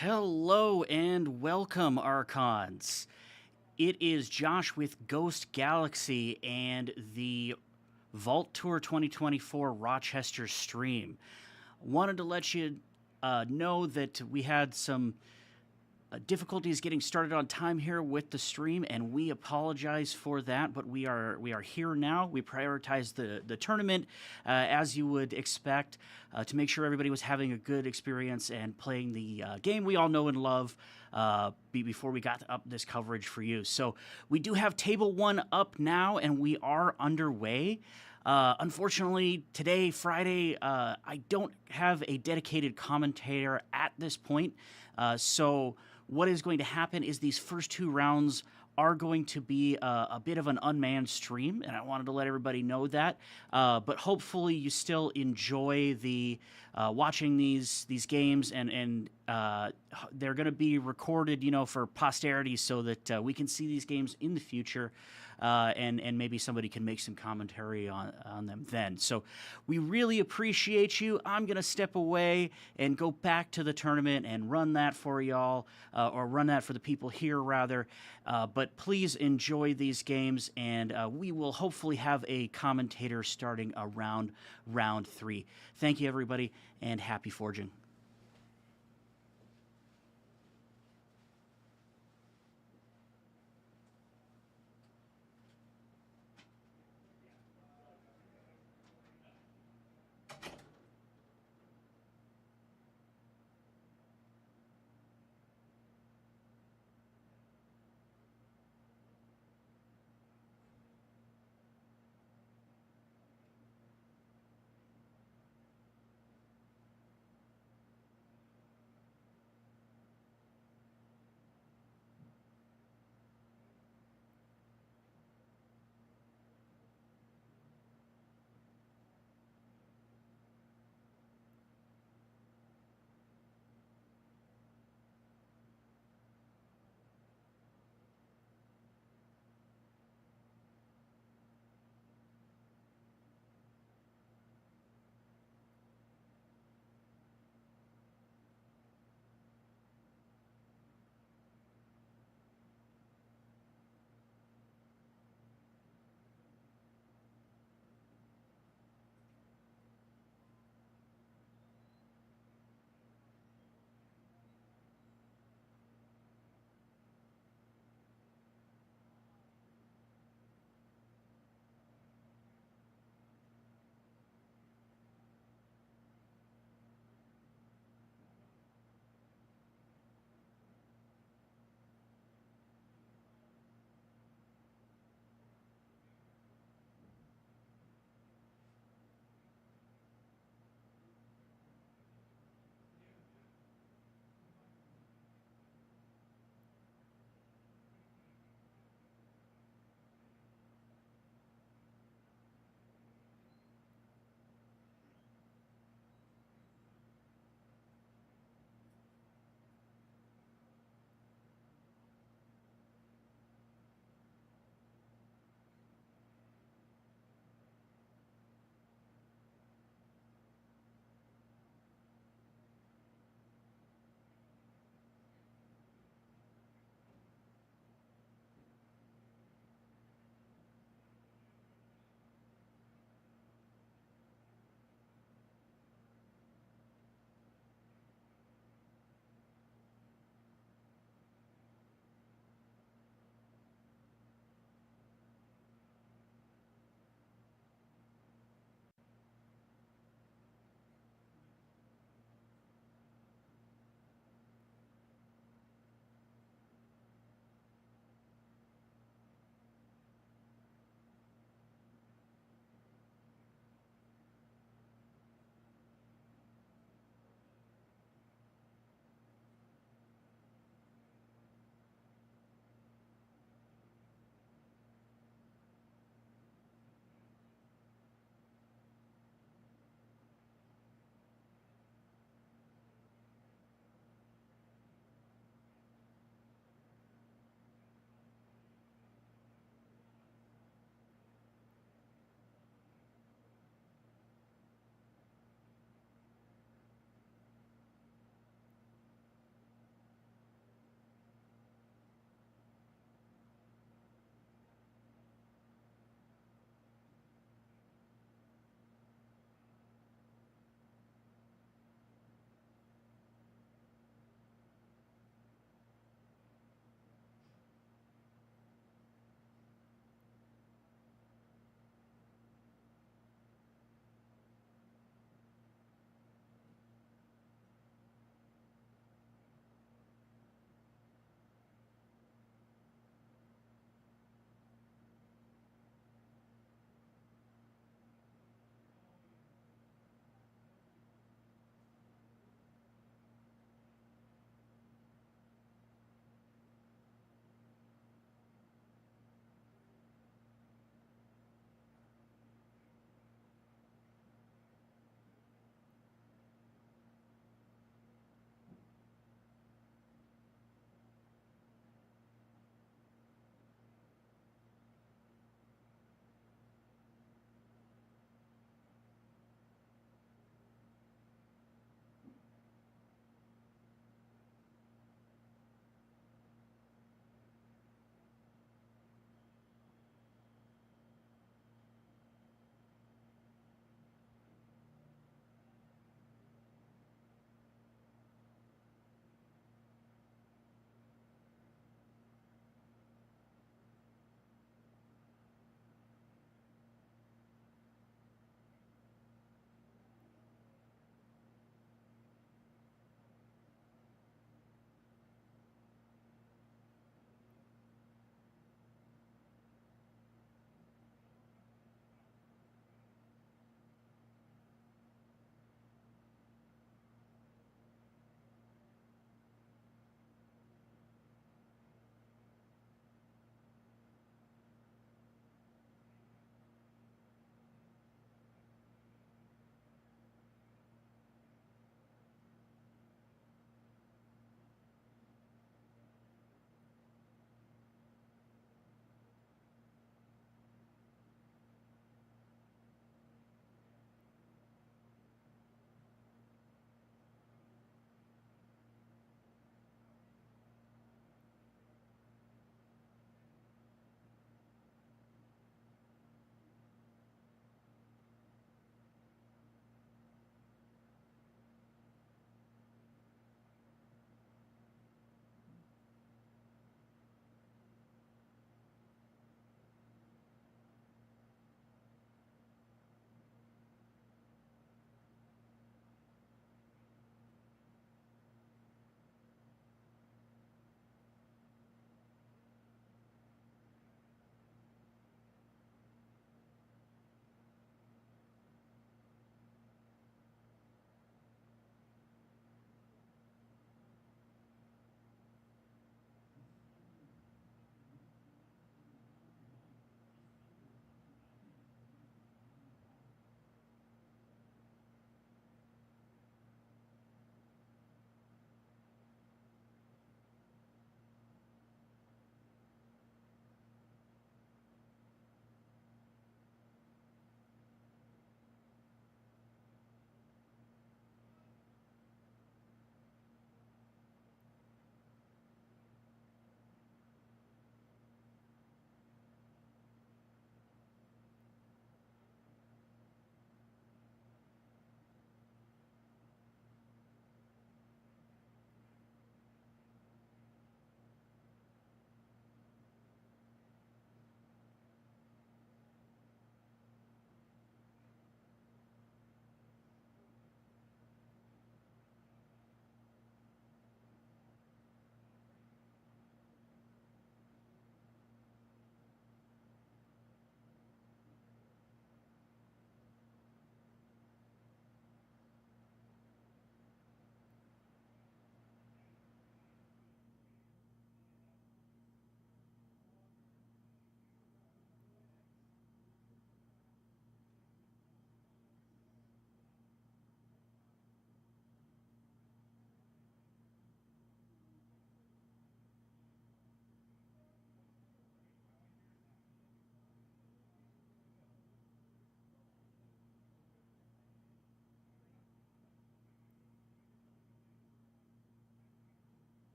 Hello and welcome, Archons. It is Josh with Ghost Galaxy and the Vault Tour 2024 Rochester stream. Wanted to let you know that we had some difficulties getting started on time here with the stream, and we apologize for that. But we are here now. We prioritized the tournament as you would expect to make sure everybody was having a good experience and playing the game we all know and love before we got up this coverage for you. So we do have Table 1 up now, and we are underway. Unfortunately, today, Friday, I don't have a dedicated commentator at this point. So what is going to happen is these first two rounds are going to be a bit of an unmanned stream, and I wanted to let everybody know that. But hopefully you still enjoy the watching these games, and they're going to be recorded, for posterity, so that we can see these games in the future, and maybe somebody can make some commentary on them then. So we really appreciate you. I'm going to step away and go back to the tournament and run that for y'all, or run that for the people here, rather. But please enjoy these games, and we will hopefully have a commentator starting around round 3. Thank you, everybody, and happy forging.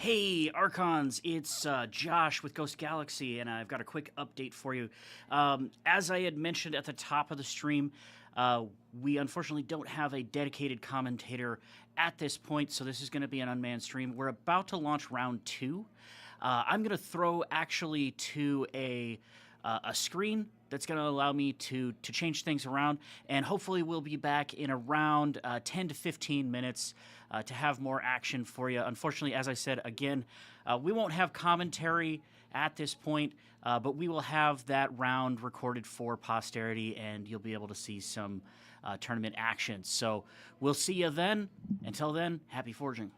Hey, Archons, it's Josh with Ghost Galaxy, and I've got a quick update for you. As I had mentioned at the top of the stream, we unfortunately don't have a dedicated commentator at this point, so this is going to be an unmanned stream. We're about to launch round 2. I'm going to throw actually to a screen that's going to allow me to change things around, and hopefully we'll be back in around 10 to 15 minutes to have more action for you. Unfortunately, as I said, again, we won't have commentary at this point, but we will have that round recorded for posterity, and you'll be able to see some tournament action. So we'll see you then. Until then, happy forging.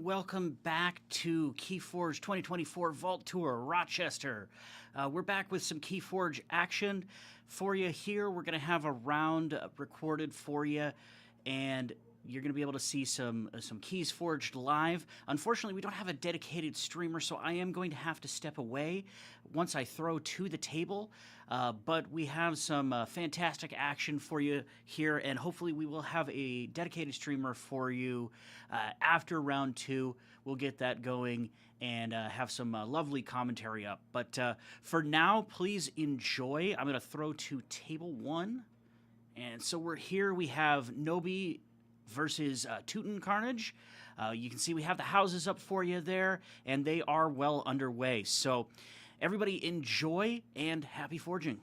and welcome back to KeyForge 2024 Vault Tour Rochester. We're back with some KeyForge action for you here. We're going to have a round recorded for you, and you're going to be able to see some keys forged live. Unfortunately, we don't have a dedicated streamer, so I am going to have to step away once I throw to the table. But we have some fantastic action for you here, and hopefully we will have a dedicated streamer for you after round 2. We'll get that going and have some lovely commentary up. But for now, please enjoy. I'm going to throw to table 1. And so we're here. We have Nobi versus Teuton Carnage. You can see we have the houses up for you there, and they are well underway. So everybody enjoy and happy forging.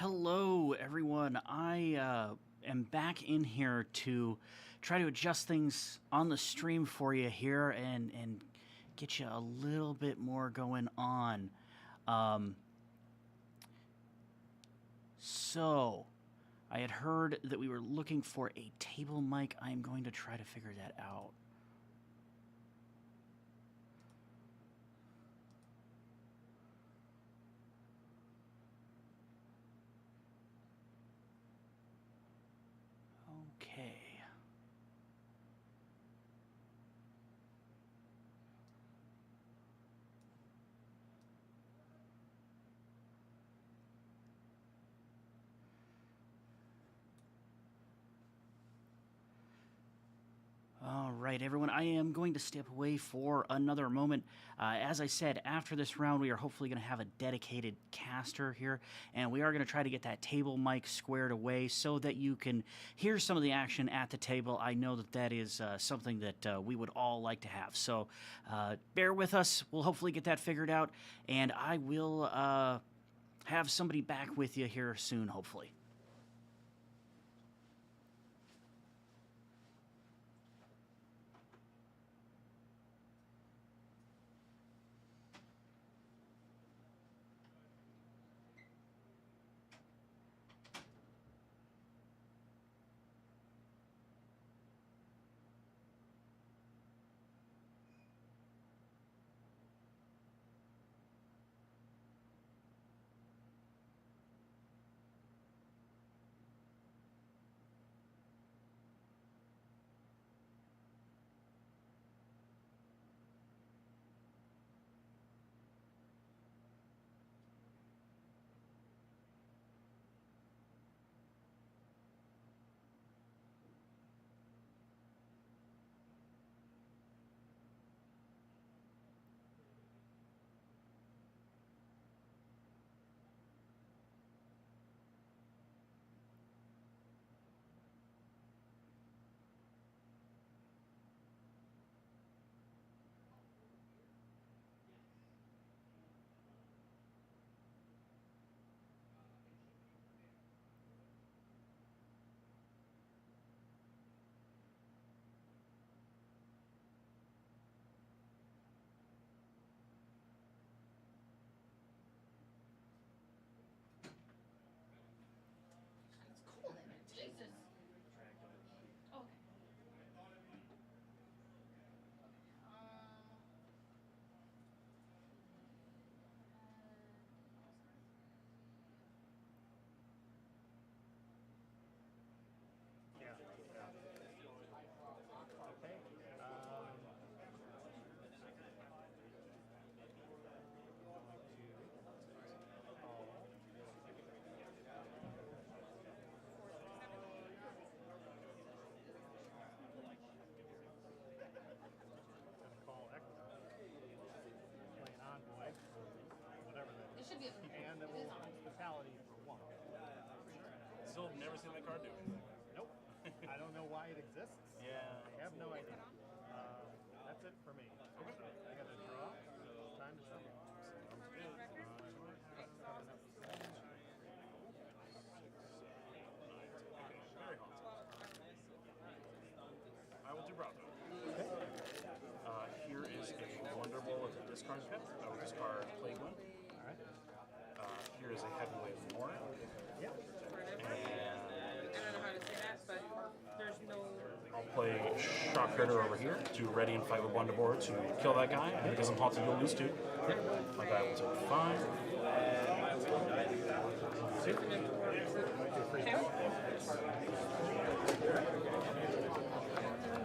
Hello, everyone. I am back in here to try to adjust things on the stream for you here and get you a little bit more going on. Um, so, I had heard that we were looking for a table mic. I am going to try to figure that out. Okay. All right, everyone, I am going to step away for another moment. As I said, after this round, we are hopefully going to have a dedicated caster here, and we are going to try to get that table mic squared away so that you can hear some of the action at the table. I know that that is something that we would all like to have, so bear with us. We'll hopefully get that figured out, and I will have somebody back with you here soon, hopefully. Should be and it will hospitality for one. Still have never seen that card do anything. Nope. I don't know why it exists. Yeah. I have no idea. That's it for me. Okay. I got to draw. Time to shuffle. Sounds good. Very hot. I will do Bravo. Okay. Here is a Wonder Bowl with a discard pip. I will discard Plague One. All right. Here is a Heavyweight Warren. Yep. And I don't know how to say that, but there's no. I'll play Shock Critter over here to ready and fight with Wonder Boar to kill that guy. If he doesn't halt, you'll lose 2. My guy will take 5.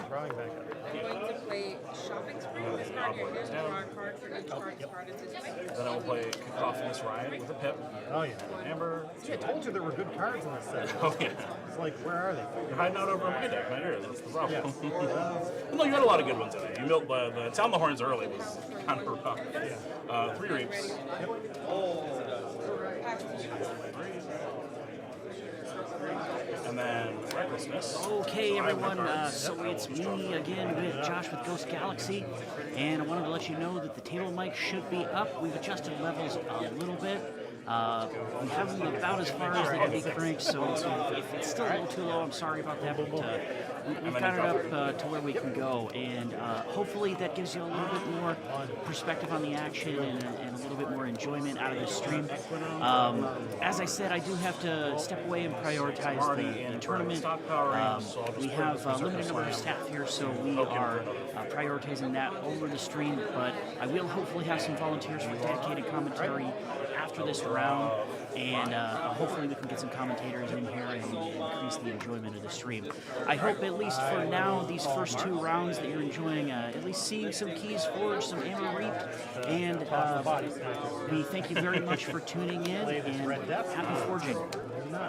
Drawing back up. I'm going to play Shopping Spree. Discard your hand, draw a card for each card discarded this way. Then I will play Cacophonous Riot with a pip. Oh yeah. Amber. See, I told you there were good cards in this set. Oh yeah. It's like, where are they? You're hiding out over in my deck, not yours. That's the problem. Yes. No, you had a lot of good ones today. You milked the Town the Horns early was kind of rough. 3 Reaps. And then Recklessness. Okay, everyone, so it's me again with Josh with Ghost Galaxy, and I wanted to let you know that the table mic should be up. We've adjusted levels a little bit. We have them about as far as they can be cranked, so if it's still a little too low, I'm sorry about that, but we've got it up to where we can go, and hopefully that gives you a little bit more perspective on the action and a little bit more enjoyment out of the stream. As I said, I do have to step away and prioritize the tournament. We have a limited number of staff here, so we are prioritizing that over the stream, but I will hopefully have some volunteers for dedicated commentary after this round, and hopefully we can get some commentators in here and increase the enjoyment of the stream. I hope at least for now, these first 2 rounds that you're enjoying, at least seeing some KeyForge, some ammo reaped, and we thank you very much for tuning in, and happy forging.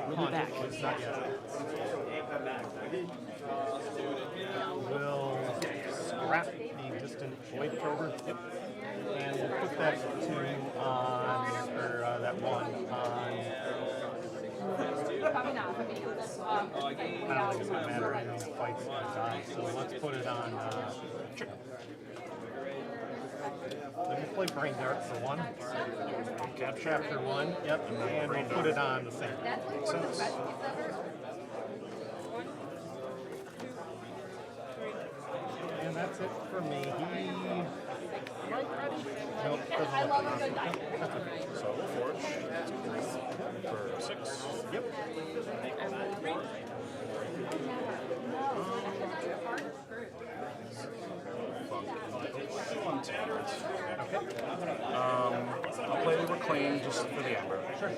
We'll be back. We'll scrap the distant void prober. Yep. And we'll put that 2 on, or that 1 on. Probably not, but because I don't think it's gonna matter. I know the fight's gonna die. So let's put it on. Let me play Brain Dart for 1. Chapter 1. Yep. And we'll put it on the same. And that's it for me. Nope, doesn't look like it. So we'll forge for 6. Yep. I'll play the Reclaim just for the Amber. Sure.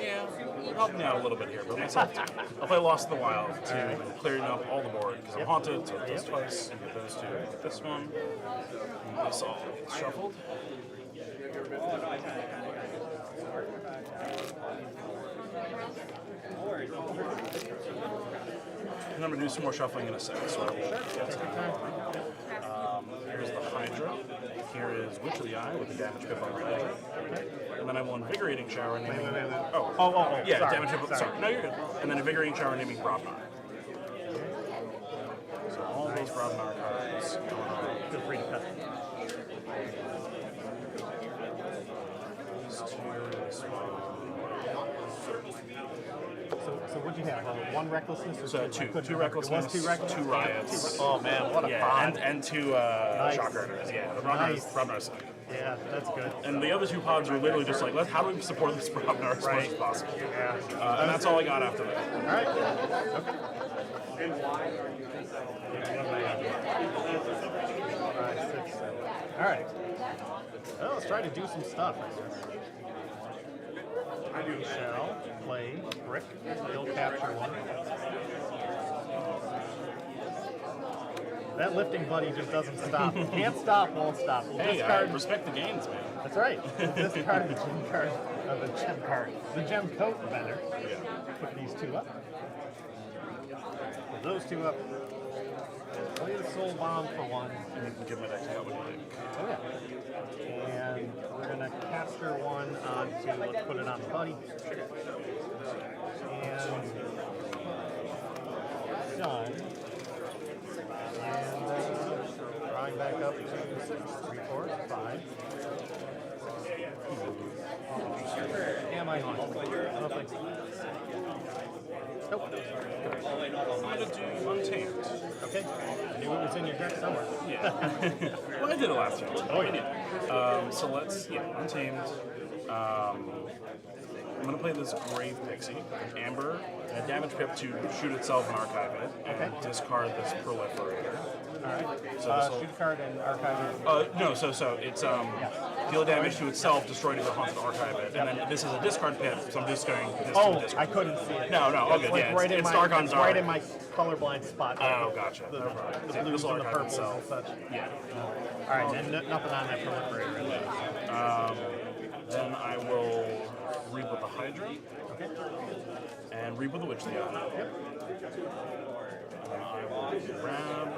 Yeah, help me out a little bit here, but myself. I'll play Lost in the Wild to clearing up all the board because I'm haunted, so it does twice. And get those 2, get this one, and this all gets shuffled. And I'm going to do some more shuffling in a second, so I will get to here's the Hydra. Here is Witch of the Eye with the damage pip on the Hydra. And then I will Invigorating Shower naming... Yeah, sorry. damage pip... Sorry, no, you're good. And then Invigorating Shower naming Brobnar. So all those Brobnar cards going on. Feel free to cut them. These 2, this one. So what'd you have? 1 recklessness? Or So 2 recklessness, It was 2 recklessness? 2 riots. Oh man, what a Yeah, pod. and 2 shock earners. Yeah, the Brobnar suck. Yeah, that's good. And the other 2 pods were literally just like, how do we support this Brobnar as much as possible? Yeah. And that's all I got after that. All right. Okay. 5, 6, 7. All right. Well, let's try to do some stuff, I guess. We shall play Brick. He'll capture 1. That lifting buddy just doesn't stop. Can't stop, won't stop. We'll Hey, discard. respect the games, man. That's right. We'll discard the gem card. The gem coat vendor. Yeah. Put these 2 up. Put those 2 up. Play the soul bomb for 1. And you can give my deck to what you think. Oh yeah. And we're gonna capture 1 onto. Let's put it on the buddy. And done. And drawing back up to 6, 3, 4, 5. Am I on? I don't think so. Nope. I'm going to do Untamed. Okay. I knew it was in your deck somewhere. Yeah. Well, I did it last year. Oh, you did. So let's, Untamed. I'm going to play this Grave Pixie, Amber, and a damage pip to shoot itself and archive it, and discard this Proliferator. Alright. So Shoot a card and archive it. No, so it's deal damage to itself, destroy it as a haunted, archive it, and then this is a discard pip, so I'm discarding this to the Oh, discard. I couldn't see it. No, all good. Like Yeah, right in it's my, dark on it's dark. right in my colorblind spot. Oh, gotcha. The, No problem. the Yeah, blues this will and the archive purples and itself. such. Yeah. All right, and nothing on that proliferator. Then I will read with the Hydra. Okay. And read with the Witch of the Eye. Yep. And I will grab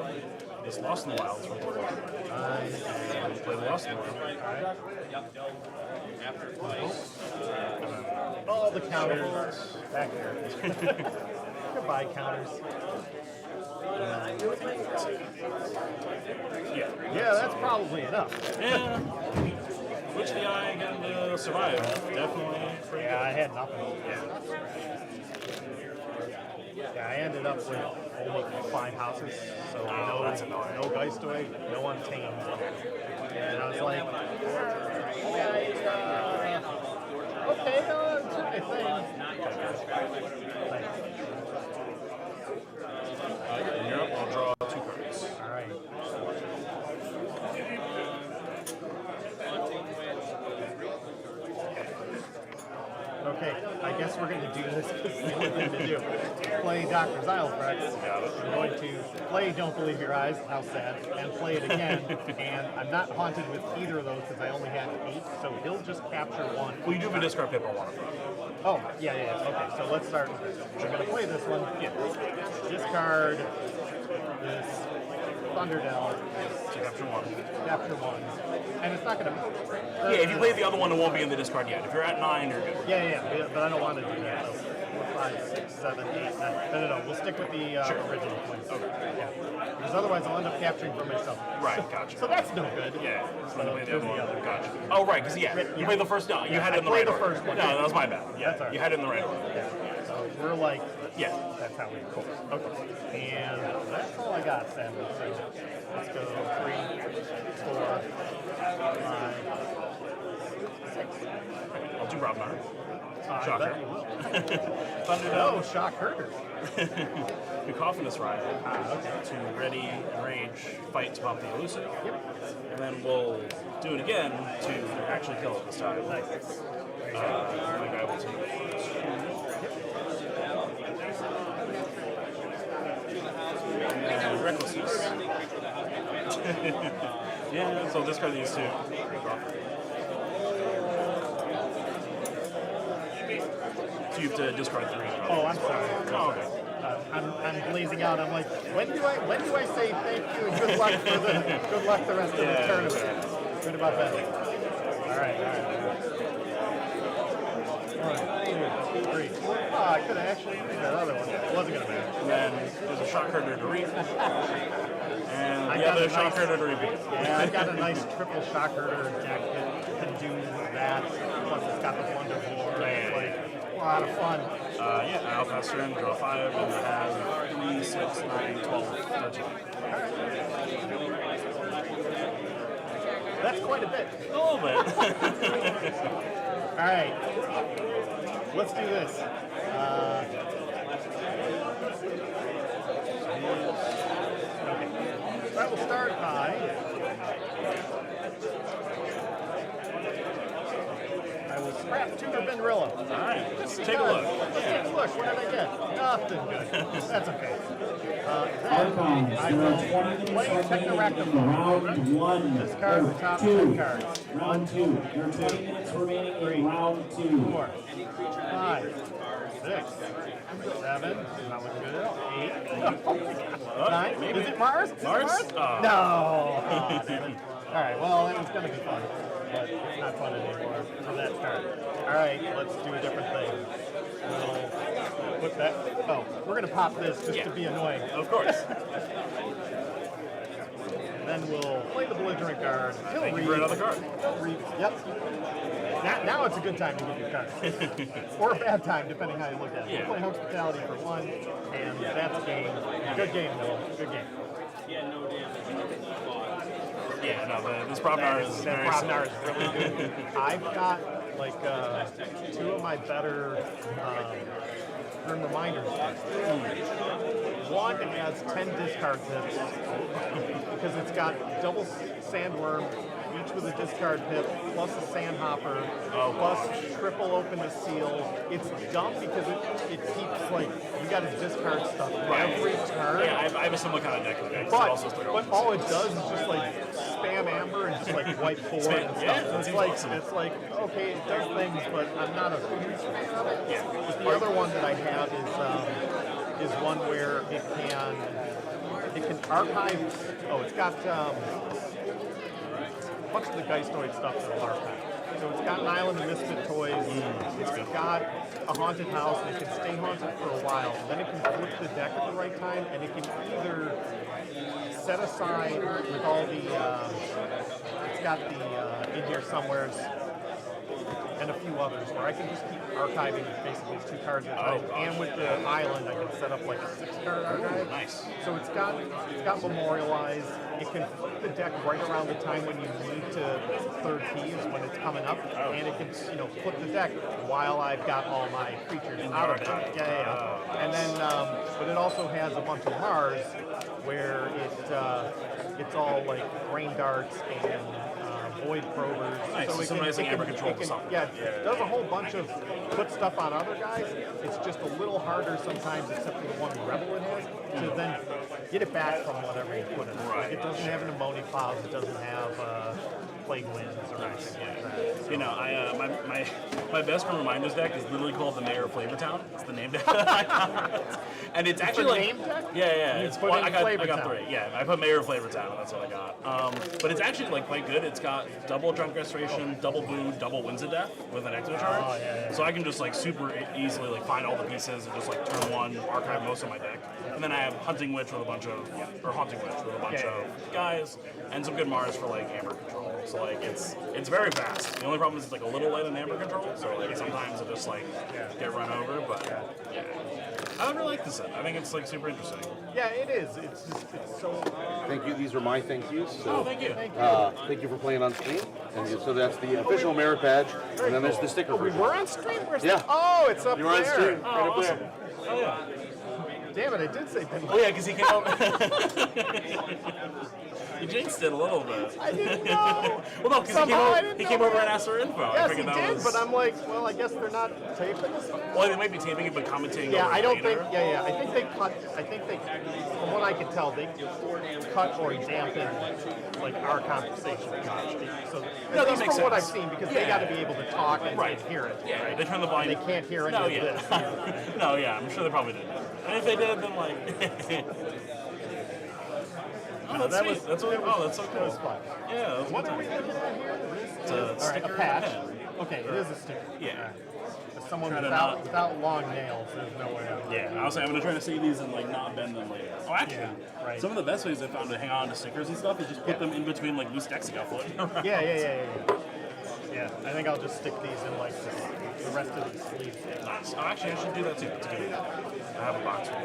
this Lost in the Wilds from the board. And play the Lost in the Wild. All the counters back there. Goodbye, counters. Yeah, that's probably enough. Yeah. Which the eye again to survive. Definitely. Yeah, I had nothing. Yeah, I ended up with only 5 houses, so that's annoying. no Geistoid, no Untamed. And I was like, okay, it's a thing. In Europe, I'll draw 2 cards. All right. Okay, I guess we're going to do this because it's the only thing to do. Play Dr. Xylofrex. I'm going to play Don't Believe Your Eyes, how sad, and play it again. And I'm not haunted with either of those because I only had 8, so he'll just capture 1. Well, you do have a discard pip on one of them. Oh, yeah. Okay, so let's start. I'm going to play this one. Yeah. Discard this Thunderdell. So capture 1. Capture 1. And it's not going to... Yeah, if you play the other one, it won't be in the discard yet. If you're at 9, you're good. Yeah, but I don't want to do that. So 4, 5, 6, 7, 8, 9. No. We'll stick with the original place. Okay. Yeah. Because otherwise I'll end up capturing for myself. Right, gotcha. So that's no good. Yeah. So You play the here's other the one. other. Gotcha. Oh, right, because you played the first. No, you had it in the I right played the order. first one. No, that was my bad. Yeah, that's all right. You had it in the right order. Yeah. So we're like, Yeah. that's how we cool. Okay. And that's all I got, sadly. So let's go 3, 4, 5, 6. I'll do Robnar. I Shocker. bet you will. Thunder. No, shock herder. Cacophonous Riot. Okay. To ready, enrage, fight to pop the elusive. Yep. And then we'll do it again to actually kill it this time. Nice. My guy will take 2. And Recklessness. Yeah, so discard these 2. So you have to discard 3. Oh, I'm sorry. Oh, okay. I'm blazing out. I'm like, when do I say thank you and good luck for the rest of the tournament? Good about that. All right. 1, 2, 3, 4. Oh, I could have actually used that other one. It wasn't gonna matter. And then there's a shock herder to reap. And I the got other a shock nice- herder to repeat. Yeah, I've got a nice triple shock herder deck that can do that. Plus, it's got the Wonder War. It's like a lot of fun. Yeah, I'll pass turn, draw 5, and I have 3, 6, 9, 12, 13. That's quite a bit. A little bit. All right, let's do this. Okay. I will start by. I will scrap Tutor Benrilla. Alright, let's take a look. Let's take a look. What did I get? Nothing good. That's okay. Then Archons, I there are will 20 play minutes remaining in Technoractum. round 1. Discard the top 10 cards. Round 2. There are 20 minutes remaining in round 2. 4, 5, 6, 7, not looking good at all. 8, 9. Is it Mars? Is it Mars? Mars? Oh. No. Oh, damn it. All right. Well, it was going to be fun, but it's not fun anymore for that card. All right. Let's do a different thing. We'll put that. Oh, we're going to pop this just to be annoying. Of course. Then we'll play the belligerent guard. He'll Thank you for another card. Yep. Now it's a good time to get your cards. Or a bad time, depending how you look at it. Yeah. We'll play Hospitality for 1, and that's game. Good game, Noah. Good game. Yeah, no, this Probnar is That very Probnar is really good. I've got, like, 2 of my better Grim Reminders. One has 10 discard pips because it's got double sandworm, each with a discard pip, plus a sandhopper, plus triple open to seal. It's dumb because it keeps, like, you got to discard stuff every turn. Yeah, I have a similar kind of deck. But all it does is just like spam amber and just like wipe forward and stuff. Yeah, So that's it's like okay, it does things, but I'm not a huge fan of it. Yeah. The other one that I have is one where it can archive. Oh, it's got a bunch of the Geistoid stuff that'll archive. So it's got an island of misfit toys. It's got a haunted house, and it can stay haunted for a while. And then it can flip the deck at the right time, and it can either set aside with all the. It's got the in here somewheres. And a few others where I can just keep archiving basically 2 cards at a time. And with the island, I can set up like a 6-card archive. Nice. So it's got memorialize. It can flip the deck right around the time when you need to third keys when it's coming up, and it can flip the deck while I've got all my creatures out of it. Yeah. And then, but it also has a bunch of Mars where it's all like brain darts and void probers. Nice. So some nice amber control or something. Yeah, it does a whole bunch of put stuff on other guys. It's just a little harder sometimes, except for the one rebel it has, to then get it back from whatever you put in it. Right. It doesn't have an ammonia clouds. It doesn't have plague winds or anything like that. So, You know, my best friend reminders deck is literally called the Mayor of Flavortown. It's the name deck that I got. And it's actually the like name deck? Yeah. You It's, put well, in I got Flavortown. 3. Yeah, I put Mayor of Flavortown. That's what I got. But it's actually like quite good. It's got double Drunk Restoration, double Boo, double Winds of Death with an extra charge. So I can just like super easily like find all the pieces and just like turn 1, archive most of my deck. And then I have Haunting Witch with a bunch of guys, and some good Mars for like Amber Control. So like it's very fast. The only problem is it's like a little light on Amber Control, so like sometimes it just like get run over. But yeah, I really like this set. I think it's like super interesting. Yeah, it is. It's so. Thank you. These are my thank yous. So, Oh, thank you. thank you for playing on stream. And so that's the official merit badge, and then there's the sticker Oh, we version. were on stream. Where's Yeah. the? Oh, it's up You were on there. stream. Oh, Right up awesome. there. Oh yeah. Damn it! I did say Ben. Oh yeah, because he came over. You jinxed it a little bit. I didn't know. Well, no, because Somehow I didn't he know came over that. and asked for info. I Yes, he figured that did, was. but I'm like, well, I guess they're not taping this. Well, they might be taping it, but commenting. Yeah, over I don't later. think. Yeah. I think they cut. I think they, from what I can tell, they cut or dampen like our conversation. So No, at that least makes from what I've sense. seen, because they got to be able to talk and Right. hear it. Yeah, right? they turn the volume. They can't hear any No, of yeah. this. No, yeah, I'm sure they probably did. And if they did, then like. Oh, that's that sweet. was- That's what, that was- oh, that's so that cool. was fun. Yeah, that was What good are we time. looking at here? It's a All right, a sticker patch. and a pen. Okay, it is a sticker. Yeah. All right. As someone Try to without long nails, there's no way. Yeah, I was saying I'm gonna try to save these and like not bend them later. Oh, actually, Yeah, right. some of the best ways I found to hang on to stickers and stuff is just put them in between like loose decks you got floating around. Yeah. Yeah, I think I'll just stick these in like the rest of the sleeves. Nice. Oh, actually, I should do that too. That's a good idea. I have a box for you.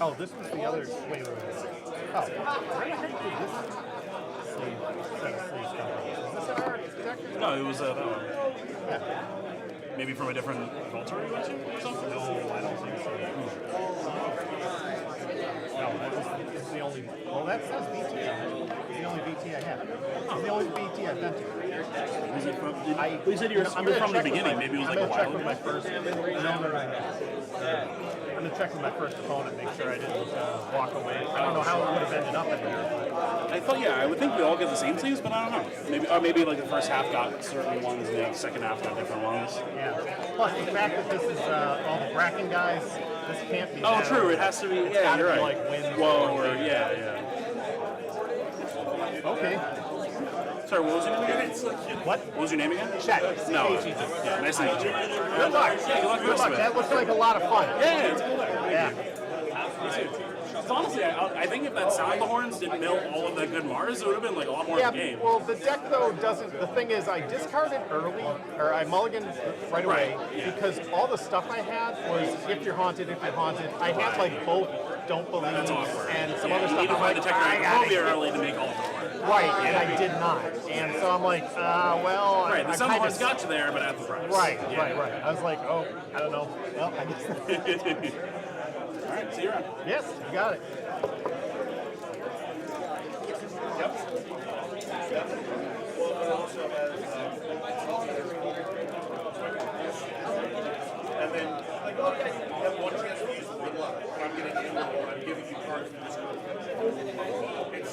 Oh, this was the other. Wait. Oh, where the heck did this sleeve set of sleeves come from? Is this an architect? No, it was that one. Yeah. Maybe from a different culture you went to or something? No, I don't think so. No, this is the only. Well, that says BT on it. It's the only BT I have. It's the only BT I've been to. Was it from, I, you said you were I'm from gonna the check with beginning. my- Maybe it was I'm like a gonna check while with my ago. first. I'm gonna check with my first opponent, make sure I didn't walk away. I don't know how it would have ended up in here. I thought, yeah, I would think we all get the same sleeves, but I don't know. Maybe like the first half got certain ones, and the second half got different ones. Yeah. Plus the fact that this is all the Bracken guys, this can't be. Oh, that true. old. It has to be. It's Yeah, gotta you're be right. like Winds Whoa, or- or yeah. Okay. Sorry, what was your name again? What? What was your name again? Chet. No. C-H-E-T. Yeah, nice to meet you. Good luck. Yeah, good luck. Good luck. That looks like a lot of fun. Yeah, it's cool there. Yeah. So honestly, I think if that sound the horns didn't mill all of that good Mars, it would have been like a lot more Yeah, of the game. well, the deck though doesn't. The thing is, I discarded early, or I mulliganed right away Right, yeah. because all the stuff I had was if you're haunted. I had like both don't believe That's awkward. and some Yeah, other you stuff. need to I'm find like, the I technical gotta phobia get- early to make all of them work. Right, and I did not. And so I'm like, well, Right, the I sound kind horns of got you there, but at the price. right. Yeah. I was like, oh, I don't know. Well, I guess. All right, see you around. Yes, you got it. And then, like, okay, you have one chance to use it. Good luck. I'm getting you, I'm giving you cards for this group. It's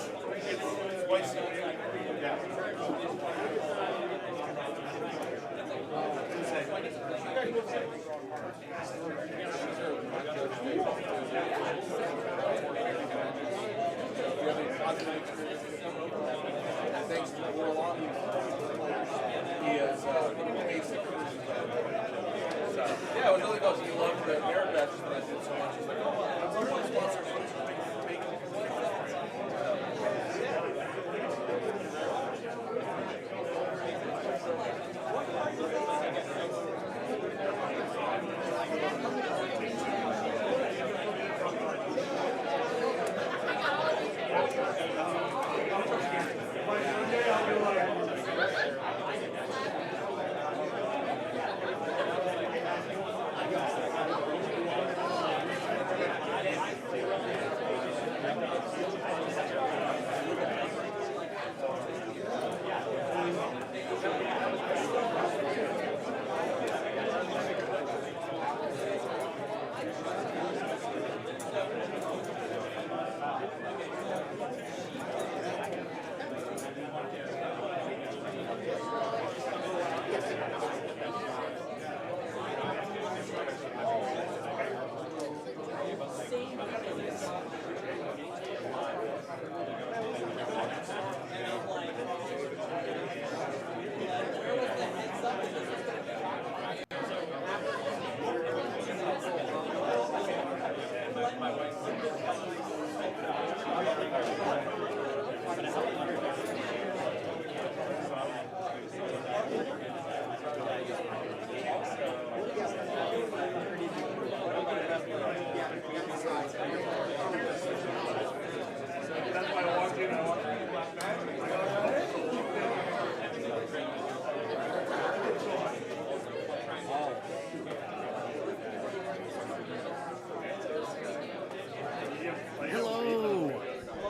spicy. Yeah. Thank wants to go along with he is basic. Yeah, it was really goes. He loved the merit badges that I did so much. He's like, oh, I'm one sponsor.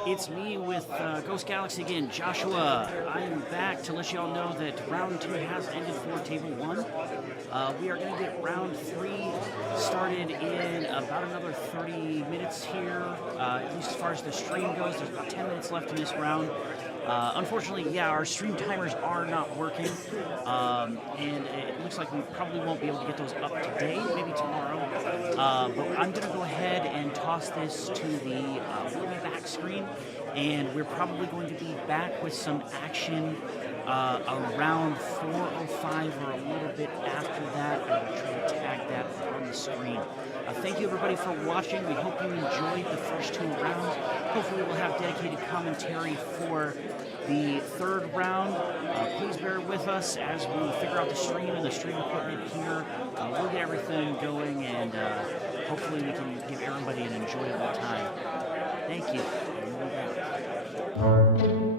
It's me with Ghost Galaxy again, Joshua. I'm back to let you all know that round 2 has ended for table 1. We are going to get round 3 started in about another 30 minutes here. At least as far as the stream goes, there's about 10 minutes left in this round. Unfortunately, yeah, our stream timers are not working, and it looks like we probably won't be able to get those up today, maybe tomorrow. But I'm going to go ahead and toss this to the we'll be back screen, and we're probably going to be back with some action around 4:05 or a little bit after that. I will try to tag that on the screen. Thank you everybody for watching. We hope you enjoyed the first 2 rounds. Hopefully we'll have dedicated commentary for the 3rd round. Please bear with us as we figure out the stream and the stream equipment here. We'll get everything going, and hopefully we can give everybody an enjoyable time. Thank you. And we'll be back.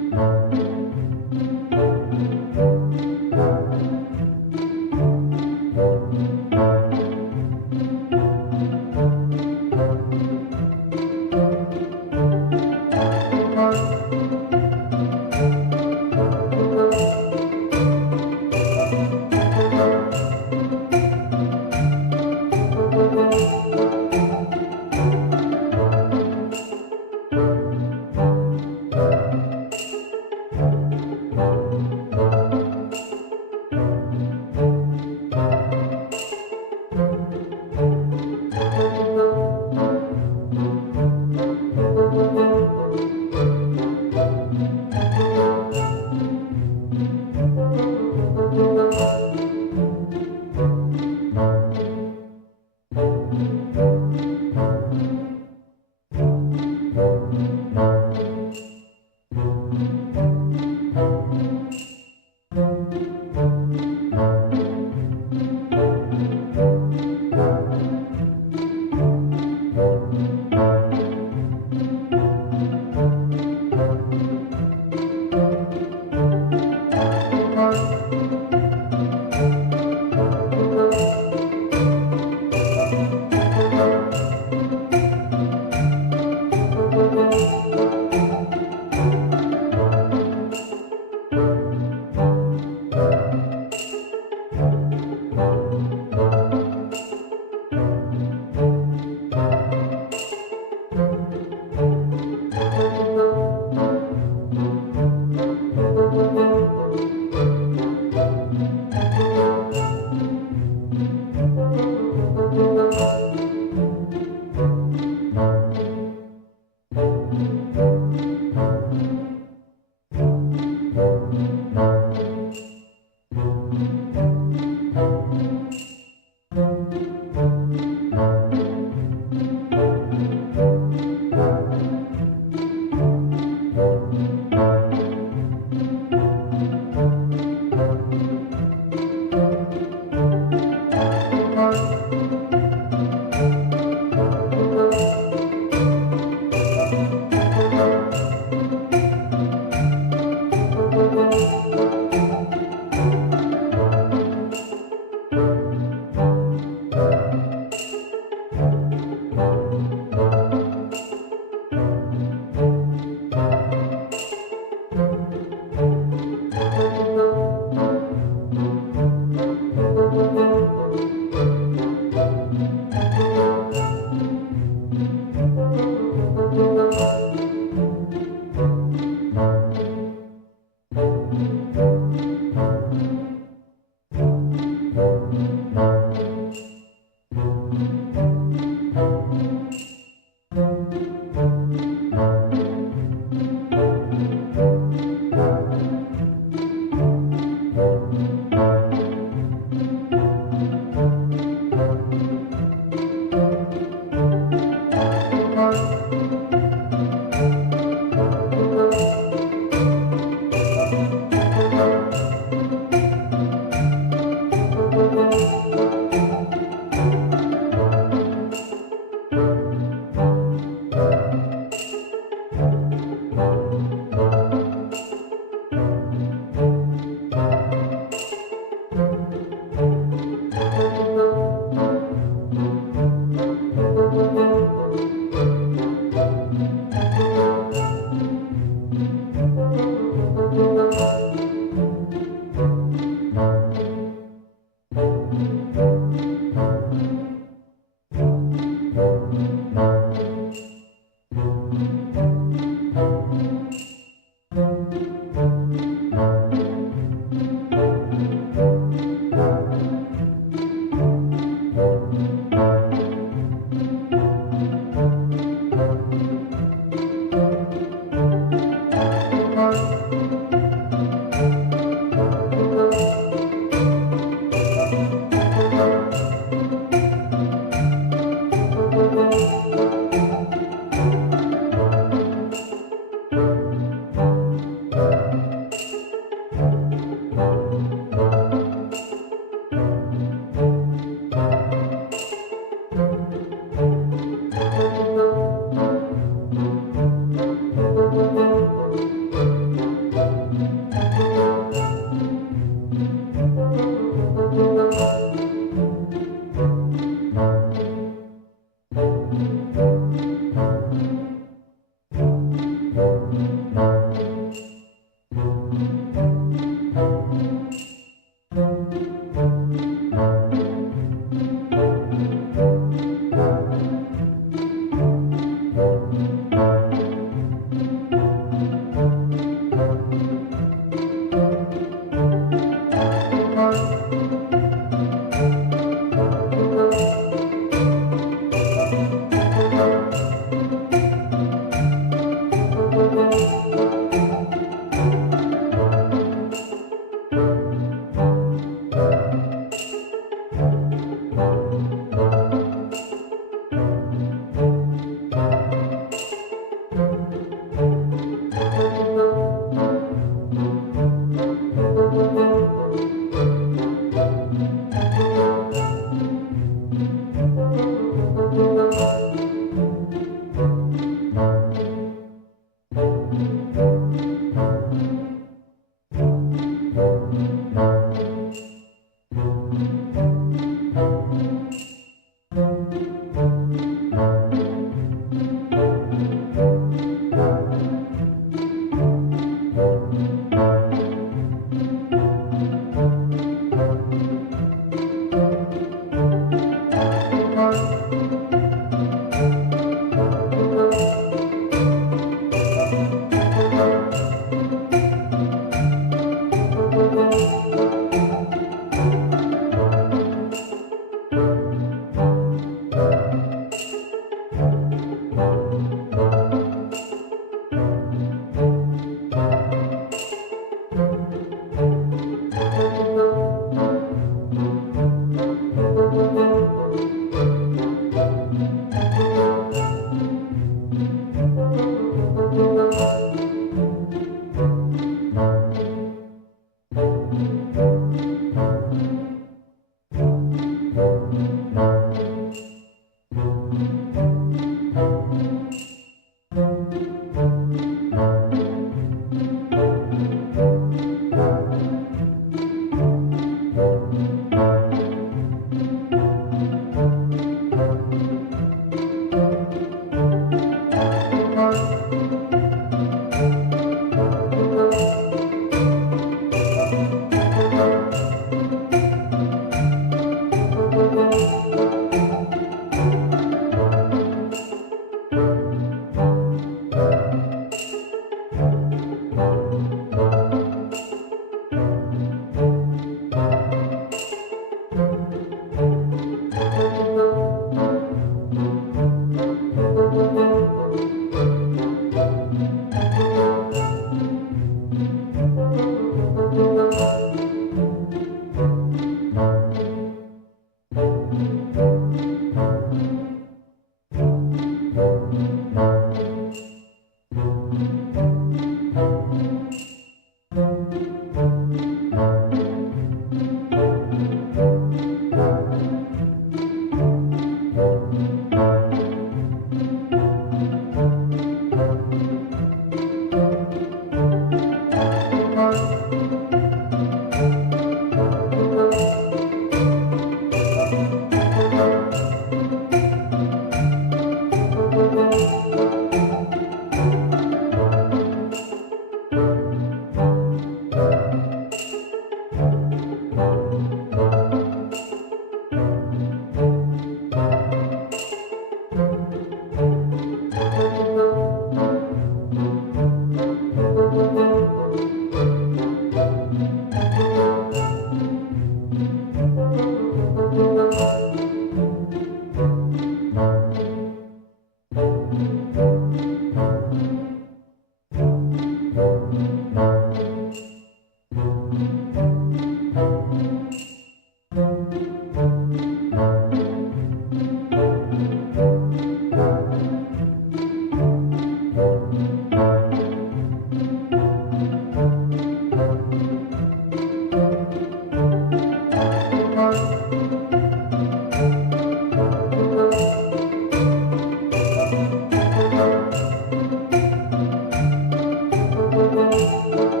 Thank you.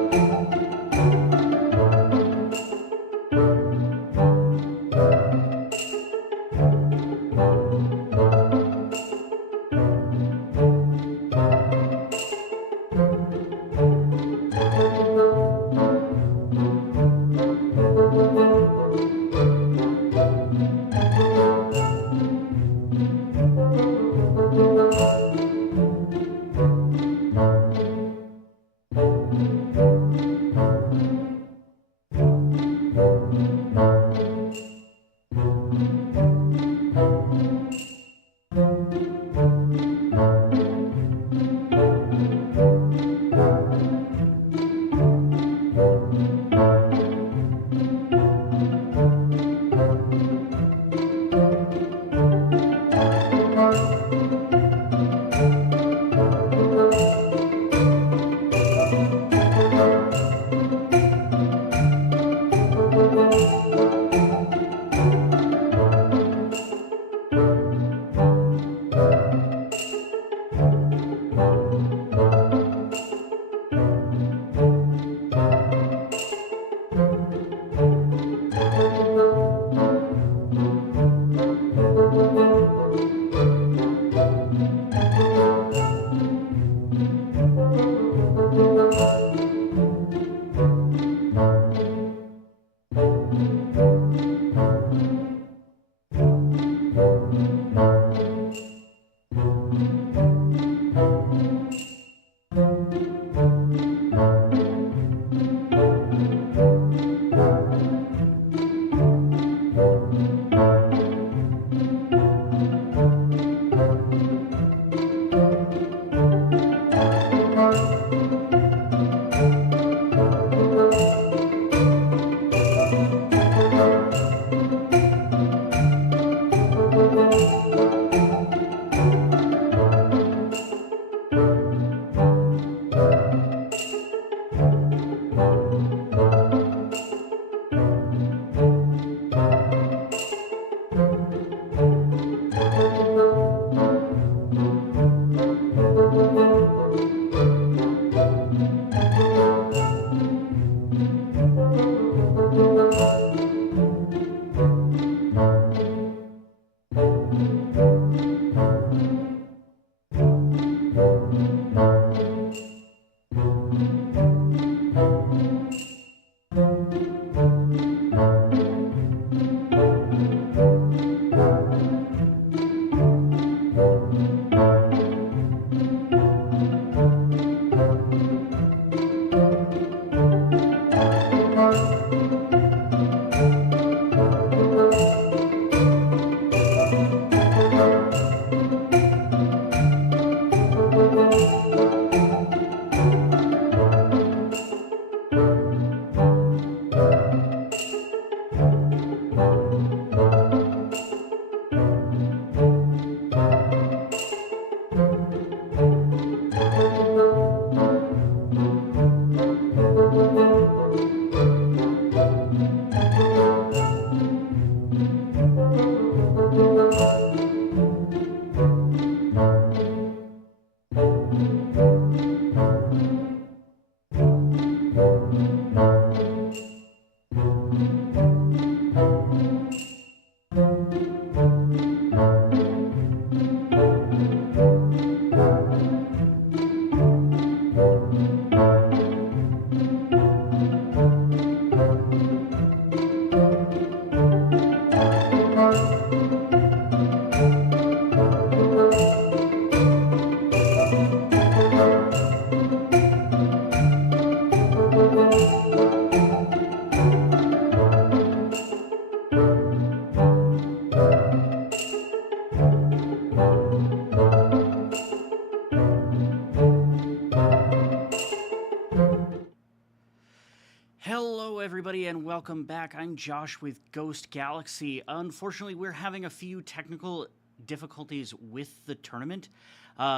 everybody, and welcome back. I'm Josh with Ghost Galaxy. Unfortunately, we're having a few technical difficulties with the tournament.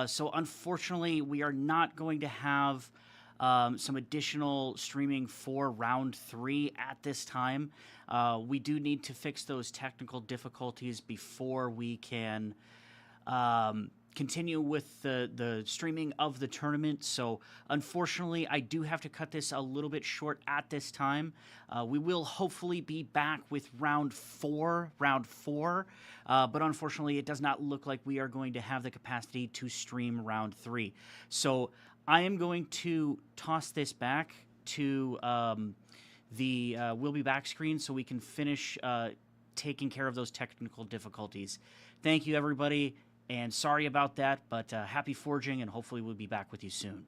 So unfortunately, we are not going to have some additional streaming for round 3 at this time. We do need to fix those technical difficulties before we can continue with the streaming of the tournament. So unfortunately, I do have to cut this a little bit short at this time. We will hopefully be back with round 4, but unfortunately, it does not look like we are going to have the capacity to stream round 3. So I am going to toss this back to the we'll be back screen so we can finish taking care of those technical difficulties. Thank you, everybody, and sorry about that, but happy forging, and hopefully we'll be back with you soon.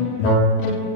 Thank you.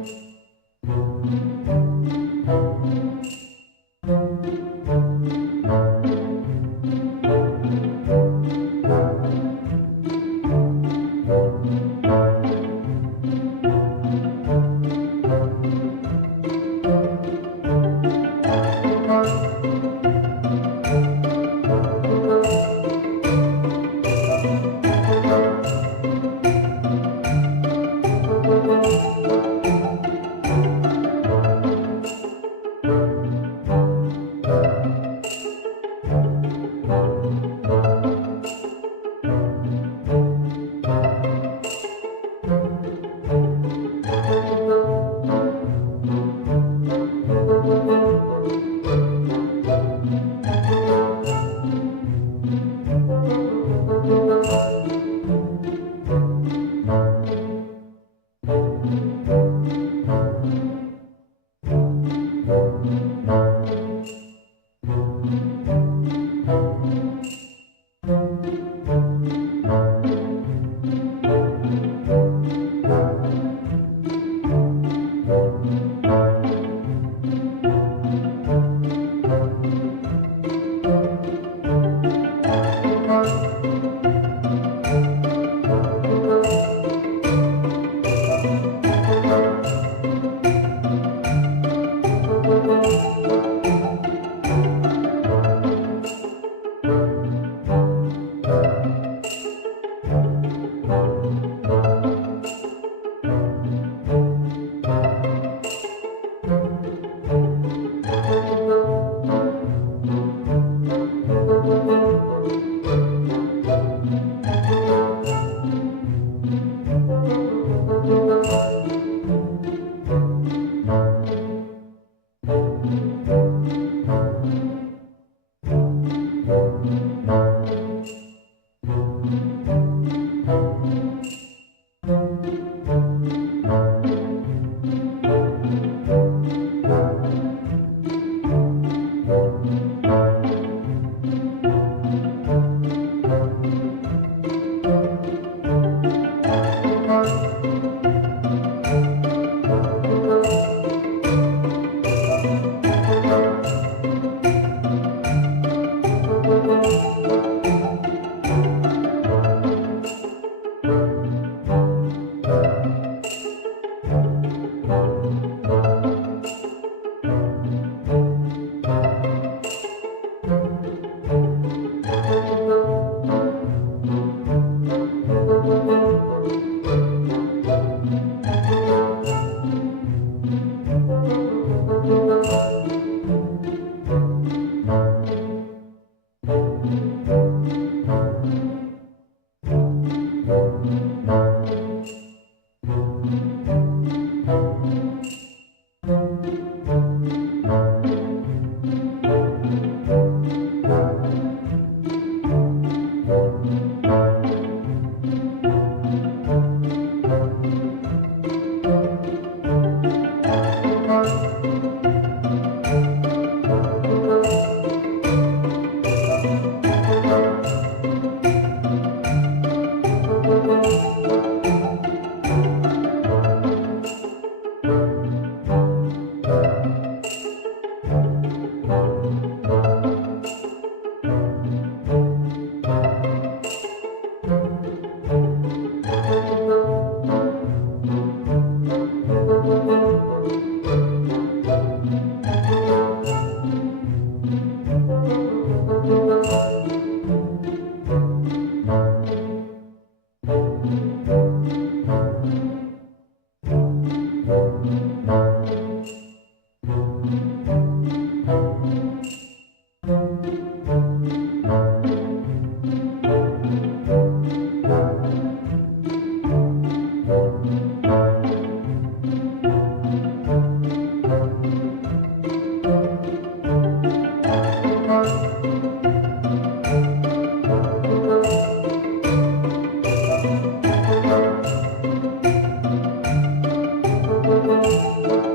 Thank you.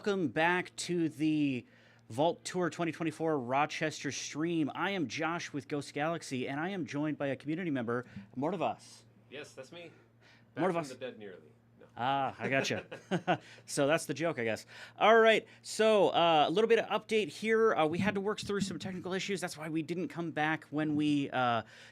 welcome back to the Vault Tour 2024 Rochester stream. I am Josh with Ghost Galaxy, and I am joined by a community member, Mordovas. Yes, that's me. More Back of from us. the dead nearly. No. Ah, I gotcha. So that's the joke, I guess. All right. So a little bit of update here. We had to work through some technical issues. That's why we didn't come back when we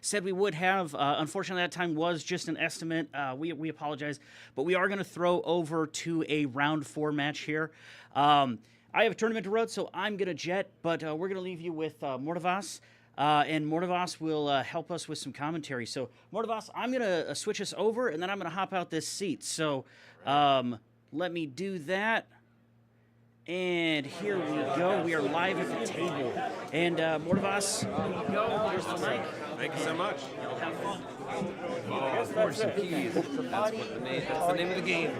said we would have. Unfortunately, that time was just an estimate. We apologize. But we are going to throw over to a round 4 match here. I have a tournament to road, so I'm going to jet. But we're going to leave you with Mordovas. And Mordovas will help us with some commentary. So, Mordovas, I'm going to switch us over, and then I'm going to hop out this seat. So, let me do that. And here we go. We are live at the table. And, Mordovas, here you go. Here's the mic. Thank you so much. Have fun. Oh, Forge some keys. That's the name of the game.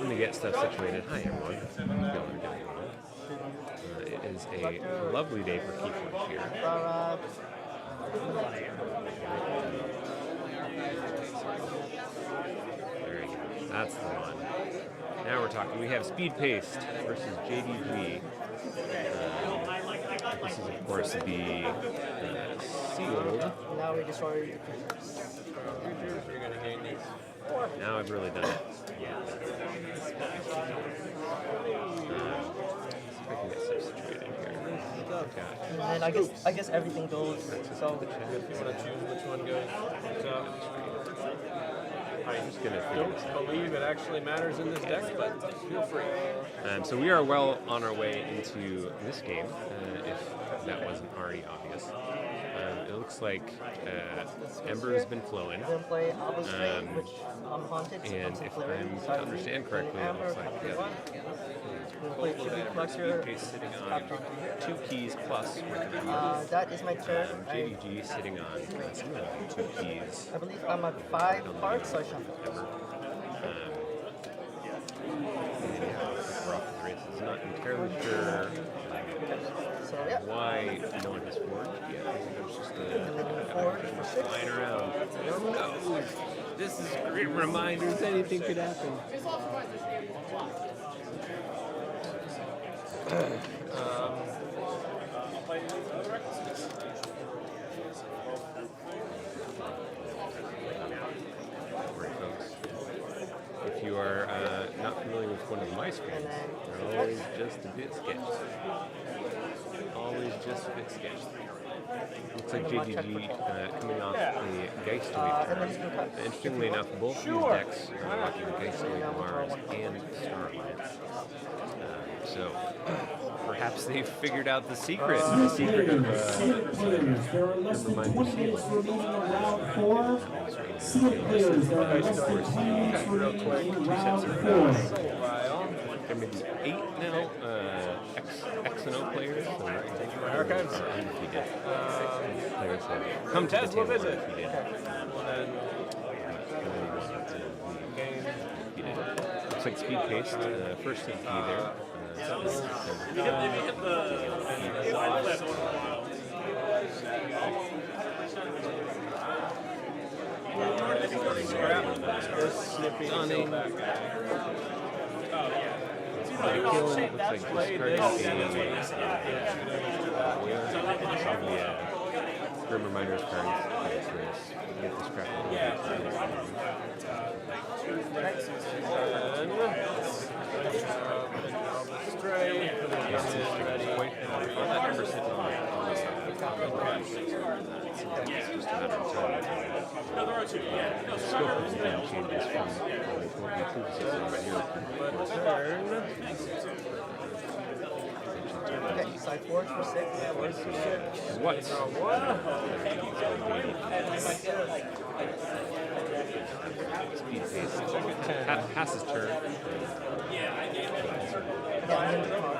Let me get stuff situated. Hi, everyone. It is a lovely day for KeyForge here. There you go. That's the one. Now we're talking. We have Speed Paced versus JDG. This is, of course, the sealed. Now we destroy. Now I've really done it. I can get stuff situated here. And then I guess everything goes. So If you want to choose which one goes, I'm just gonna Don't believe it actually matters in this deck, but feel free. So we are well on our way into this game, if that wasn't already obvious. It looks like Ember has been flowing, we're gonna play Alba Straight, which I'm haunted. and if I understand correctly, it looks like the other We're gonna play Tribute Collector. Speed Pace sitting on 2 keys plus That is my turn. JDG sitting on 2 keys. I believe I'm at 5 cards, so I shuffle. Ember. We're off to the races. Not entirely sure So yeah. why no one has forged yet. It's just And then forward for 6. flying around. Who knows? This is great reminders. Anything could happen. Right, folks. If you are not familiar with one of my screens, they're always just a bit sketchy. Always just a bit sketchy. Looks like JGG coming off the Geistoid turn. Interestingly enough, both these decks are rocking Geistoid Mars and Star Alliance. So perhaps they figured out the secret. The secret of There are less than 20 minutes remaining in round 4. Sealed players, there are less than 20 minutes remaining in round 4. There may be 8 now X and O players. So Archives? undefeated. Players have come to the Tesla table visit. undefeated. Looks like Speed Paced, first in key there. Stunning. Looks like discarding Grim Reminders cards. Get this crap out Stray. That number sitting on just a matter of time. The scope of the game changes from what we previously Okay, side forward for 6. What? Speed pace. Pass his turn.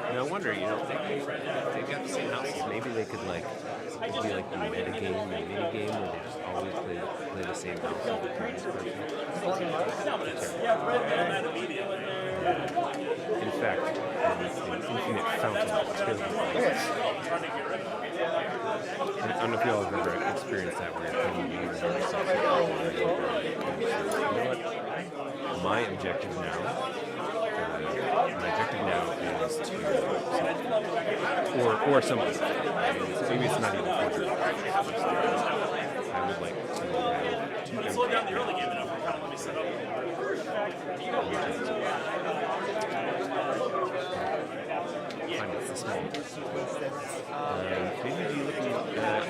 And I wonder, they've got the same houses. Maybe they could it'd be like the meta game or mini game where they just always play the same house with the previous person. In fact, an infinite fountain of tyranny. I don't know if y'all have ever experienced that where you're playing games. You know what? My objective now or something. Maybe it's not even quarter. I would like to have two Slow down the early game enough. Kind of let me set up. finance this moment. Maybe be looking at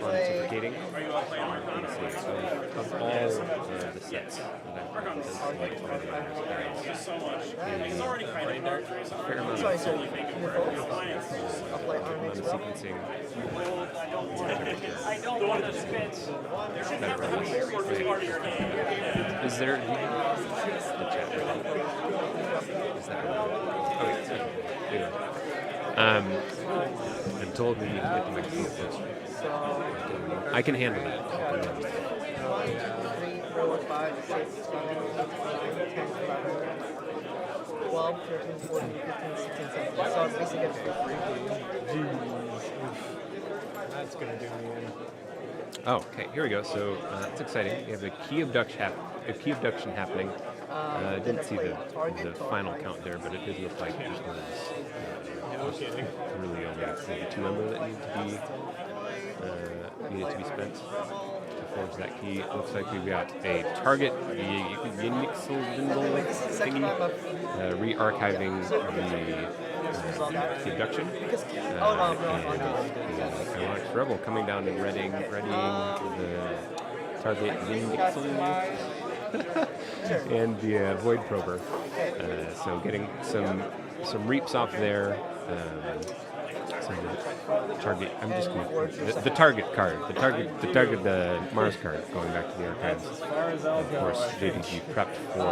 pontificating. Of all the sets that I've done, this is like one of the Thank you so much. It's already kind of dark. There's a fair amount Sorry, of sorry. sequencing. The one that fits. You should have to have KeyForge as part of your game. Is there the chat right now? Is that right? Okay. Anyway. I'm told we need to get the microphone closer. I can handle that. 1, 2, 3, 4, 5, 6, 7, 8, 9, 10, 11, 12, 13, 14, 15, 16, 17. So it's basically a free. That's gonna do me in. Oh, okay. Here we go. So that's exciting. We have a key abduction happening. I didn't see the final count there, but it did look like this was really only maybe 2 number that needed to be spent to forge that key. It looks like we've got a target thingy, re-archiving the abduction. Ironic Rebel coming down and readying the target and the Void Prober. So getting some reaps off there. Target. I'm just going to the target card. The Mars card. Going back to the archives. Of course, JDG prepped for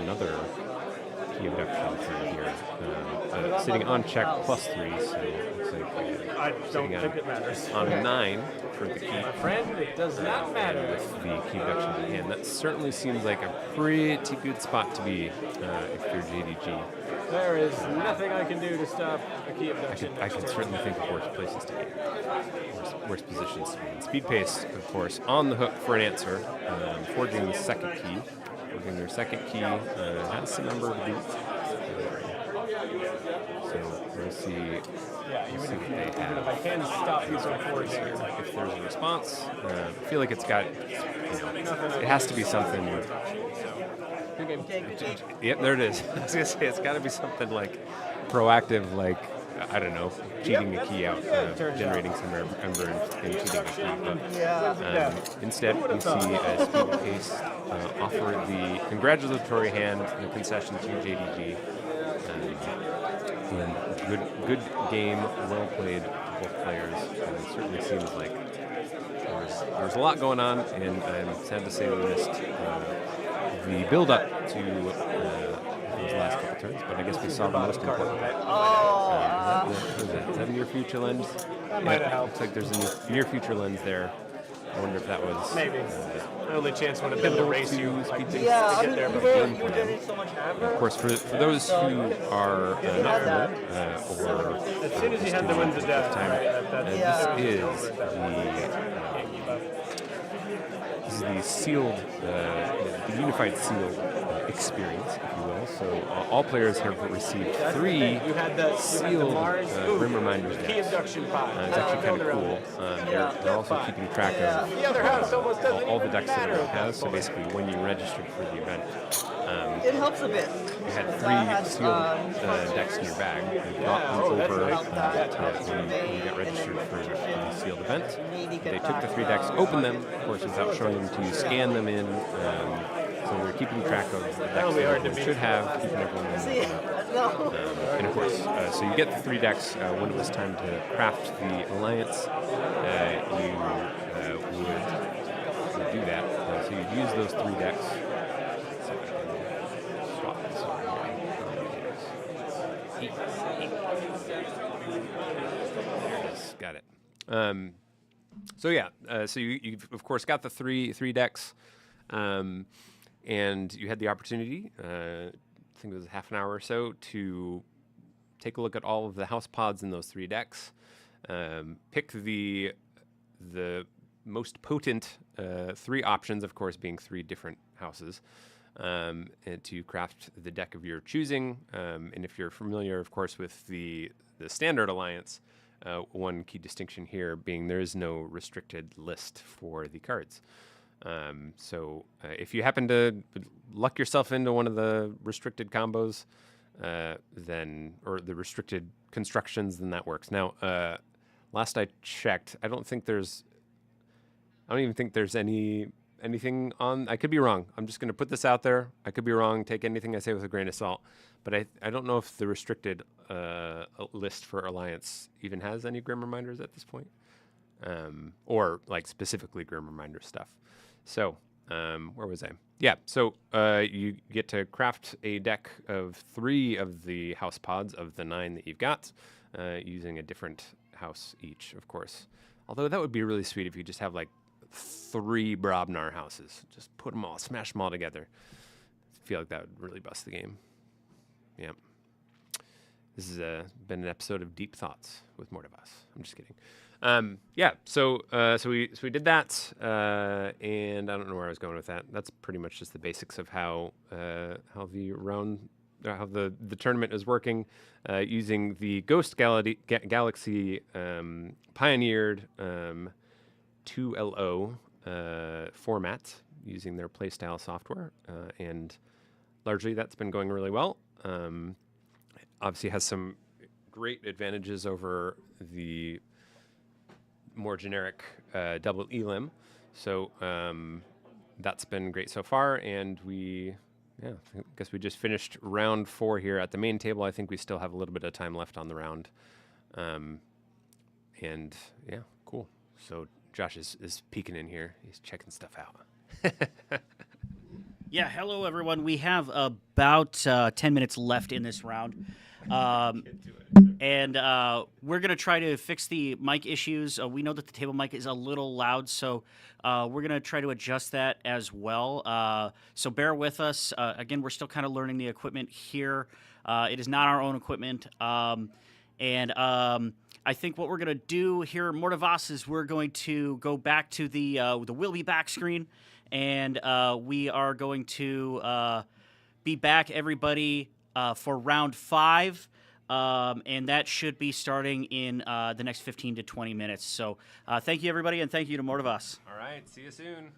another key abduction through here. Sitting on check +3, so it looks like I don't think it matters. on 9 for the key. My friend, it does not matter. With the key abduction in hand, that certainly seems like a pretty good spot to be if you're JDG. There is nothing I can do to stop a key abduction. I could certainly think of worse places to be, worse positions to be. And Speed Pace, of course, on the hook for an answer, forging the second key. Forging their second key has some number to do. So we'll see. Even if I can stop you from forging. If there's a response, I feel like it's got. It has to be something. Yep, there it is. I was gonna say it's got to be something like proactive, like I don't know, cheating a key out, generating some ember and cheating a key. But instead, we see Speed Pace offer the congratulatory hand and the concession to JDG. And good game, well played, both players. It certainly seems like there's a lot going on, and I'm sad to say we missed the build-up to those last couple turns, but I guess we saw the most important part. Is that a near future lens? That might have helped. Looks like there's a near future lens there. I wonder if that was Maybe. The only chance would have been to race you like, to Yeah, I get mean, there. you But were getting so much amber. Of course, for those who are not familiar, or as soon as you had the winds of death, this is the sealed, the unified sealed experience, if you will. So all players have received 3 sealed Grim Reminders decks. key abduction pod. It's actually kind of cool. They're also keeping track of The other house almost doesn't all the even decks that matter. it has. So basically, when you registered for the event, It helps a bit. you had 3 sealed decks in your bag. You brought them over when you got registered for the sealed event. They took the 3 decks, opened them, of course, without showing them to you, scanned them in. So they're keeping track of the decks be hard that to you should have, keeping everyone See, no. and of course, so you get the 3 decks. When it was time to craft the alliance, you would do that. So you'd use those 3 decks. So I can swap this over here. There it is. Got it. So yeah, so you've of course got the three decks, and you had the opportunity, I think it was half an hour or so, to take a look at all of the house pods in those 3 decks. Pick the most potent 3 options, of course, being 3 different houses, and to craft the deck of your choosing. And if you're familiar, of course, with the standard alliance, one key distinction here being there is no restricted list for the cards. So if you happen to luck yourself into one of the restricted combos, then or the restricted constructions, then that works. Now, last I checked, I don't even think there's anything on. I could be wrong. I'm just going to put this out there. I could be wrong. Take anything I say with a grain of salt. But I don't know if the restricted list for Alliance even has any Grim Reminders at this point, or like specifically Grim Reminder stuff. So where was I? Yeah. So you get to craft a deck of 3 of the house pods of the 9 that you've got, using a different house each, of course. Although that would be really sweet if you just have like 3 Brobnar houses. Just put them all, smash them all together. I feel like that would really bust the game. Yeah. This has been an episode of Deep Thoughts with Mordovas. I'm just kidding. Yeah. So we did that, and I don't know where I was going with that. That's pretty much just the basics of how the round, how the tournament is working, using the Ghost Galaxy pioneered 2LO format, using their playstyle software, and largely that's been going really well. Obviously has some great advantages over the more generic double elim. So that's been great so far, and I guess we just finished round 4 here at the main table. I think we still have a little bit of time left on the round. And yeah, cool. So Josh is peeking in here. He's checking stuff out. Yeah, hello everyone. We have about 10 minutes left in this round. And we're going to try to fix the mic issues. We know that the table mic is a little loud, so we're going to try to adjust that as well. So bear with us. Again, we're still kind of learning the equipment here. It is not our own equipment. And I think what we're going to do here at Mordovas is we're going to go back to the Will Be Back screen, and we are going to be back, everybody, for round 5. And that should be starting in the next 15 to 20 minutes. So thank you, everybody, and thank you to Mordovas. All right, see you soon.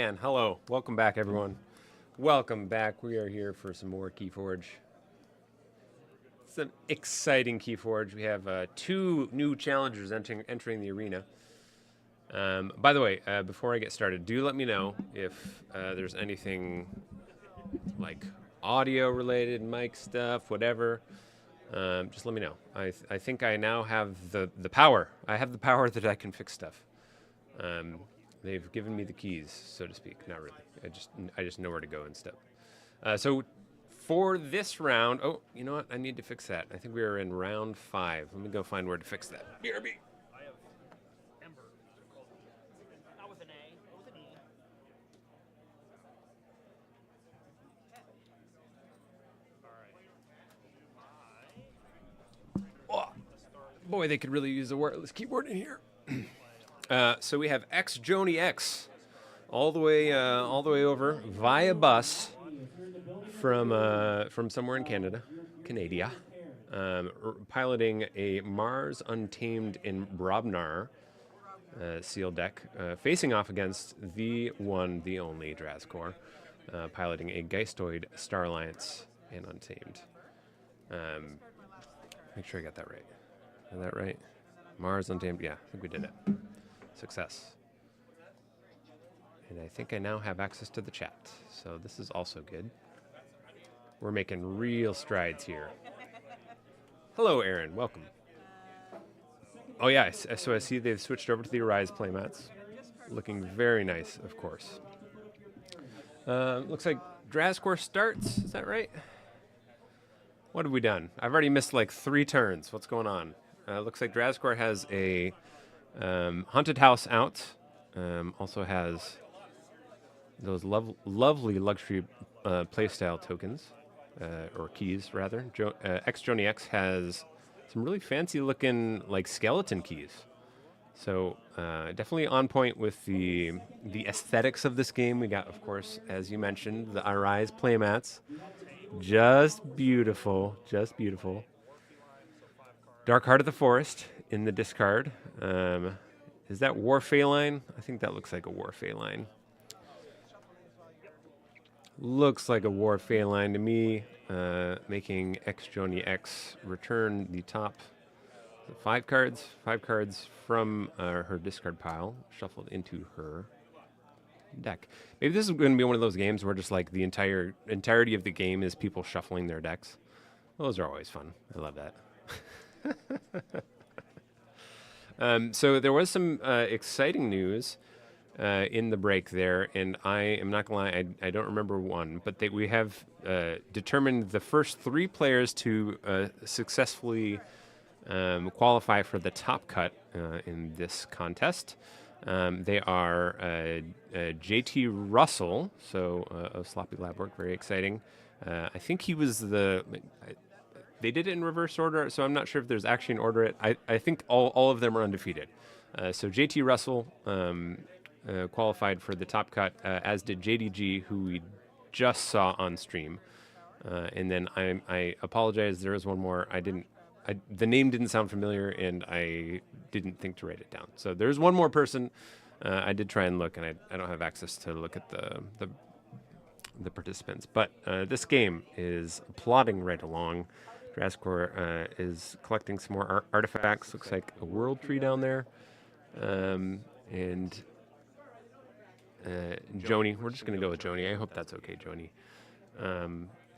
man. Hello. Welcome back, everyone. Welcome back. We are here for some more KeyForge. Some exciting KeyForge. We have 2 new challengers entering the arena. By the way, before I get started, do let me know if there's anything like audio related, mic stuff, whatever. Just let me know. I think I now have the power. I have the power that I can fix stuff. They've given me the keys, so to speak. Not really. I just know where to go and stuff. So for this round, oh, you know what? I need to fix that. I think we are in round 5. Let me go find where to fix that. BRB. Oh, boy, they could really use a wireless keyboard in here. So we have Joni X, all the way over via bus from somewhere in Canada, piloting a Mars Untamed in Brobnar seal deck, facing off against the one, the only Drazcor, piloting a Geistoid Star Alliance and Untamed. Make sure I got that right. Is that right? Mars Untamed. Yeah, I think we did it. Success. And I think I now have access to the chat, so this is also good. We're making real strides here. Hello, Aaron. Welcome. Oh, yeah, so I see they've switched over to the Arise playmats. Looking very nice, of course. Looks like Drazcor starts. Is that right? What have we done? I've already missed like 3 turns. What's going on? Looks like Drazcor has a Haunted House out. Also has those lovely luxury playstyle tokens, or keys, rather. Joni X has some really fancy looking like skeleton keys. So definitely on point with the aesthetics of this game. We got, of course, as you mentioned, the Arise playmats. Just beautiful, just beautiful. Dark Heart of the Forest in the discard. Is that War Phaline? I think that looks like a War Phaline. Looks like a War Phaline to me, making Joni X return the top 5 cards from her discard pile, shuffled into her deck. Maybe this is going to be one of those games where just like the entirety of the game is people shuffling their decks. Those are always fun. I love that. So there was some exciting news in the break there, and I am not going to lie, I don't remember one, but we have determined the first 3 players to successfully qualify for the top cut in this contest. They are JT Russell, so of Sloppy Lab Work, very exciting. I think he was they did it in reverse order, so I'm not sure if there's actually an order. I think all of them are undefeated. So JT Russell qualified for the top cut, as did JDG, who we just saw on stream. And then I apologize, there is one more. The name didn't sound familiar, and I didn't think to write it down. So there's one more person. I did try and look, and I don't have access to look at the participants. But this game is plodding right along. Drazcor is collecting some more artifacts. Looks like a world tree down there. And Joni, we're just going to go with Joni. I hope that's okay, Joni.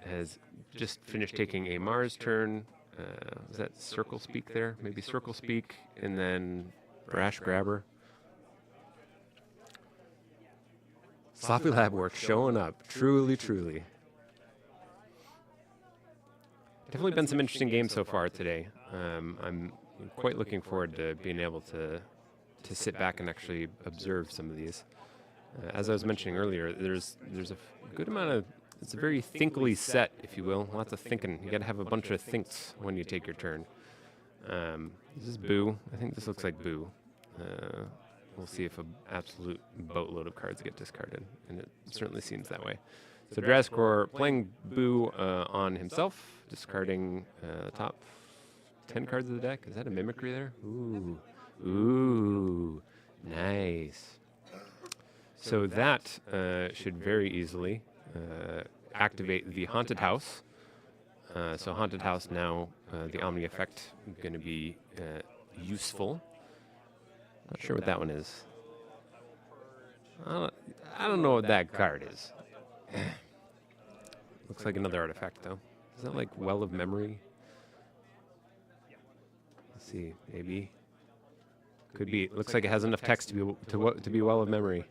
Has just finished taking a Mars turn. Was that Circle Speak there? Maybe Circle Speak, and then Brash Grabber. Sloppy Lab Work showing up. Truly, truly. Definitely been some interesting games so far today. I'm quite looking forward to being able to sit back and actually observe some of these. As I was mentioning earlier, there's a good amount of, it's a very thinkly set, if you will. Lots of thinking. You got to have a bunch of thinks when you take your turn. This is Boo. I think this looks like Boo. We'll see if an absolute boatload of cards get discarded, and it certainly seems that way. So Drazcor playing Boo on himself, discarding the top 10 cards of the deck. Is that a mimicry there? Ooh, nice. So that should very easily activate the Haunted House. So Haunted House now, the Omni effect going to be useful. Not sure what that one is. I don't know what that card is. Looks like another artifact, though. Is that like Well of Memory? Let's see, maybe. Could be. It looks like it has enough text to be Well of Memory.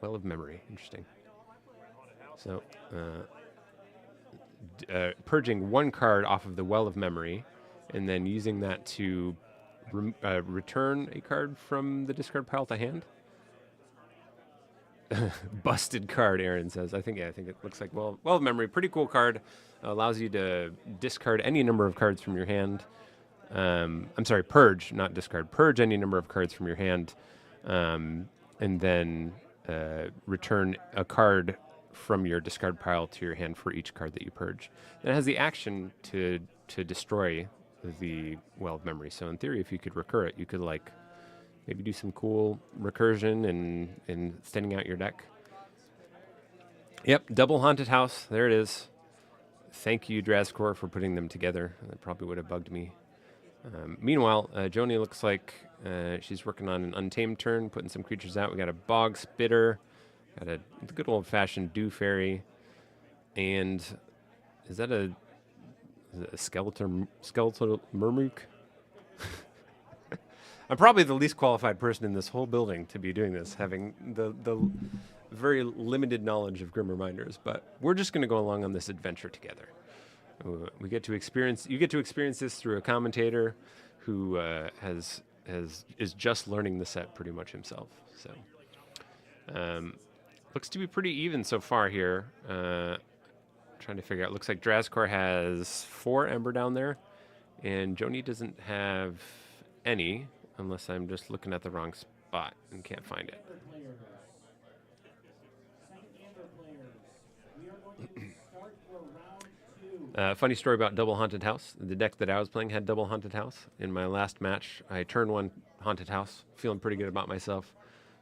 Well of Memory, interesting. So, purging one card off of the Well of Memory, and then using that to return a card from the discard pile to hand. Busted card, Aaron says. I think it looks like Well of Memory. Pretty cool card. Allows you to discard any number of cards from your hand. I'm sorry, purge, not discard. Purge any number of cards from your hand, and then return a card from your discard pile to your hand for each card that you purge. And it has the action to destroy the Well of Memory. So in theory, if you could recur it, you could like maybe do some cool recursion and thinning out your deck. Yep, double Haunted House. There it is. Thank you, Drazcor, for putting them together. That probably would have bugged me. Meanwhile, Joni looks like she's working on an Untamed turn, putting some creatures out. We got a Bog Spitter, got a good old-fashioned Dew Fairy, and is that a skeletal Murmuk? I'm probably the least qualified person in this whole building to be doing this, having the very limited knowledge of Grim Reminders, but we're just going to go along on this adventure together. We get to experience. You get to experience this through a commentator who is just learning the set pretty much himself. So, looks to be pretty even so far here. Trying to figure out. Looks like Drazcor has 4 Ember down there, and Joni doesn't have any, unless I'm just looking at the wrong spot and can't find it. Funny story about double Haunted House. The deck that I was playing had double Haunted House. In my last match, I turned 1 Haunted House, feeling pretty good about myself.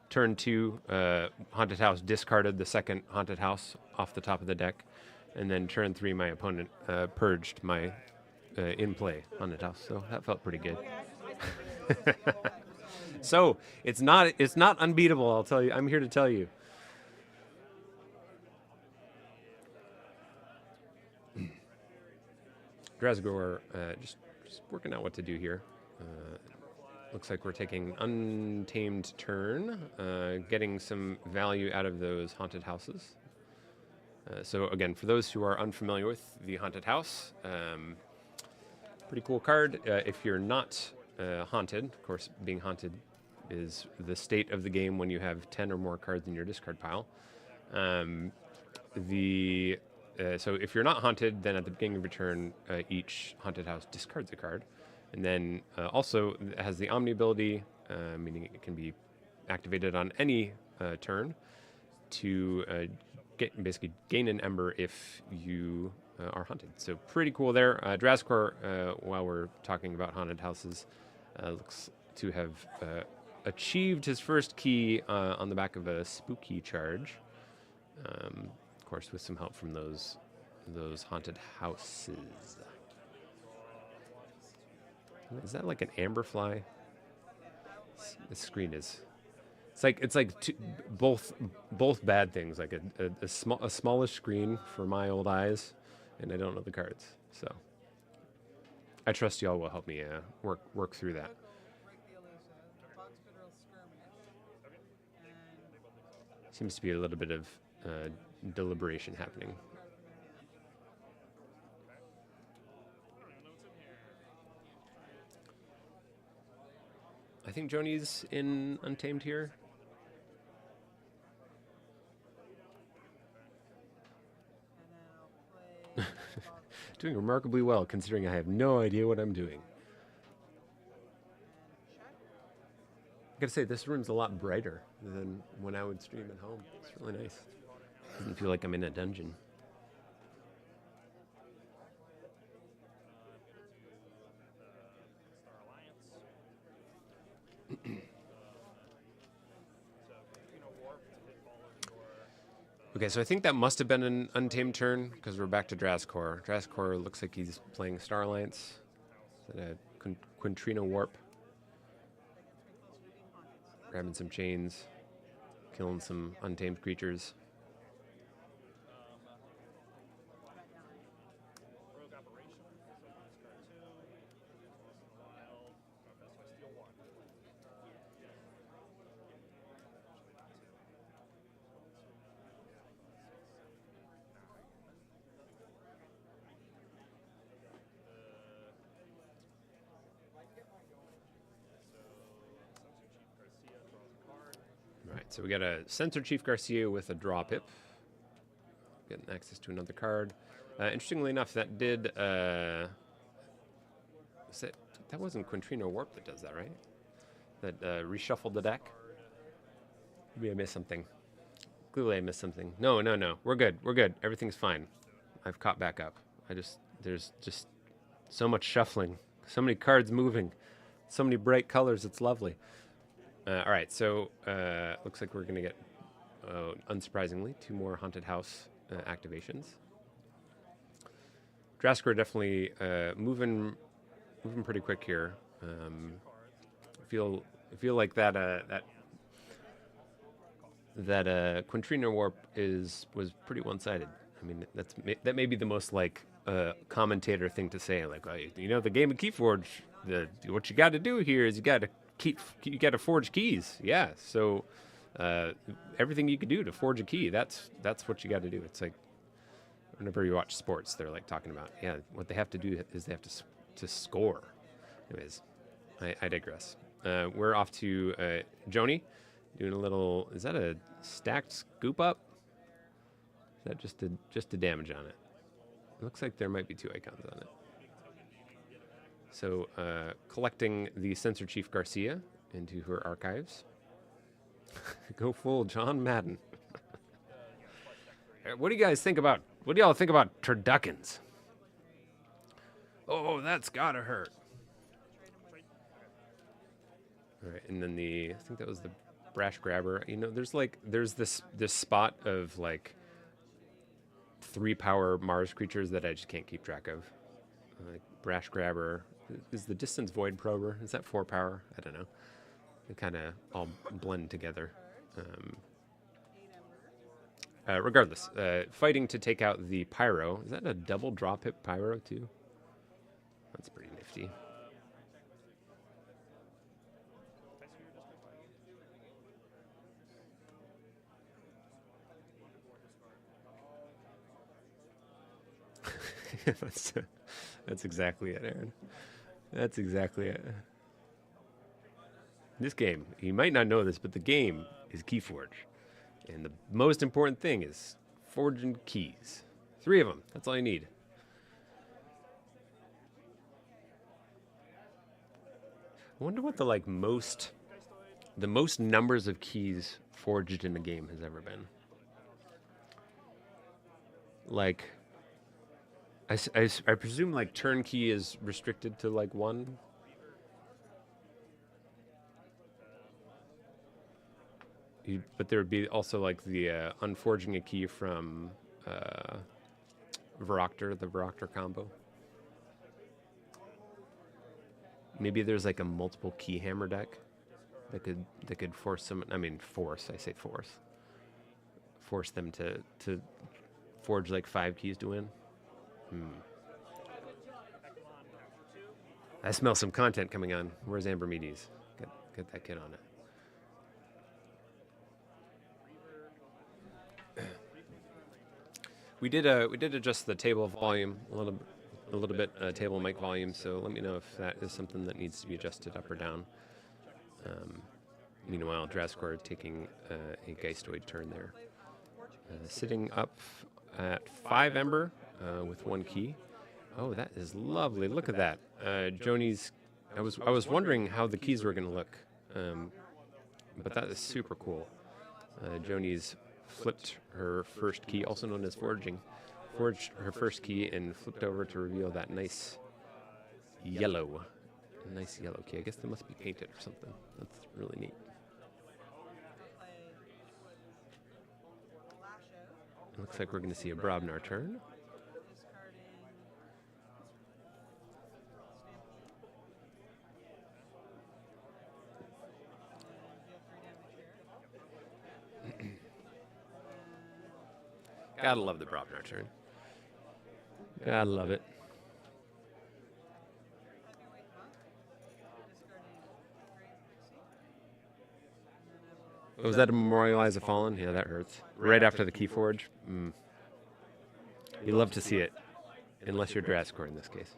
Turn 2, Haunted House discarded the second Haunted House off the top of the deck. And then turn 3, my opponent purged my in-play Haunted House. So that felt pretty good. So it's not unbeatable, I'll tell you. I'm here to tell you. Drazcor just working out what to do here. Looks like we're taking Untamed turn, getting some value out of those Haunted Houses. So again, for those who are unfamiliar with the Haunted House, pretty cool card. If you're not haunted, of course, being haunted is the state of the game when you have 10 or more cards in your discard pile. So if you're not haunted, then at the beginning of your turn, each Haunted House discards a card. And then also it has the Omni ability, meaning it can be activated on any turn to basically gain an Ember if you are haunted. So pretty cool there. Drazcor, while we're talking about Haunted Houses, looks to have achieved his first key on the back of a spooky charge. Of course, with some help from those Haunted Houses. Is that like an amberfly? The screen is. It's like both bad things. Like a smallish screen for my old eyes, and I don't know the cards. So I trust y'all will help me work through that. Seems to be a little bit of deliberation happening. I think Joni's in Untamed here. Doing remarkably well, considering I have no idea what I'm doing. I gotta say, this room's a lot brighter than when I would stream at home. It's really nice. Doesn't feel like I'm in a dungeon. Okay, so I think that must have been an untamed turn because we're back to Draskor. Draskor looks like he's playing Star Alliance. Is that a Quintrino Warp? Grabbing some chains, killing some untamed creatures. So we got a Censor Chief Garcia with a draw pip. Getting access to another card. Interestingly enough, that did... that wasn't Quintrino Warp that does that, right? That reshuffled the deck? Maybe I missed something. Clearly I missed something. No. We're good. We're good. Everything's fine. I've caught back up. There's just so much shuffling. So many cards moving. So many bright colors. It's lovely. All right, so looks like we're going to get, unsurprisingly, 2 more Haunted House activations. Draskor definitely moving pretty quick here. I feel like that Quintrino Warp was pretty one-sided. I mean, that may be the most like commentator thing to say. Like, the game of KeyForge, what you got to do here is you got to forge keys. Yeah. So everything you can do to forge a key, that's what you got to do. It's like whenever you watch sports, they're like talking about, what they have to do is they have to score. Anyways, I digress. We're off to Joni doing a little. Is that a stacked scoop up? Is that just a damage on it? It looks like there might be 2 icons on it. So collecting the Censor Chief Garcia into her archives. Go full John Madden. What do y'all think about turduckens? Oh, that's gotta hurt. All right, and then I think that was the Brash Grabber. There's this spot of like 3 power Mars creatures that I just can't keep track of. Like Brash Grabber. Is the Distance Void Prober? Is that 4 power? I don't know. They kind of all blend together. Regardless, fighting to take out the Pyro. Is that a double draw pip Pyro too? That's pretty nifty. That's exactly it, Aaron. That's exactly it. This game, you might not know this, but the game is KeyForge. And the most important thing is forging keys. 3 of them. That's all you need. I wonder what the most numbers of keys forged in a game has ever been. Like, I presume like turnkey is restricted to like 1. But there would be also like the unforging a key from Varoctor, the Varoctor combo. Maybe there's like a multiple key hammer deck that could force some. I mean, force. I say force. Force them to forge like 5 keys to win. I smell some content coming on. Where's Ambermedes? Get that kid on it. We did adjust the table volume a little bit, table mic volume. So let me know if that is something that needs to be adjusted up or down. Meanwhile, Draskor taking a Geistoid turn there, sitting up at 5 Ember with 1 key. Oh, that is lovely. Look at that, Joni's. I was wondering how the keys were going to look, but that is super cool. Joni's flipped her first key, also known as forged her first key, and flipped over to reveal that nice yellow A nice yellow key. I guess they must be painted or something. That's really neat. It looks like we're going to see a Brobnar turn. Gotta love the Brobnar turn. Gotta love it. Was that a Memorialize the Fallen? Yeah, that hurts. Right after the KeyForge. You love to see it, unless you're Drascore in this case.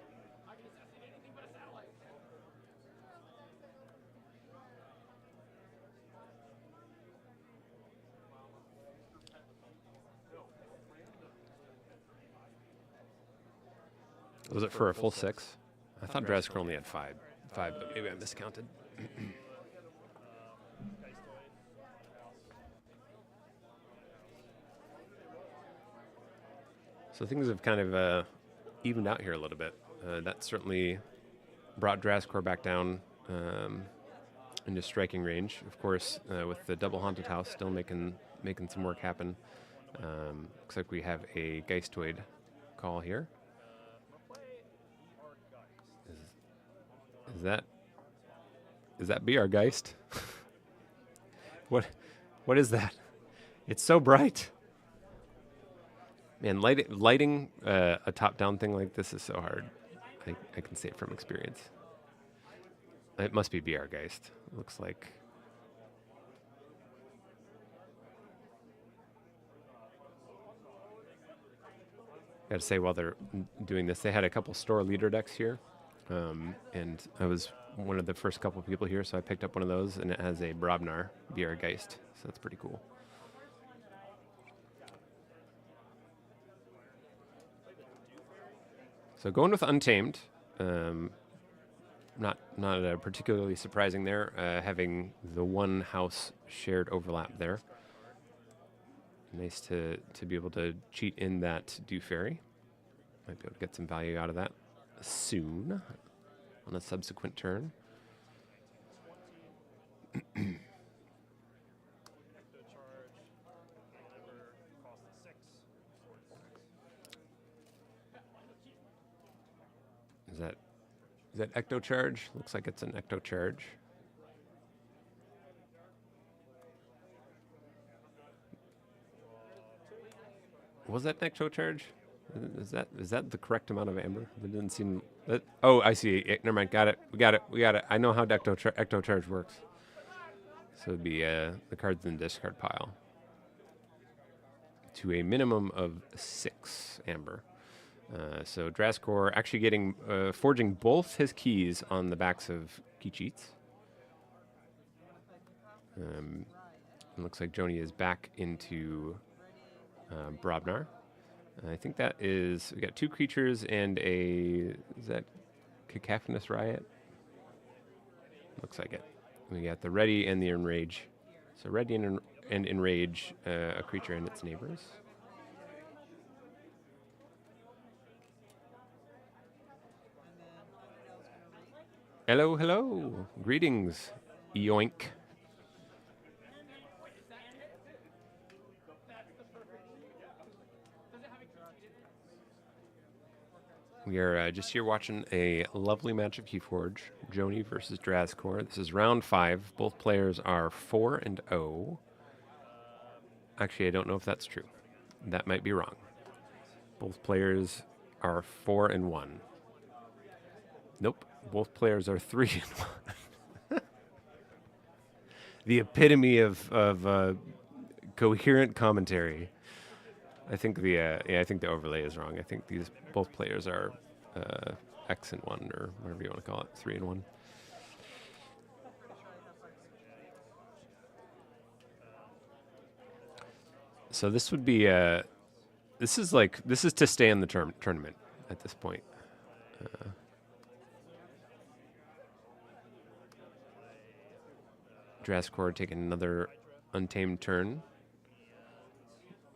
Was it for a full 6? I thought Drascore only had 5, but maybe I miscounted. So things have kind of evened out here a little bit. That certainly brought Drascore back down into striking range. Of course, with the double Haunted House still making some work happen. Looks like we have a Geistoid call here. Is that BR Geist? What is that? It's so bright. Man, lighting a top-down thing like this is so hard. I can say it from experience. It must be BR Geist. Looks like. Got to say, while they're doing this, they had a couple store leader decks here. And I was one of the first couple people here, so I picked up one of those, and it has a Brobnar BR Geist, so that's pretty cool. So going with Untamed, not particularly surprising there, having the one house shared overlap there. Nice to be able to cheat in that Dew Fairy. Might be able to get some value out of that soon on a subsequent turn. Is that Ecto Charge? Looks like it's an Ecto Charge. Was that an Ecto Charge? Is that the correct amount of amber? That didn't seem. Oh, I see. Never mind. Got it. We got it. I know how Ecto Charge works. So it'd be the cards in the discard pile to a minimum of 6 amber. So Drascore actually getting forging both his keys on the backs of key cheats. It looks like Joni is back into Brobnar. I think that is, we got 2 creatures and is that Cacophonous Riot? Looks like it. We got the Ready and the Enrage. So Ready and Enrage a creature and its neighbors. Hello, hello. Greetings, yoink. We are just here watching a lovely match of KeyForge, Joni versus Drascore. This is round 5. Both players are 4-0. Actually, I don't know if that's true. That might be wrong. Both players are 4-1. Nope. Both players are 3-1. The epitome of coherent commentary. I think I think the overlay is wrong. I think both players are X and 1, or whatever you want to call it, 3-1. So this would be this is to stay in the tournament at this point. Drascore taking another untamed turn.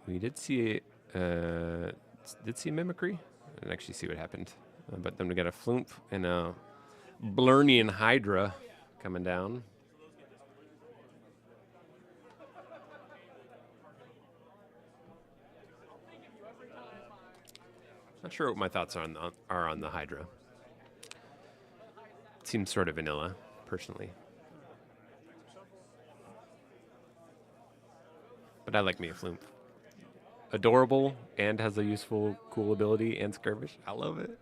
We did see mimicry. I didn't actually see what happened, but then we got a Floomp and a Blernian Hydra coming down. Not sure what my thoughts are on the Hydra. It seems sort of vanilla, personally. But I like me a Flume. Adorable and has a useful, cool ability and skirmish. I love it.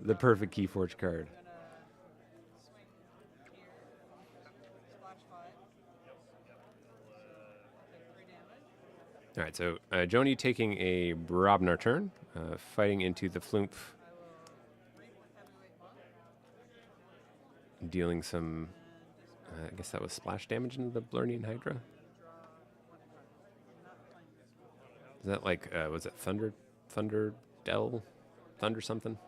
The perfect KeyForge card. All right, so Joni taking a Brobnar turn, fighting into the Flumph, dealing some, I guess that was splash damage into the Blernian Hydra. Is that like, was it Thunder something?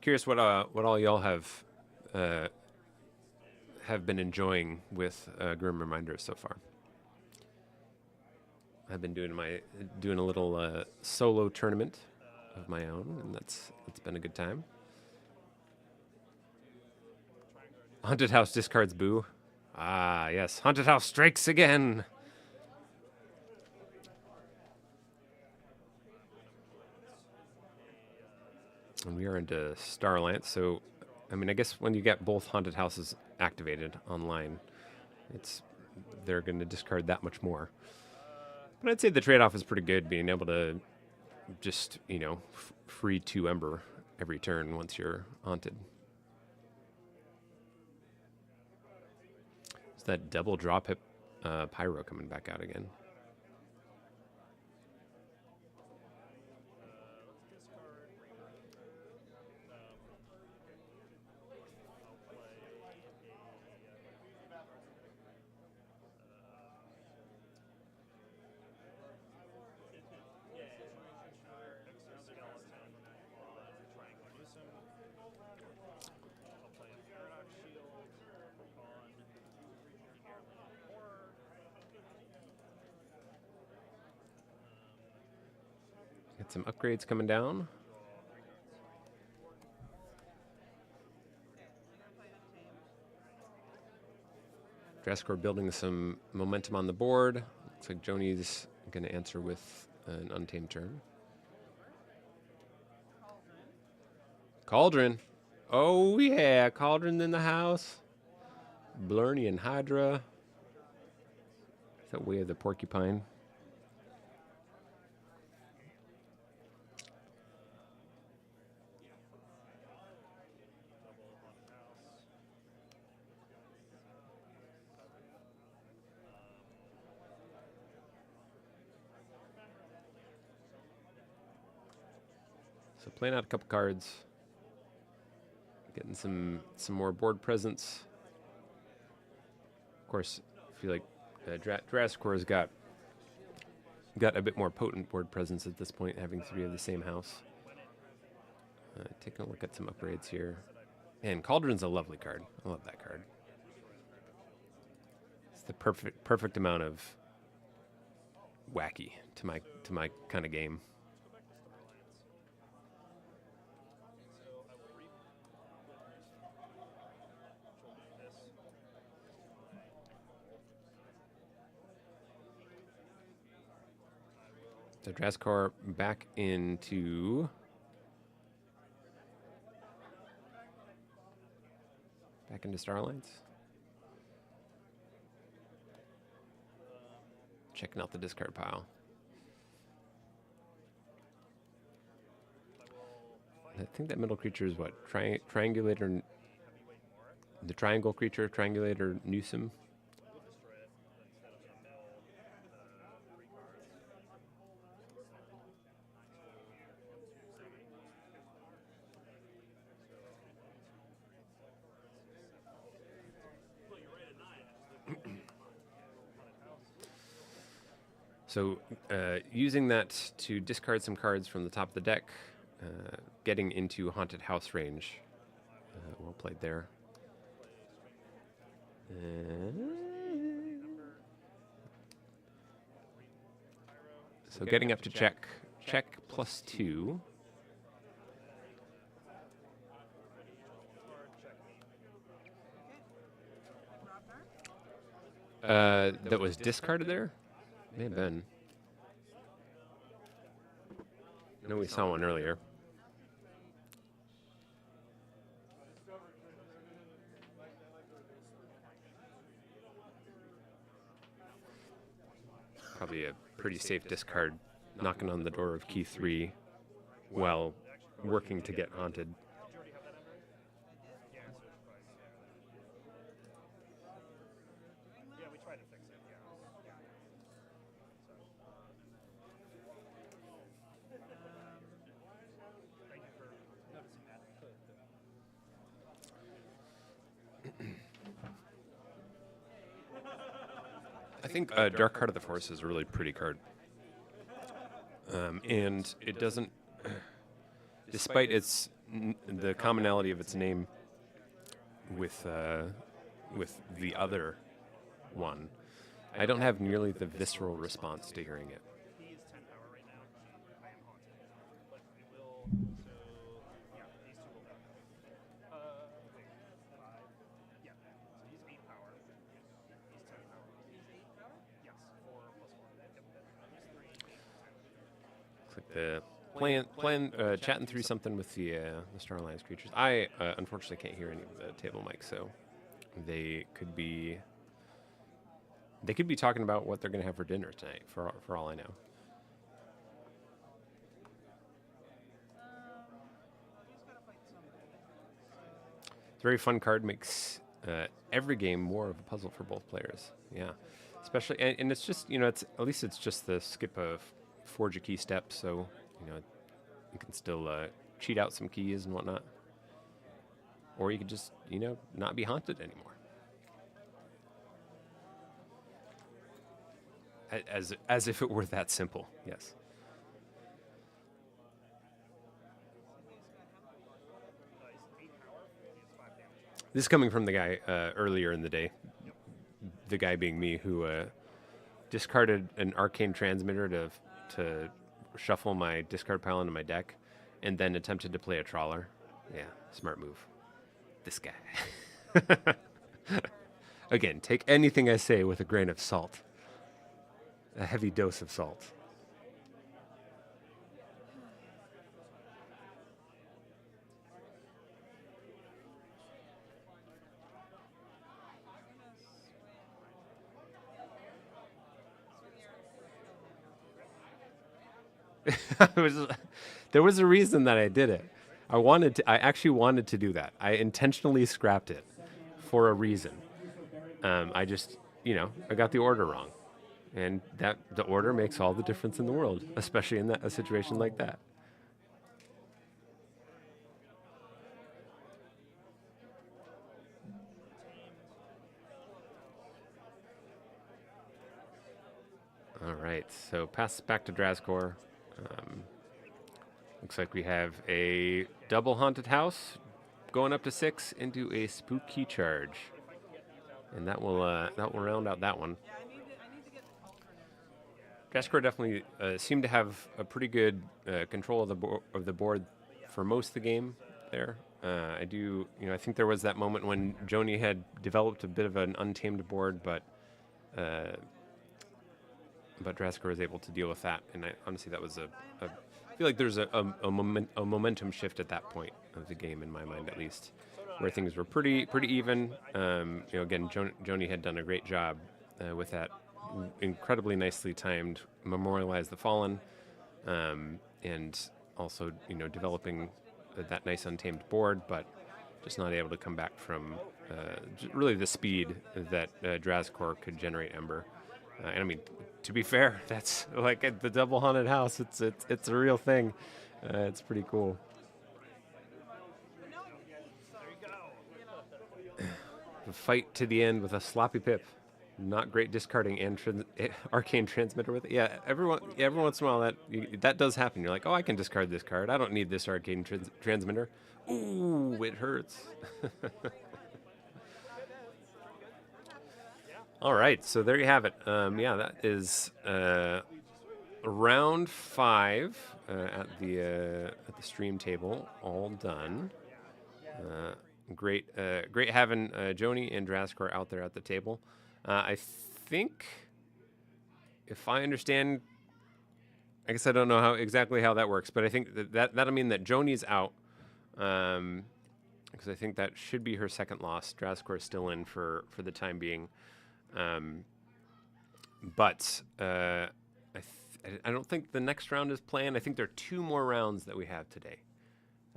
Curious what all y'all have been enjoying with Grim Reminders so far. I've been doing a little solo tournament of my own, and it's been a good time. Haunted House discards Boo. Ah, yes, Haunted House strikes again. And we are into Starlance, so I mean, I guess when you get both Haunted Houses activated online, they're going to discard that much more. But I'd say the trade-off is pretty good, being able to just, free 2 Ember every turn once you're haunted. Is that double drop hit Pyro coming back out again? Got some upgrades coming down. Drascore building some momentum on the board. Looks like Joni's going to answer with an Untamed turn. Cauldron. Oh, yeah. Cauldron in the house. Blernian Hydra. Is that Way of the Porcupine? So playing out a couple cards, getting some more board presence. Of course, I feel like Drascore's got a bit more potent board presence at this point, having 3 of the same house. Taking a look at some upgrades here. And Cauldron's a lovely card. I love that card. It's the perfect amount of wacky to my kind of game. So Drascore back into Starlines. Checking out the discard pile. I think that middle creature is what? Triangulator. The triangle creature, Triangulator Newsom. So using that to discard some cards from the top of the deck, getting into Haunted House range. Well played there. So getting up to check +2. That was discarded there? May have been. I know we saw one earlier. Probably a pretty safe discard, knocking on the door of key 3 while working to get haunted. I think Dark Heart of the Forest is a really pretty card. And it doesn't, despite the commonality of its name with the other one, I don't have nearly the visceral response to hearing it. Chatting through something with the Star Alliance creatures. I unfortunately can't hear any of the table mics, so they could be talking about what they're going to have for dinner tonight. For all I know. It's a very fun card. Makes every game more of a puzzle for both players. Yeah, especially and it's just it's at least it's just the skip of forge a key step, so you can still cheat out some keys and whatnot, or you could just not be haunted anymore. As if it were that simple. Yes. This is coming from the guy earlier in the day. The guy being me, who discarded an arcane transmitter to shuffle my discard pile into my deck, and then attempted to play a trawler. Yeah, smart move. This guy. Again, take anything I say with a grain of salt. A heavy dose of salt. There was a reason that I did it. I actually wanted to do that. I intentionally scrapped it for a reason. I just, I got the order wrong. And the order makes all the difference in the world, especially in a situation like that. All right, so pass back to Drazkor. Looks like we have a double haunted house going up to 6 into a spooky charge, and that will round out that one. Drazkor definitely seemed to have a pretty good control of the board for most of the game there. I think there was that moment when Joni had developed a bit of an untamed board, but Drazkor was able to deal with that, and honestly, that was I feel like there's a momentum shift at that point of the game, in my mind at least, where things were pretty even. Again, Joni had done a great job with that incredibly nicely timed Memorialize the Fallen, and also developing that nice untamed board, but just not able to come back from really the speed that Drazkor could generate Ember. And I mean, to be fair, that's like at the double haunted house. It's a real thing. It's pretty cool. The fight to the end with a sloppy pip. Not great discarding and arcane transmitter with it. Yeah, every once in a while that does happen. You're like, oh, I can discard this card. I don't need this arcane transmitter. Ooh, it hurts. All right, so there you have it. That is round 5 at the stream table, all done. Great having Joni and Draskor out there at the table. I think, if I understand, I guess I don't know exactly how that works, but I think that'll mean that Joni's out, because I think that should be her second loss. Draskor is still in for the time being, but I don't think the next round is planned. I think there are 2 more rounds that we have today.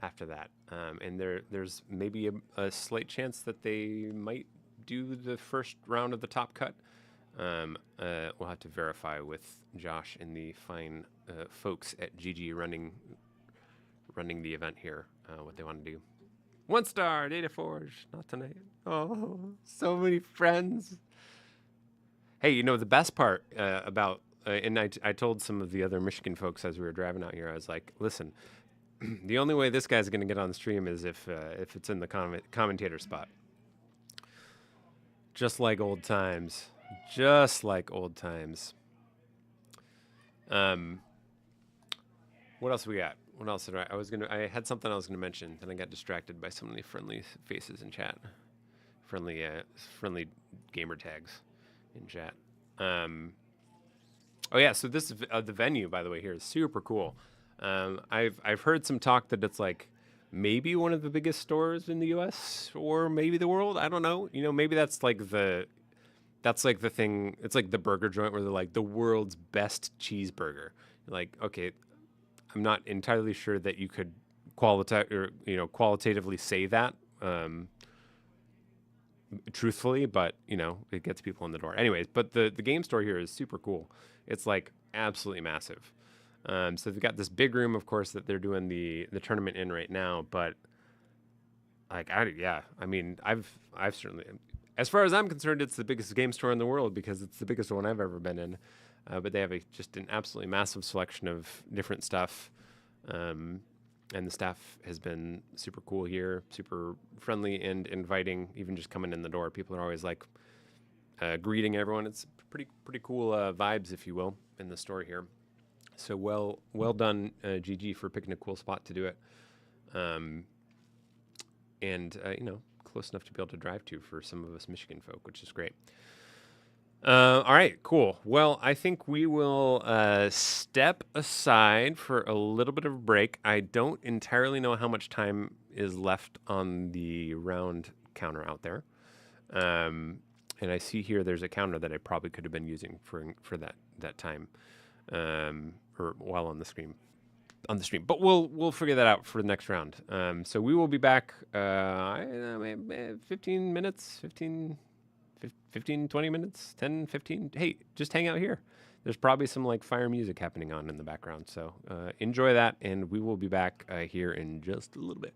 After that, and there's maybe a slight chance that they might do the first round of the top cut. We'll have to verify with Josh and the fine folks at GG running the event here what they want to do. 1 star, KeyForge, not tonight. Oh, so many friends. Hey, you know the best part about and I told some of the other Michigan folks as we were driving out here, I was like, listen. The only way this guy's going to get on the stream is if it's in the commentator spot. Just like old times. Just like old times. What else we got? What else did I had something I was going to mention, then I got distracted by some of the friendly faces in chat. Friendly gamer tags in chat. Oh yeah, so this the venue, by the way, here is super cool. I've heard some talk that it's like maybe one of the biggest stores in the U.S. or maybe the world. I don't know. You know, maybe that's like the thing. It's like the burger joint where they're like the world's best cheeseburger. Like, okay, I'm not entirely sure that you could qualitatively say that truthfully, but you know, it gets people in the door. Anyways, but the game store here is super cool. It's like absolutely massive. So they've got this big room, of course, that they're doing the tournament in right now. But like, I mean, I've certainly, as far as I'm concerned, it's the biggest game store in the world because it's the biggest one I've ever been in. But they have just an absolutely massive selection of different stuff. And the staff has been super cool here, super friendly and inviting, even just coming in the door. People are always like greeting everyone. It's pretty cool vibes, if you will, in the store here. So well done, GG, for picking a cool spot to do it, and you know, close enough to be able to drive to for some of us Michigan folk, which is great. All right, cool. Well, I think we will step aside for a little bit of a break. I don't entirely know how much time is left on the round counter out there, and I see here there's a counter that I probably could have been using for that time. Or while on the stream, but we'll figure that out for the next round. So we will be back 15 minutes, 15, 20 minutes, 10, 15. Hey, just hang out here. There's probably some like fire music happening on in the background. So enjoy that, and we will be back here in just a little bit.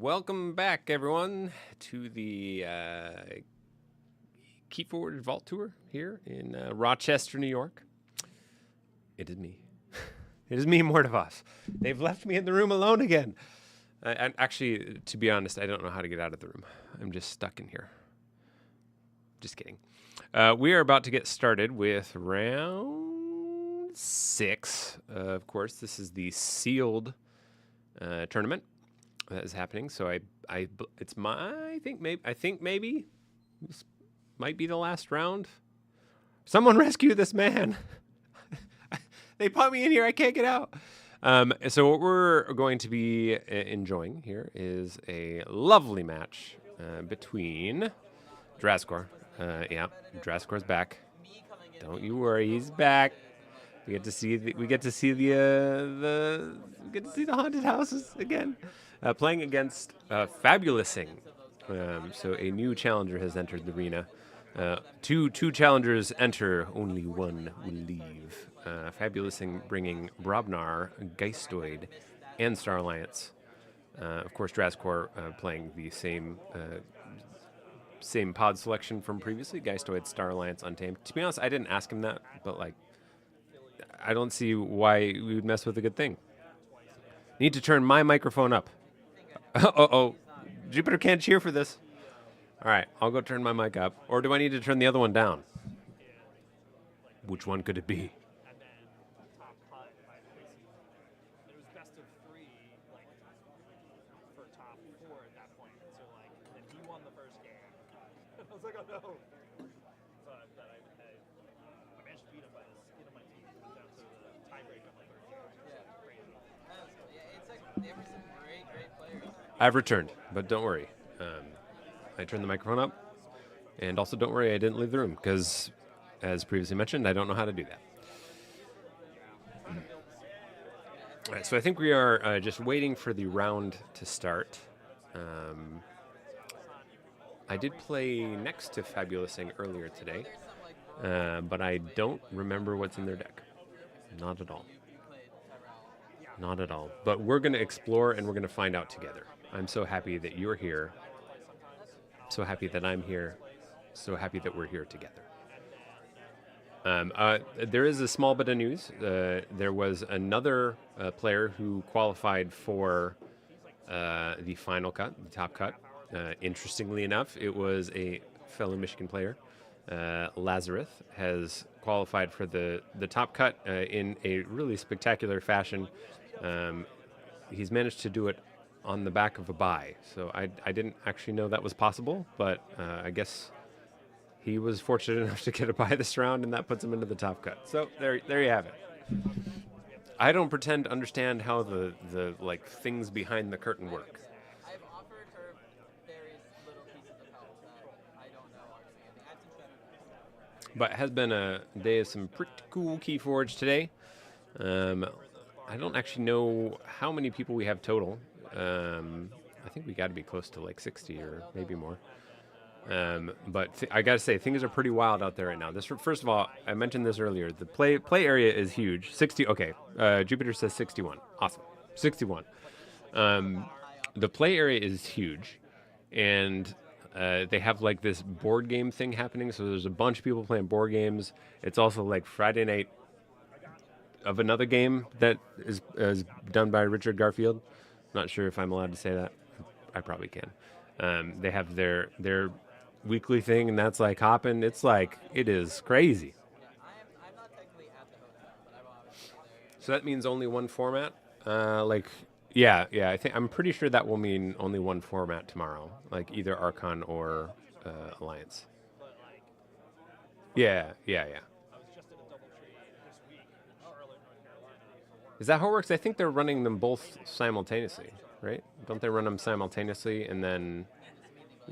Welcome back, everyone, to the KeyForge Vault Tour here in Rochester, New York. It is me. It is me, Mordovas. They've left me in the room alone again. And actually, to be honest, I don't know how to get out of the room. I'm just stuck in here. Just kidding. We are about to get started with round 6. Of course, this is the sealed tournament that is happening. So I think maybe this might be the last round. Someone rescue this man. They put me in here. I can't get out. So what we're going to be enjoying here is a lovely match between Draskor. Yeah, Draskor's back. Don't you worry, he's back. We get to see the haunted houses again. Playing against Fabulousing. So a new challenger has entered the arena. Two challengers enter, only one will leave. Fabulousing bringing Brobnar, Geistoid, and Star Alliance. Of course, Draskor playing the same pod selection from previously, Geistoid, Star Alliance, Untamed. To be honest, I didn't ask him that, but like, I don't see why we would mess with a good thing. Need to turn my microphone up. Oh, Jupiter can't cheer for this. All right, I'll go turn my mic up. Or do I need to turn the other one down? Which one could it be? I've returned, but don't worry. I turned the microphone up, and also don't worry, I didn't leave the room, because, as previously mentioned, I don't know how to do that. All right, so I think we are just waiting for the round to start. I did play next to Fabulousing earlier today, but I don't remember what's in their deck. Not at all. Not at all. But we're going to explore, and we're going to find out together. I'm so happy that you're here. So happy that I'm here. So happy that we're here together. There is a small bit of news. There was another player who qualified for the final cut, the top cut. Interestingly enough, it was a fellow Michigan player. Lazarus has qualified for the top cut in a really spectacular fashion. He's managed to do it on the back of a bye. So I didn't actually know that was possible, but I guess he was fortunate enough to get a bye this round, and that puts him into the top cut. So there you have it. I don't pretend to understand how the like things behind the curtain work. I've offered her various little pieces of help that I don't know But it has been a day of some pretty cool KeyForge today. I don't actually know how many people we have total. I think we got to be close to like 60 or maybe more. But I got to say, things are pretty wild out there right now. First of all, I mentioned this earlier. The play area is huge. 60. Okay, Jupiter says 61. Awesome. 61. The play area is huge, and they have like this board game thing happening. So there's a bunch of people playing board games. It's also like Friday night of another game that is done by Richard Garfield. Not sure if I'm allowed to say that. I probably can. They have their weekly thing, and that's like hopping. It's like, it is crazy. I'm not technically at the hotel, but I'm obviously there. So that means only one format? I'm pretty sure that will mean only one format tomorrow, like either Archon or Alliance. Yeah. Is that how it works? I think they're running them both simultaneously, right? Don't they run them simultaneously and then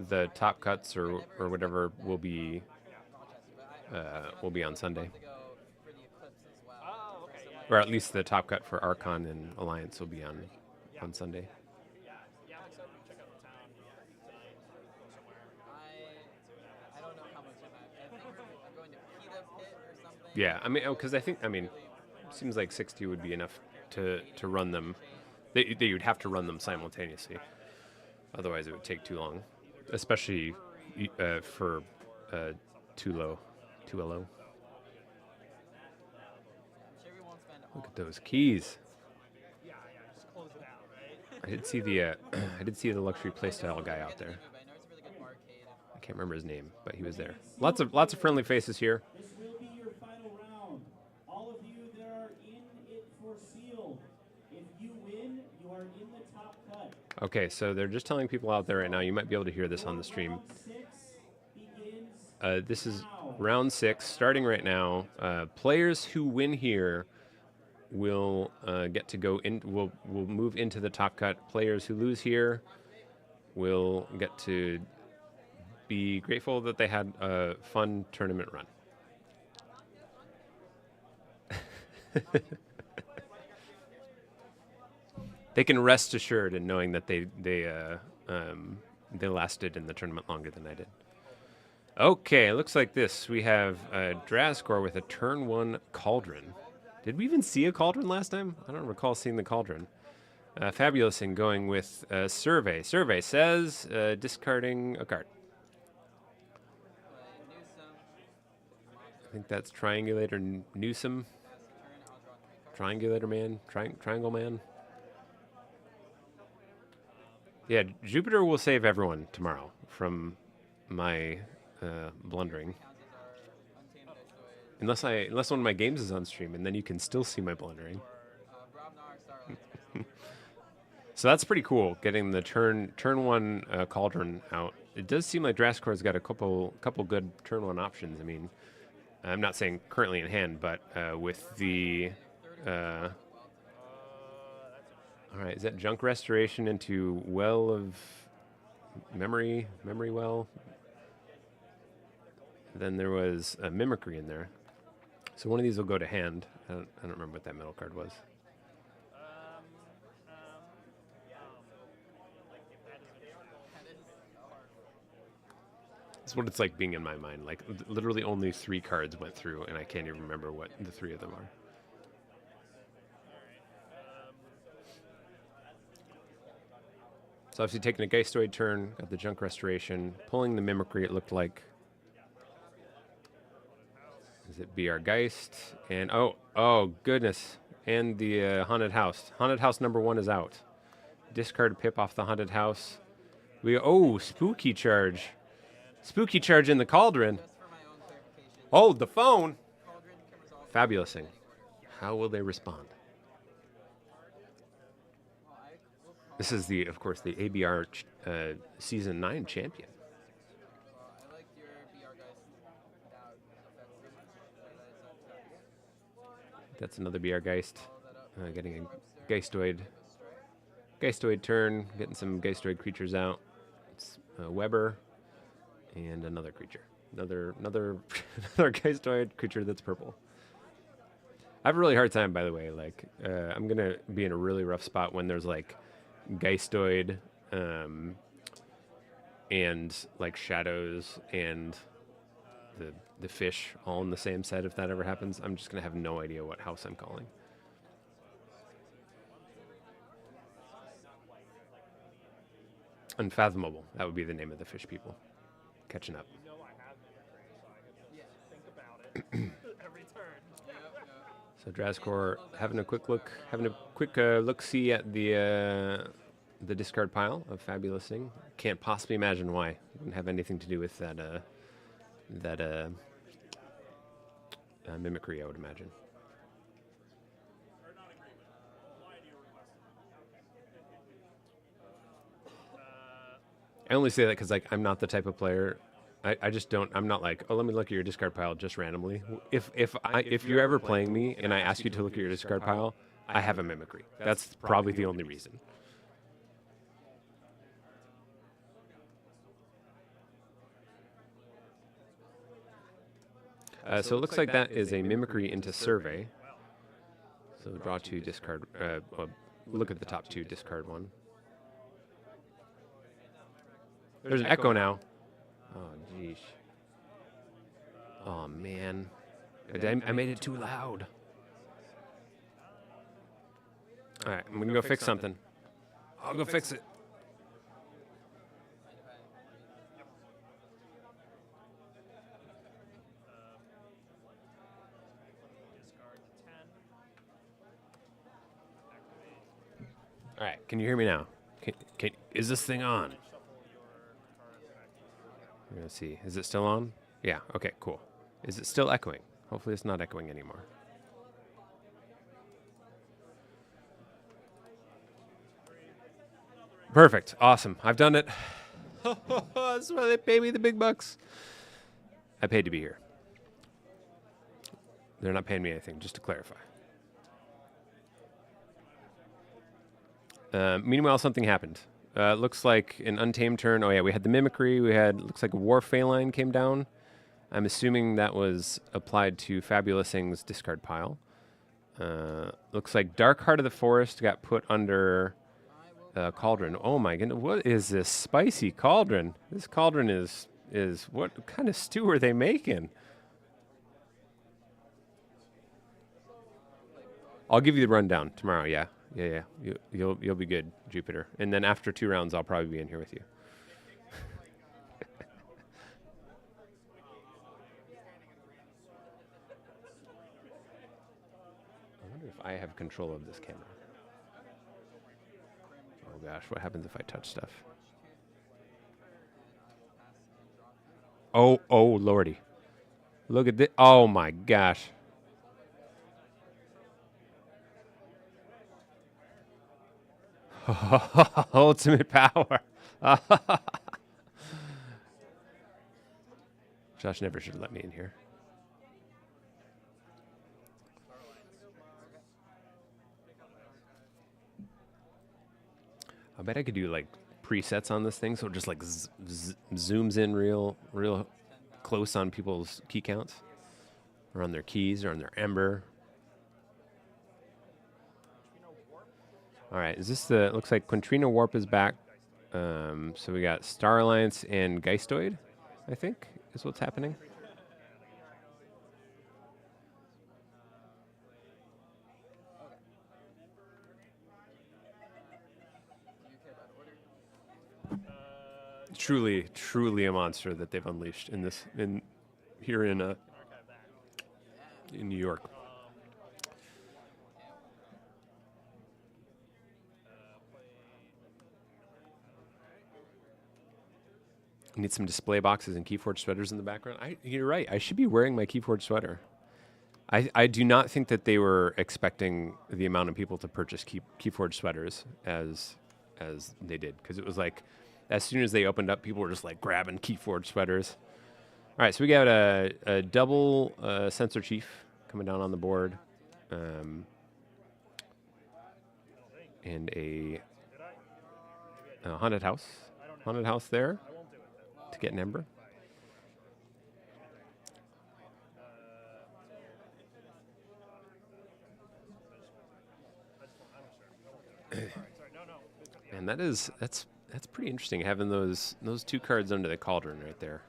the top cuts or whatever will be on Sunday. Or at least the top cut for Archon and Alliance will be on Sunday. Yeah, I mean, because seems like 60 would be enough to run them. You'd have to run them simultaneously. Otherwise, it would take too long, especially for 2LO. Look at those keys. I did see the luxury playstyle guy out there. I can't remember his name, but he was there. Lots of friendly faces here. This will be your final round. All of you that are in it for sealed. If you win, you are in the top cut. Okay, so they're just telling people out there right now. You might be able to hear this on the stream. Round 6 begins This is now. round 6, starting right now. Players who win here will get to go in. Will move into the top cut. Players who lose here will get to be grateful that they had a fun tournament run. They can rest assured in knowing that they lasted in the tournament longer than I did. Okay, looks like this. We have Drazkor with a turn 1 Cauldron. Did we even see a Cauldron last time? I don't recall seeing the Cauldron. Fabulous in going with Survey. Survey says discarding a card. I think that's Triangulator Newsome. Triangulator Man. Triangle Man. Yeah, Jupiter will save everyone tomorrow from my blundering. Unless one of my games is on stream, and then you can still see my blundering. So that's pretty cool, getting the turn 1 Cauldron out. It does seem like Draskor's got a couple good turn 1 options. I mean, I'm not saying currently in hand, but with the all right, is that Junk Restoration into Well of Memory Well? Then there was a Mimicry in there. So one of these will go to hand. I don't remember what that middle card was. That's what it's like being in my mind. Like, literally only 3 cards went through, and I can't even remember what the 3 of them are. So obviously taking a Geistoid turn, got the Junk Restoration, pulling the Mimicry, it looked like. Is it BR Geist? And oh goodness. And the Haunted House. Haunted House number 1 is out. Discard a pip off the Haunted House. Spooky Charge. Spooky Charge in the Cauldron. Oh, the phone. Fabulousing. How will they respond? This is of course, the ABR Season 9 champion. That's another BR Geist. Getting a Geistoid turn, getting some Geistoid creatures out. It's Weber and another creature. Another Geistoid creature that's purple. I have a really hard time, by the way. Like, I'm going to be in a really rough spot when there's like Geistoid and like Shadows and the fish all in the same set. If that ever happens, I'm just going to have no idea what house I'm calling. Unfathomable. That would be the name of the fish people. Catching up. So Drazkor having a quick look, look-see at the discard pile of Fabulous Thing. Can't possibly imagine why. It wouldn't have anything to do with that Mimicry, I would imagine. I only say that because like I'm not the type of player. I just don't. I'm not like, oh, let me look at your discard pile just randomly. If you're ever playing me and I ask you to look at your discard pile, I have a Mimicry. That's probably the only reason. So it looks like that is a mimicry into survey. So draw 2, discard. Well, look at the top 2, discard 1. There's an echo now. Oh, jeez. Oh, man. I made it too loud. All right, I'm going to go fix something. I'll go fix it. All right, can you hear me now? Is this thing on? Let's see. Is it still on? Yeah, okay, cool. Is it still echoing? Hopefully it's not echoing anymore. Perfect. Awesome. I've done it. That's why they pay me the big bucks. I paid to be here. They're not paying me anything, just to clarify. Meanwhile, something happened. Looks like an untamed turn. Oh, yeah, we had the mimicry. We had, looks like a war phalanx came down. I'm assuming that was applied to Fabulous Thing's discard pile. Looks like Dark Heart of the Forest got put under Cauldron. Oh, my goodness. What is this spicy cauldron? This cauldron is what kind of stew are they making? I'll give you the rundown tomorrow, yeah. Yeah. You'll be good, Jupiter. And then after 2 rounds, I'll probably be in here with you. I wonder if I have control of this camera. Oh gosh, what happens if I touch stuff? Oh lordy. Look at this. Oh my gosh. Ultimate power. Josh never should have let me in here. I bet I could do like presets on this thing, so it just like zooms in real close on people's key counts, or on their keys, or on their ember. All right, is this the? Looks like Quintrino Warp is back. So we got Star Alliance and Geistoid, I think, is what's happening. Truly a monster that they've unleashed in here in New York. Need some display boxes and KeyForge sweaters in the background. You're right. I should be wearing my KeyForge sweater. I do not think that they were expecting the amount of people to purchase KeyForge sweaters as they did, because it was like as soon as they opened up, people were just like grabbing KeyForge sweaters. All right, so we got a double sensor chief coming down on the board, and a haunted house there to get an ember. And that's pretty interesting, having those 2 cards under the cauldron right there.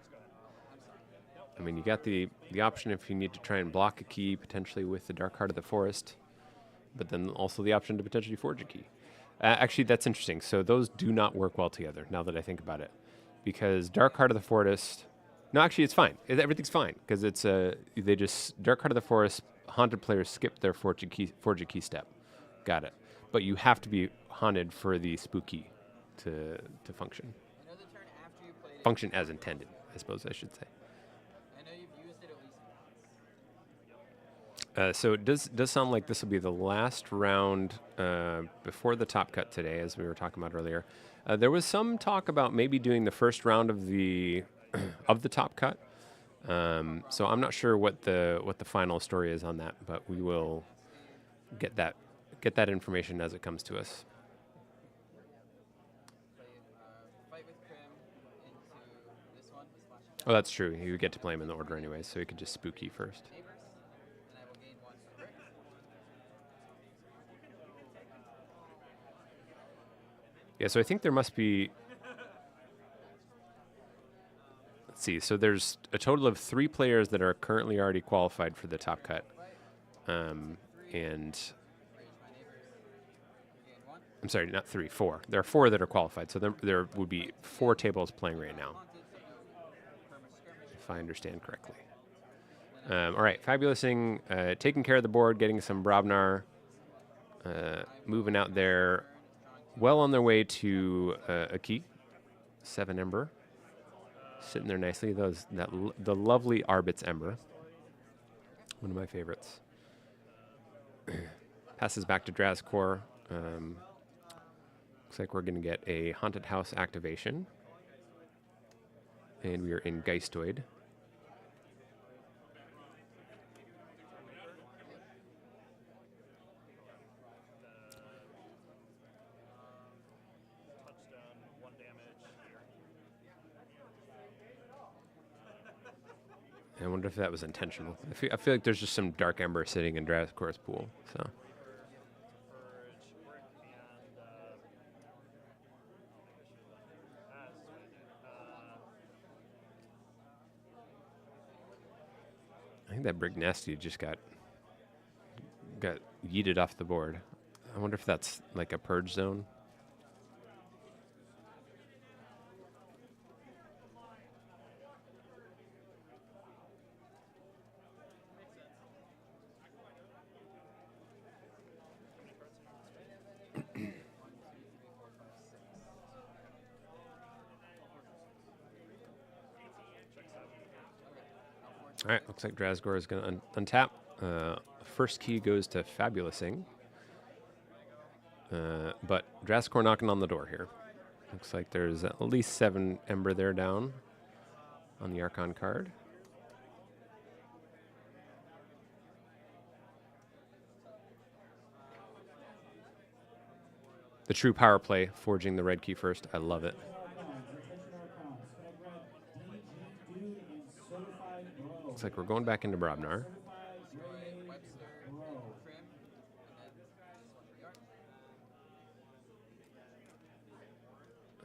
I mean, you got the option if you need to try and block a key potentially with the Dark Heart of the Forest, but then also the option to potentially forge a key. Actually, that's interesting. So those do not work well together, now that I think about it. Because Dark Heart of the Forest... No, actually, it's fine. Everything's fine. Because it's Dark Heart of the Forest, haunted players skip their forge a key step. Got it. But you have to be haunted for the spooky to function. Function as intended, I suppose I should say. So it does sound like this will be the last round before the top cut today, as we were talking about earlier. There was some talk about maybe doing the first round of the top cut. So I'm not sure what the final story is on that, but we will get that information as it comes to us. Oh, that's true. He would get to play him in the order anyway, so he could just spooky first. Yeah, so I think there must be... Let's see. So there's a total of 3 players that are currently already qualified for the top cut. And... I'm sorry, not 3, 4. There are 4 that are qualified, so there would be 4 tables playing right now, if I understand correctly. All right, Fabulousing, taking care of the board, getting some Brobnar, moving out there, well on their way to a key, 7 Ember, sitting there nicely. The lovely Arbit's Ember, one of my favorites. Passes back to Drazkor. Looks like we're going to get a Haunted House activation. And we are in Geistoid. I wonder if that was intentional. I feel like there's just some Dark Ember sitting in Drazkor's pool. So. I think that Brig Nasty just got yeeted off the board. I wonder if that's like a purge zone. All right, looks like Drazkor is going to untap. First key goes to Fabulousing. But Drazkor knocking on the door here. Looks like there's at least 7 Ember there down on the Archon card. The true power play, forging the red key first. I love it. Looks like we're going back into Brobnar.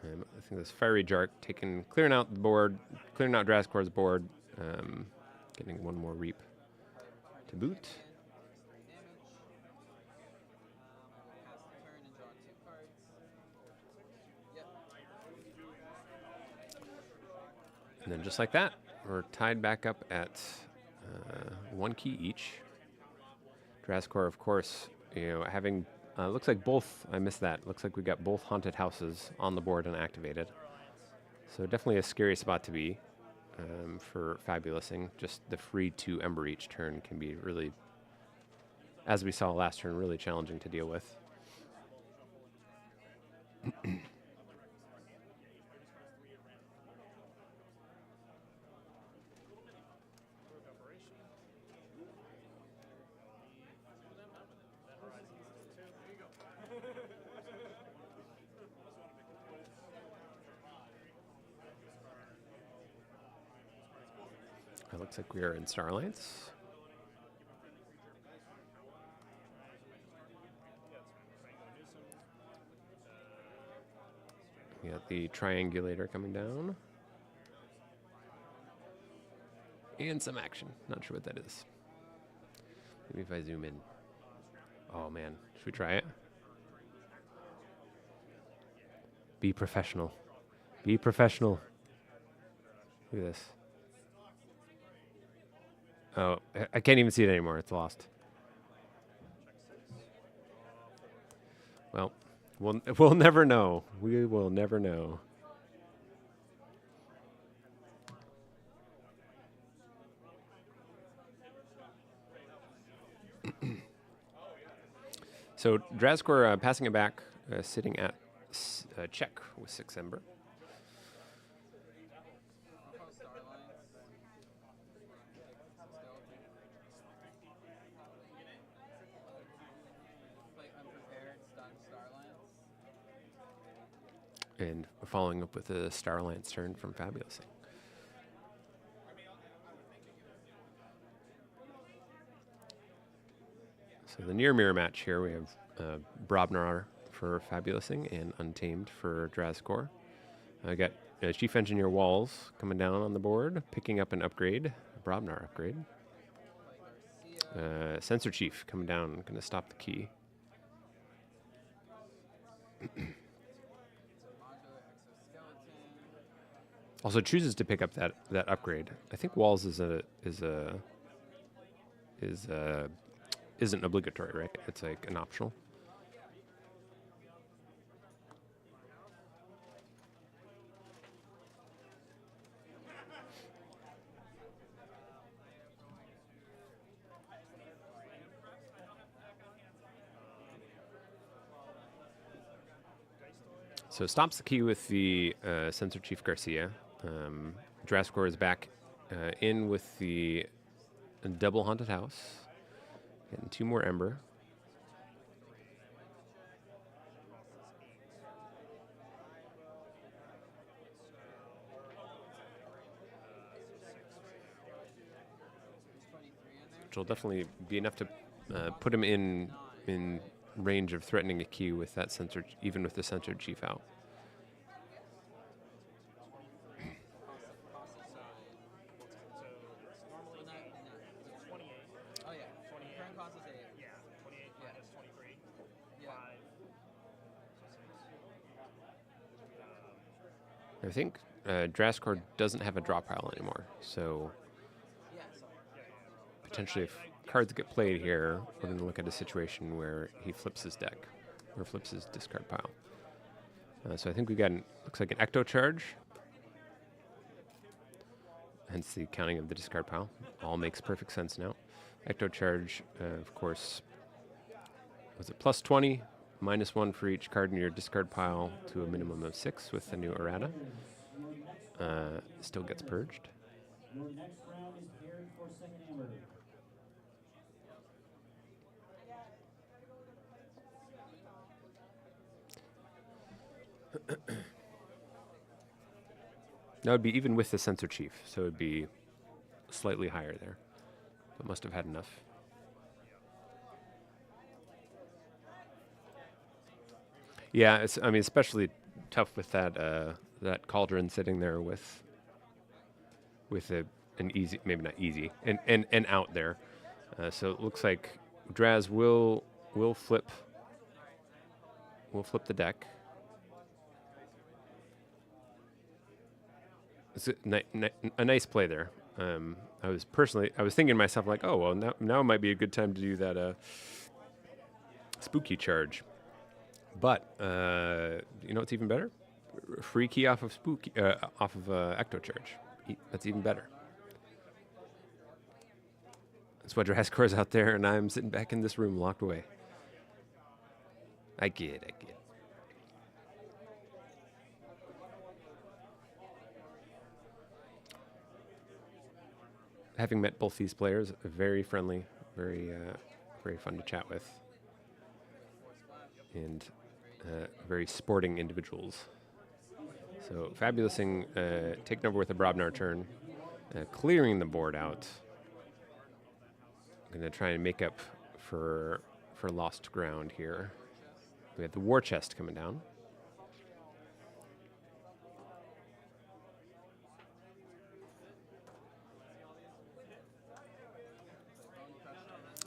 I think this Fiery Jark clearing out the board, clearing out Drazkor's board, getting 1 more Reap to boot. And then just like that, we're tied back up at 1 key each. Drazkor, of course, having looks like both. I missed that. Looks like we got both Haunted Houses on the board and activated. So definitely a scary spot to be for Fabulousing. Just the free 2 Ember each turn can be really, as we saw last turn, really challenging to deal with. It looks like we are in Starlights. We got the Triangulator coming down. And some action. Not sure what that is. Maybe if I zoom in. Oh man, should we try it? Be professional. Be professional. Look at this. Oh, I can't even see it anymore. It's lost. Well, we'll never know. We will never know. So Drazkor passing it back, sitting at check with 6 Ember. And following up with a Starlance turn from Fabulousing. So the near mirror match here, we have Brobnar for Fabulousing and Untamed for Drazkor. I got Chief Engineer Walls coming down on the board, picking up an upgrade, a Brobnar upgrade. Sensor Chief coming down, going to stop the key. Also chooses to pick up that upgrade. I think Walls isn't obligatory, right? It's like an optional. So stops the key with the Sensor Chief Garcia. Drazkor is back in with the double Haunted House. Getting 2 more Ember. Which will definitely be enough to put him in range of threatening a key with that sensor, even with the Sensor Chief out. I think Drazkor doesn't have a draw pile anymore, so potentially if cards get played here, we're going to look at a situation where he flips his deck, or flips his discard pile. So I think we got, looks like an Ecto Charge, hence the counting of the discard pile. All makes perfect sense now. Ecto Charge, of course, was it plus 20? -1 for each card in your discard pile to a minimum of 6 with the new errata. Still gets purged. Your next round is paired for second Ember. That would be even with the Sensor Chief, so it would be slightly higher there. But must have had enough. Yeah, it's, I mean, especially tough with that that Cauldron sitting there with an easy, maybe not easy, and out there. So it looks like Draz will flip the deck. It's a nice play there. I was thinking to myself like, oh well, now might be a good time to do that spooky charge. But you know what's even better? Free key off of Ecto Charge. That's even better. That's why Drazkor's out there, and I'm sitting back in this room, locked away. I get. Having met both these players, very friendly, very fun to chat with, and very sporting individuals. So Fabulousing taking over with a Brobnar turn, clearing the board out. I'm going to try and make up for lost ground here. We have the War Chest coming down.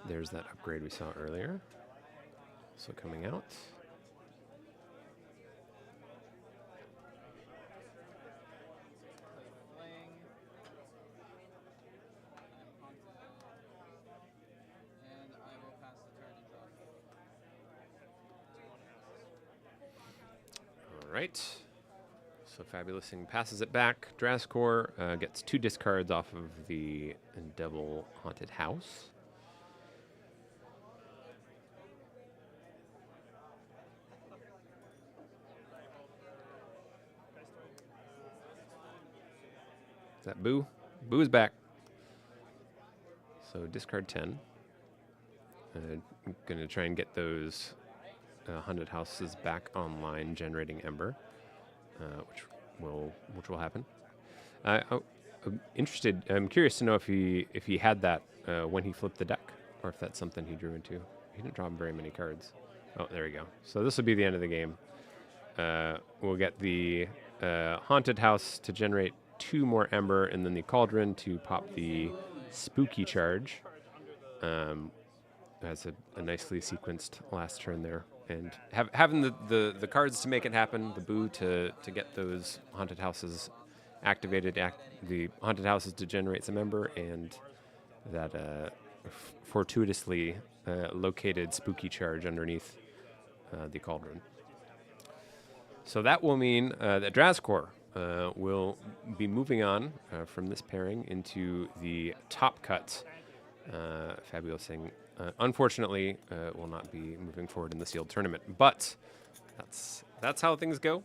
There's that upgrade we saw earlier. So coming out. All right. So Fabulousing passes it back. Drazkor gets 2 discards off of the double Haunted House. Is that Boo? Boo is back. So discard 10. I'm going to try and get those Haunted Houses back online, generating Ember, which will happen. I'm curious to know if he had that when he flipped the deck, or if that's something he drew into. he didn't draw very many cards. Oh, there we go. So this will be the end of the game. We'll get the Haunted House to generate 2 more Ember, and then the Cauldron to pop the Spooky Charge. That's a nicely sequenced last turn there. And having the cards to make it happen, the Boo to get those Haunted Houses activated, the Haunted Houses to generate some Ember, and that fortuitously located Spooky Charge underneath the Cauldron. So that will mean that Drazcor will be moving on from this pairing into the top cut. Fabulous thing. Unfortunately, will not be moving forward in the sealed tournament, but that's how things go.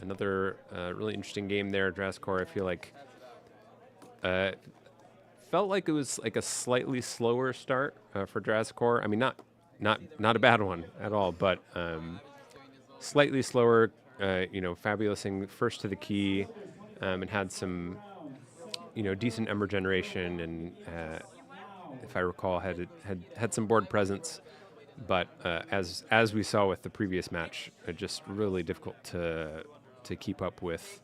Another really interesting game there, Drazcor. I feel like felt like it was like a slightly slower start for Drazcor. I mean, not a bad one at all, but slightly slower. Fabulous thing first to the key, and had some decent Ember generation, and if I recall, had some board presence, but as we saw with the previous match, just really difficult to keep up with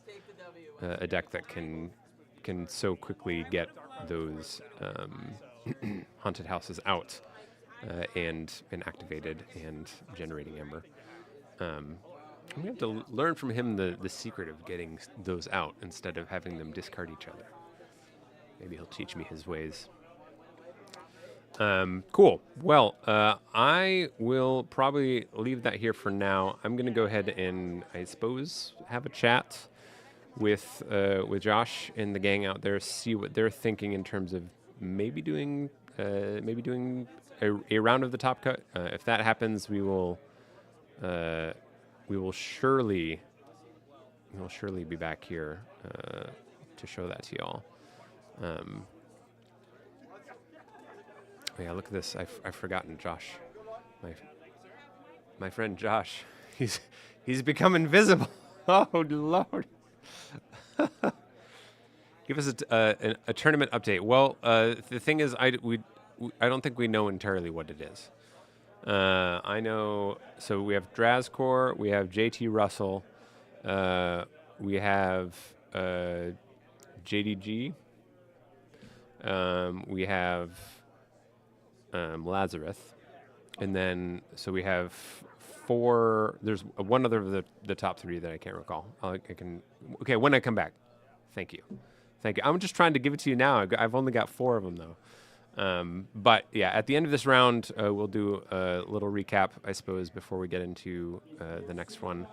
a deck that can so quickly get those Haunted Houses out and activated and generating Ember. We have to learn from him the secret of getting those out instead of having them discard each other. Maybe he'll teach me his ways. Cool. Well, I will probably leave that here for now. I'm going to go ahead and, I suppose, have a chat with Josh and the gang out there, see what they're thinking in terms of maybe doing a round of the top cut. If that happens, we will surely be back here to show that to y'all. Yeah, look at this. I've forgotten Josh, my friend Josh. He's become invisible. Oh Lord. Give us a tournament update. Well, the thing is, I don't think we know entirely what it is. I know. So we have Drazcor, we have JT Russell, we have JDG, we have Lazarus, and then so we have 4. There's one other of the top 3 that I can't recall. Okay, when I come back. Thank you. I'm just trying to give it to you now. I've only got 4 of them though. But yeah, at the end of this round, we'll do a little recap, I suppose, before we get into the next one.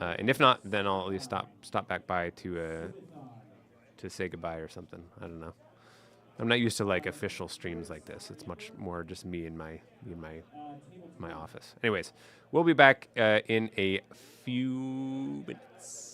And if not, then I'll at least stop back by to say goodbye or something. I don't know. I'm not used to like official streams like this. It's much more just me in my office. Anyways, we'll be back in a few minutes.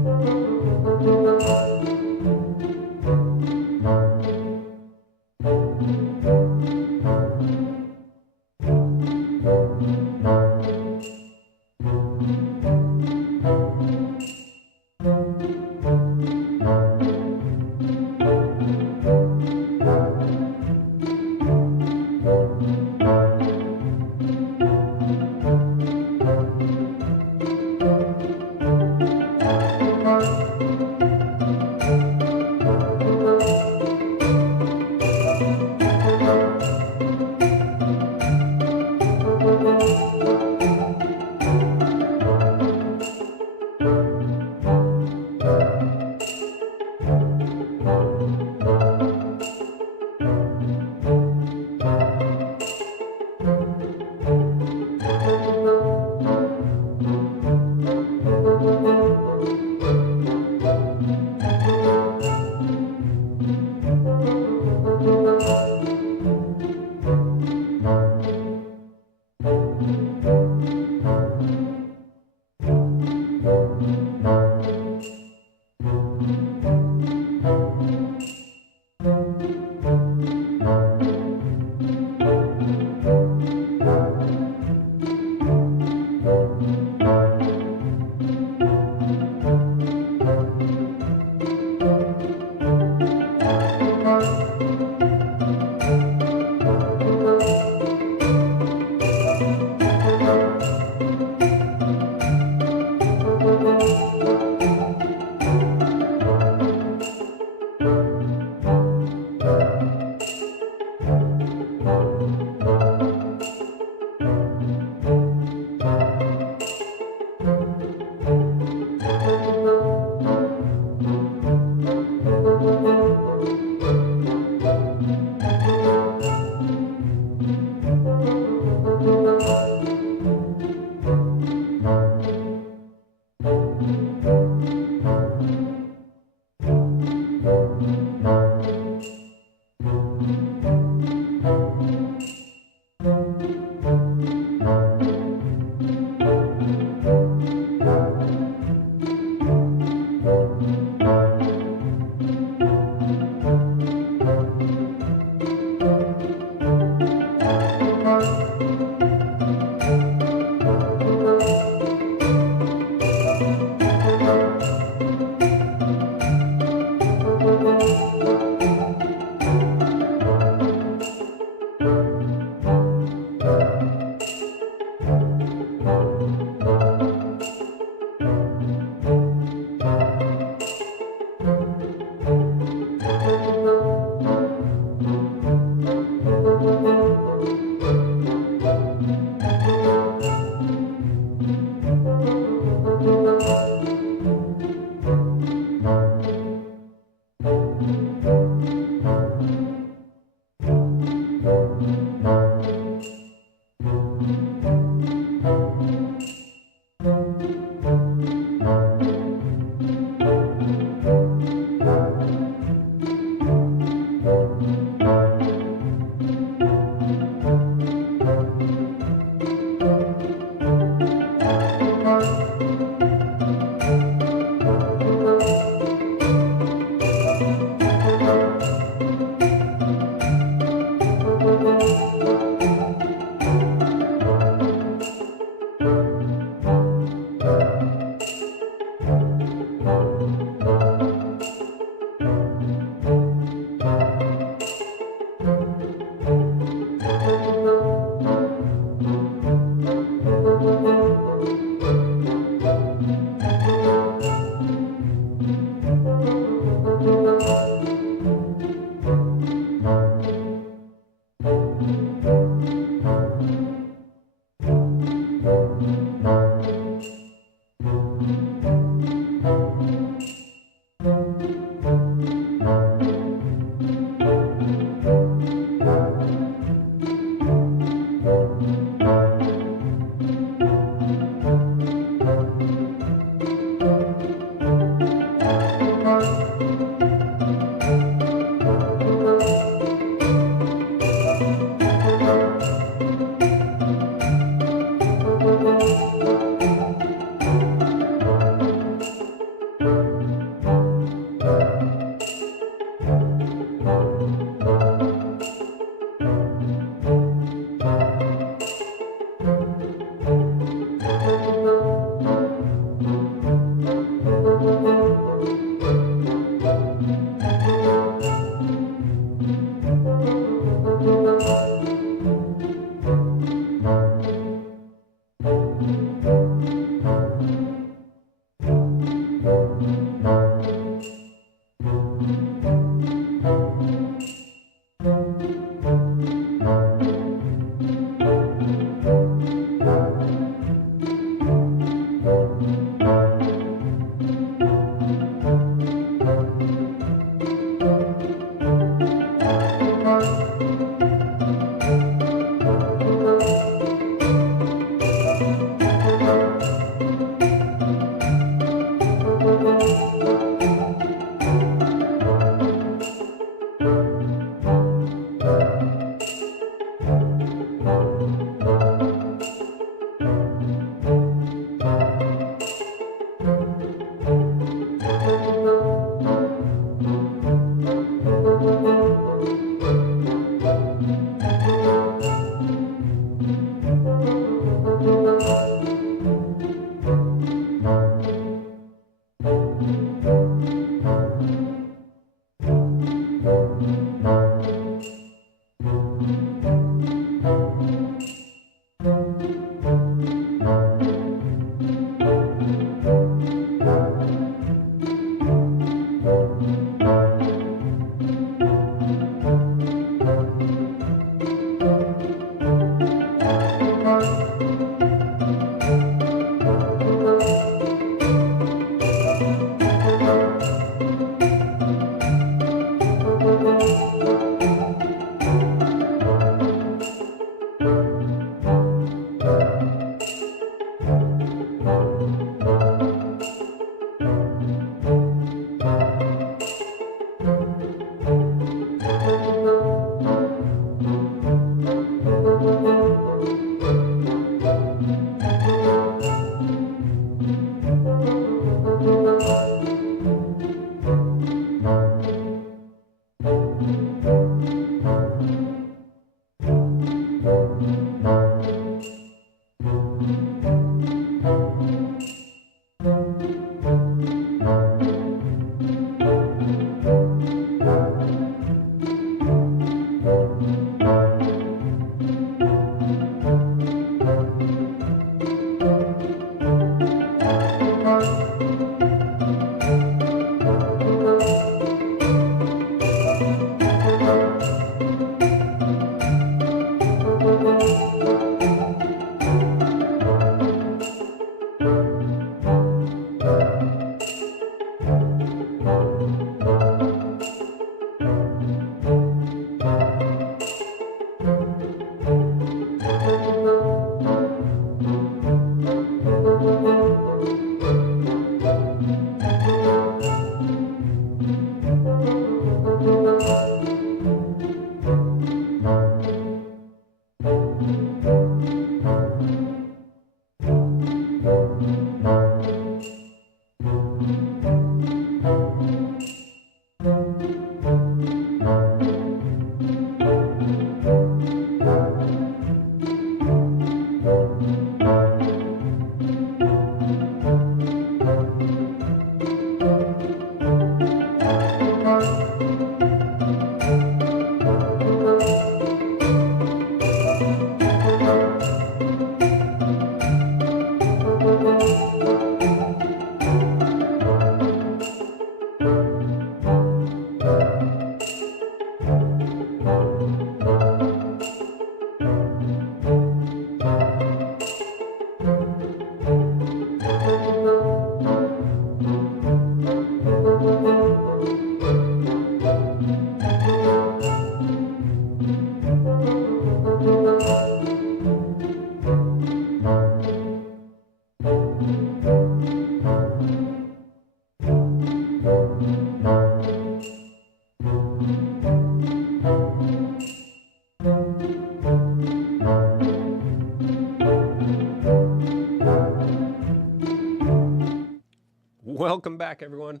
Welcome back, everyone.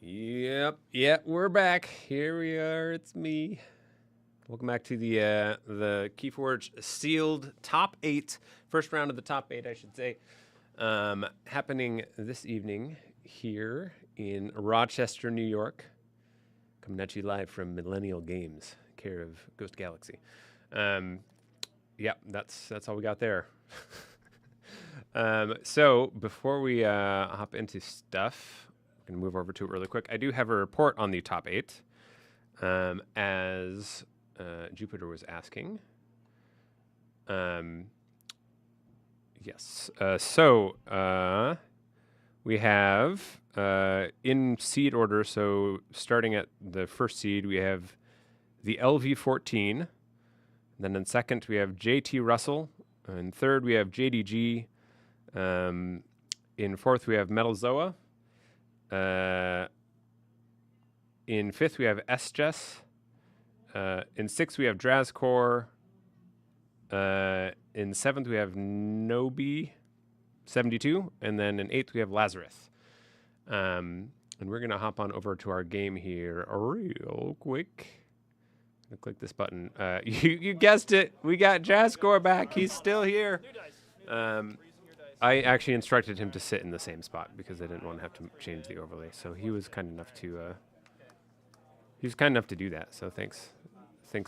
Yep, we're back. Here we are. It's me. Welcome back to the KeyForge sealed top 8, first round of the top 8, I should say, happening this evening here in Rochester, New York. Coming at you live from Millennial Games, care of Ghost Galaxy. Yep, that's all we got there. So before we hop into stuff, I'm going to move over to it really quick. I do have a report on the top 8, as Jupiter was asking. Yes. So we have in seed order. So starting at the first seed, we have the LV14. Then in second, we have JT Russell. In third, we have JDG. In fourth, we have Metalzoa. In fifth, we have SJess. In sixth, we have Drazcor. In seventh, we have Nobi72. And then in eighth, we have Lazarus. And we're going to hop on over to our game here real quick. I'm going to click this button. You guessed it. We got Drazcor back. He's still here. I actually instructed him to sit in the same spot because I didn't want to have to change the overlay. So he was kind enough to do that. So thanks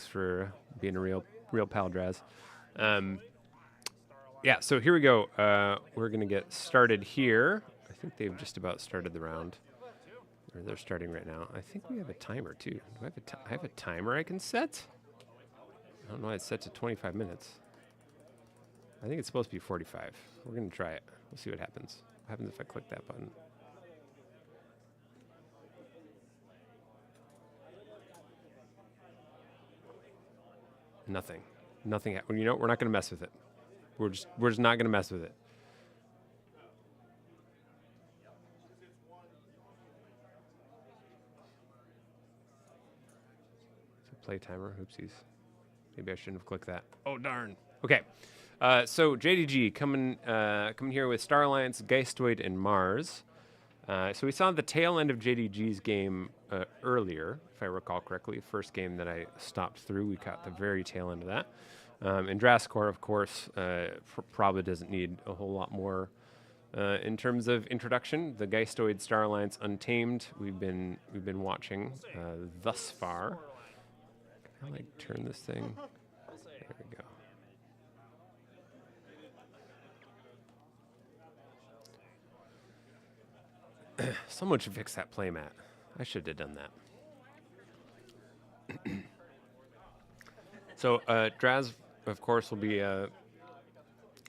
for being a real pal, Draz. Yeah. So here we go. We're gonna get started here. I think they've just about started the round, or they're starting right now. I think we have a timer too. Do I have a timer I can set? I don't know. It's set to 25 minutes. I think it's supposed to be 45. We're going to try it. We'll see what happens. What happens if I click that button? Nothing. Nothing. Well, you know, we're not going to mess with it. We're just not going to mess with it. So play timer. Oopsies. Maybe I shouldn't have clicked that. Oh, darn. Okay. So JDG coming here with Star Alliance, Geistoid, and Mars. So we saw the tail end of JDG's game earlier, if I recall correctly. First game that I stopped through, we caught the very tail end of that. And Drazcor, of course, probably doesn't need a whole lot more in terms of introduction. The Geistoid, Star Alliance, Untamed, we've been watching thus far. Can I like turn this thing? There we go. Someone should fix that playmat. I should have done that. So Draz, of course, will be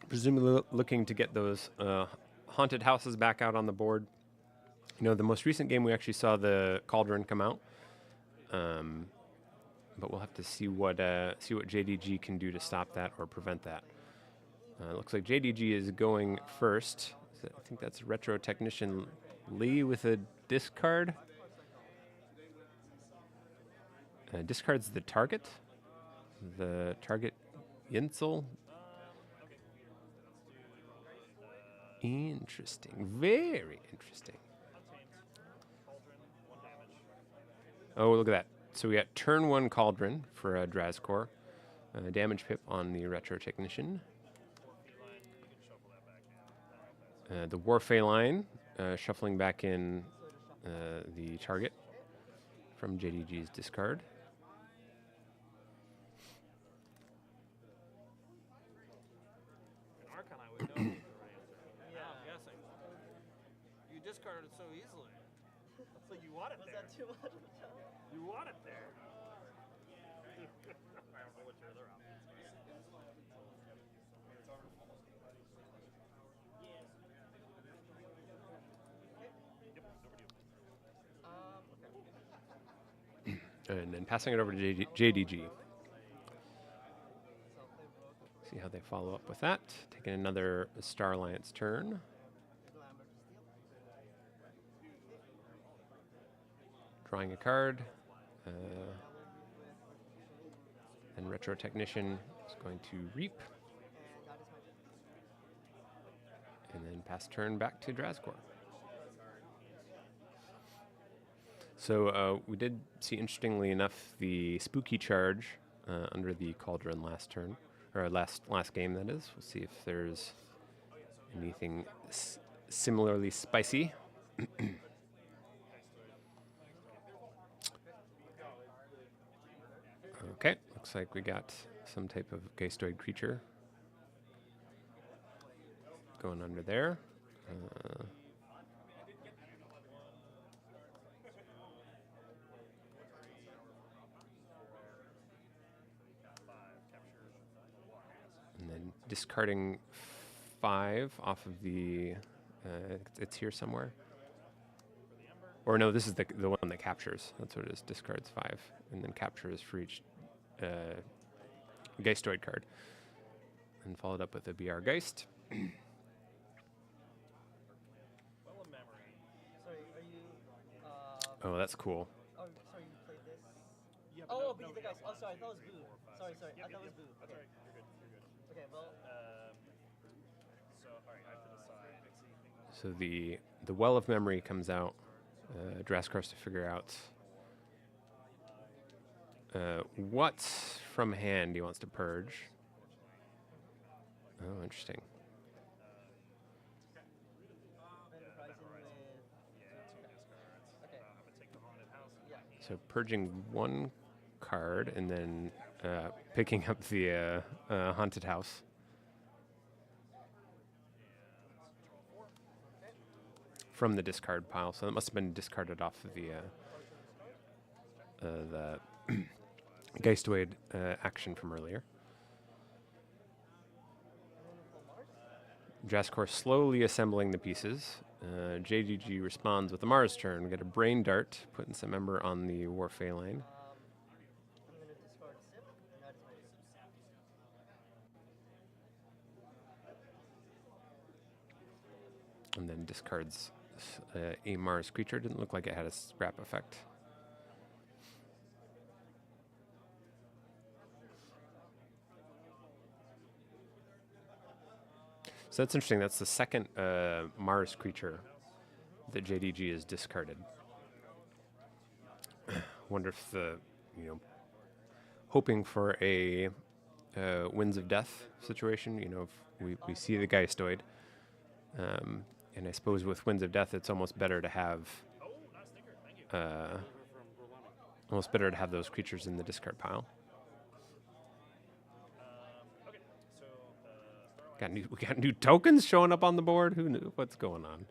presumably looking to get those haunted houses back out on the board. You know, the most recent game we actually saw the Cauldron come out, but we'll have to see what JDG can do to stop that or prevent that. Looks like JDG is going first. I think that's Retro Technician Lee with a discard. Discards the target. The target Yinsel. Interesting. Very interesting. Oh, look at that. So we got turn 1 Cauldron for a Drazcor. Damage pip on the Retro Technician. The Warphaline, shuffling back in the target from JDG's discard. Archon, I would know this already. Yeah, I'm guessing. You discarded it so easily. So you want it there. Was that too much? You want it there. I don't know what your other options And then passing it over to JDG. See how they follow up with that. Taking another Star Alliance turn. Drawing a card. And Retro Technician is going to reap. And then pass turn back to Drazcor. So we did see, interestingly enough, the spooky charge under the Cauldron last turn, or last game, that is. We'll see if there's anything similarly spicy. Okay, looks like we got some type of Geistoid creature going under there. And then discarding 5 off of the, it's here somewhere. Or no, this is the one that captures. That's what it is. Discards 5, and then captures for each Geistoid card. And followed up with a BR Geist. Sorry, are you? Oh, that's cool. Oh, sorry, you played this. Oh, but you think oh, sorry, I thought it was Boo. Sorry, I thought it was Boo. That's all right. You're good. You're good. Okay, well. So, all right, I have to decide. So the Well of Memory comes out. Drazcor has to figure out what from hand he wants to purge. Oh, interesting. So purging 1 card and then picking up the Haunted House. From the discard pile, so it must have been discarded off of the Geistoid action from earlier. Drazcor slowly assembling the pieces. JDG responds with a Mars turn. We get a Brain Dart, putting some Ember on the Warphaline. I'm going to discard a Sip, and that is my turn. And then discards a Mars creature. Didn't look like it had a scrap effect. So that's interesting. That's the second Mars creature that JDG has discarded. Wonder if hoping for a Winds of Death situation. If we see the Geistoid. And I suppose with Winds of Death, it's almost better to have those creatures in the discard pile. We got new tokens showing up on the board. Who knew what's going on?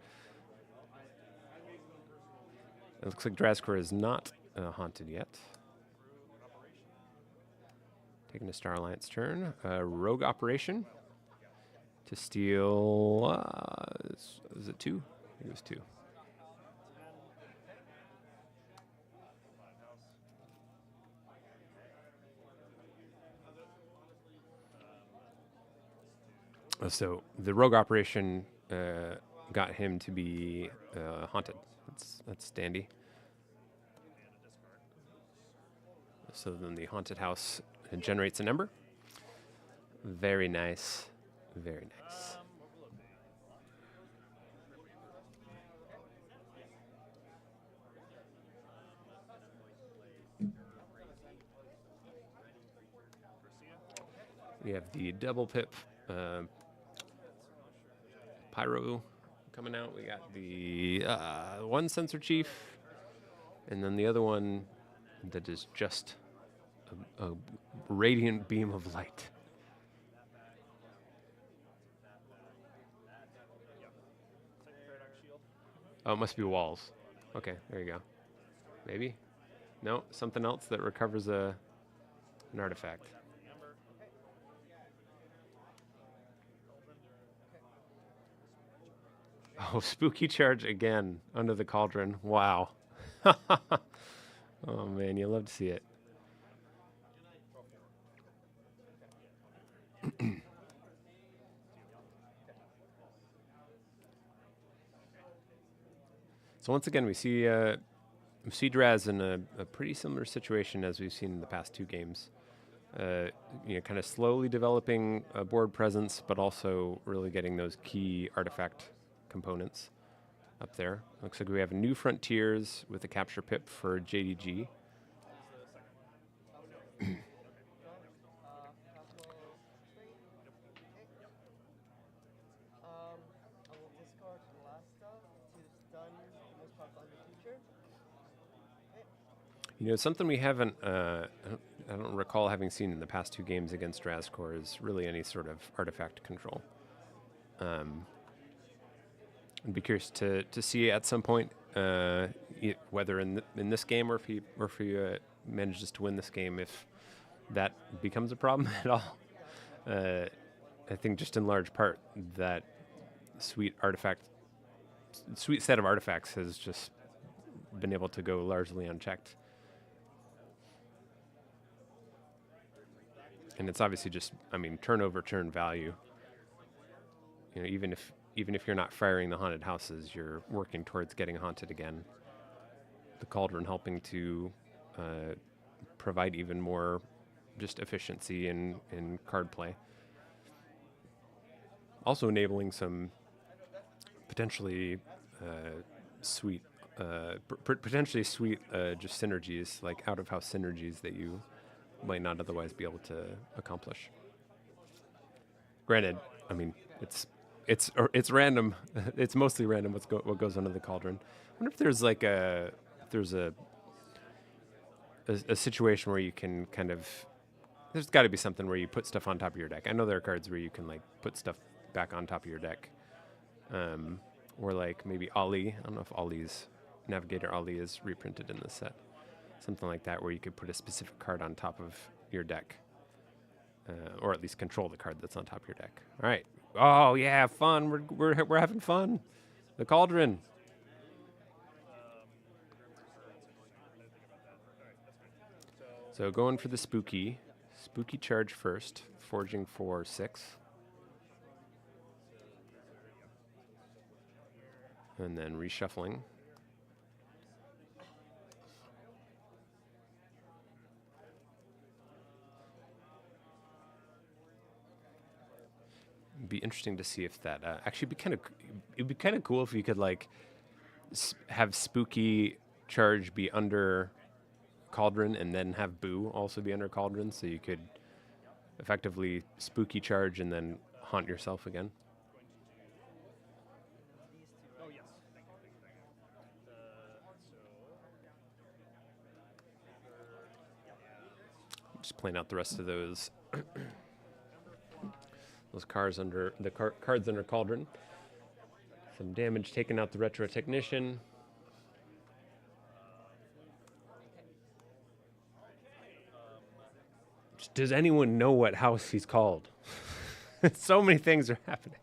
It looks like Drazcor is not haunted yet. Taking a Star Alliance turn. Rogue Operation. To steal, is it 2? I think it was 2. So the Rogue Operation got him to be haunted. That's dandy. So then the Haunted House generates an Ember. Very nice. Very nice. We have the double pip pyro coming out. We got the one sensor chief, and then the other one that is just a radiant beam of light. Oh, it must be walls. Okay, there you go. Maybe? No, something else that recovers an artifact. Oh, spooky charge again under the cauldron. Wow. Oh man, you love to see it. So once again, we see Draz in a pretty similar situation as we've seen in the past two games. Kind of slowly developing a board presence, but also really getting those key artifact components up there. Looks like we have new frontiers with a capture pip for JDG. I will discard the last stuff to stun the most powerful creature. You know, something we haven't, I don't recall having seen in the past two games against Razcor is really any sort of artifact control. I'd be curious to see at some point whether in this game or if he manages to win this game, if that becomes a problem at all. I think just in large part that sweet set of artifacts has just been able to go largely unchecked. And it's obviously just, I mean, turn over turn value. You know, even if you're not firing the haunted houses, you're working towards getting haunted again. The cauldron helping to provide even more just efficiency in card play. Also enabling some potentially sweet just synergies, like out of house synergies that you might not otherwise be able to accomplish. Granted, I mean, it's random. It's mostly random what goes under the cauldron. I wonder if there's like a situation where you can kind of, there's got to be something where you put stuff on top of your deck. I know there are cards where you can like put stuff back on top of your deck, or like maybe Ollie. I don't know if Ollie's Navigator Ollie is reprinted in this set. Something like that, where you could put a specific card on top of your deck, or at least control the card that's on top of your deck. All right. Oh yeah, fun. We're having fun. The cauldron. So going for the spooky charge first, forging for 6, and then reshuffling. Be interesting to see if that actually it'd be kind of cool if you could like have spooky charge be under cauldron and then have boo also be under cauldron, so you could effectively spooky charge and then haunt yourself again. Just playing out the rest of those those cards under cards under cauldron. Some damage taken out the retro technician. Does anyone know what house he's called? So many things are happening.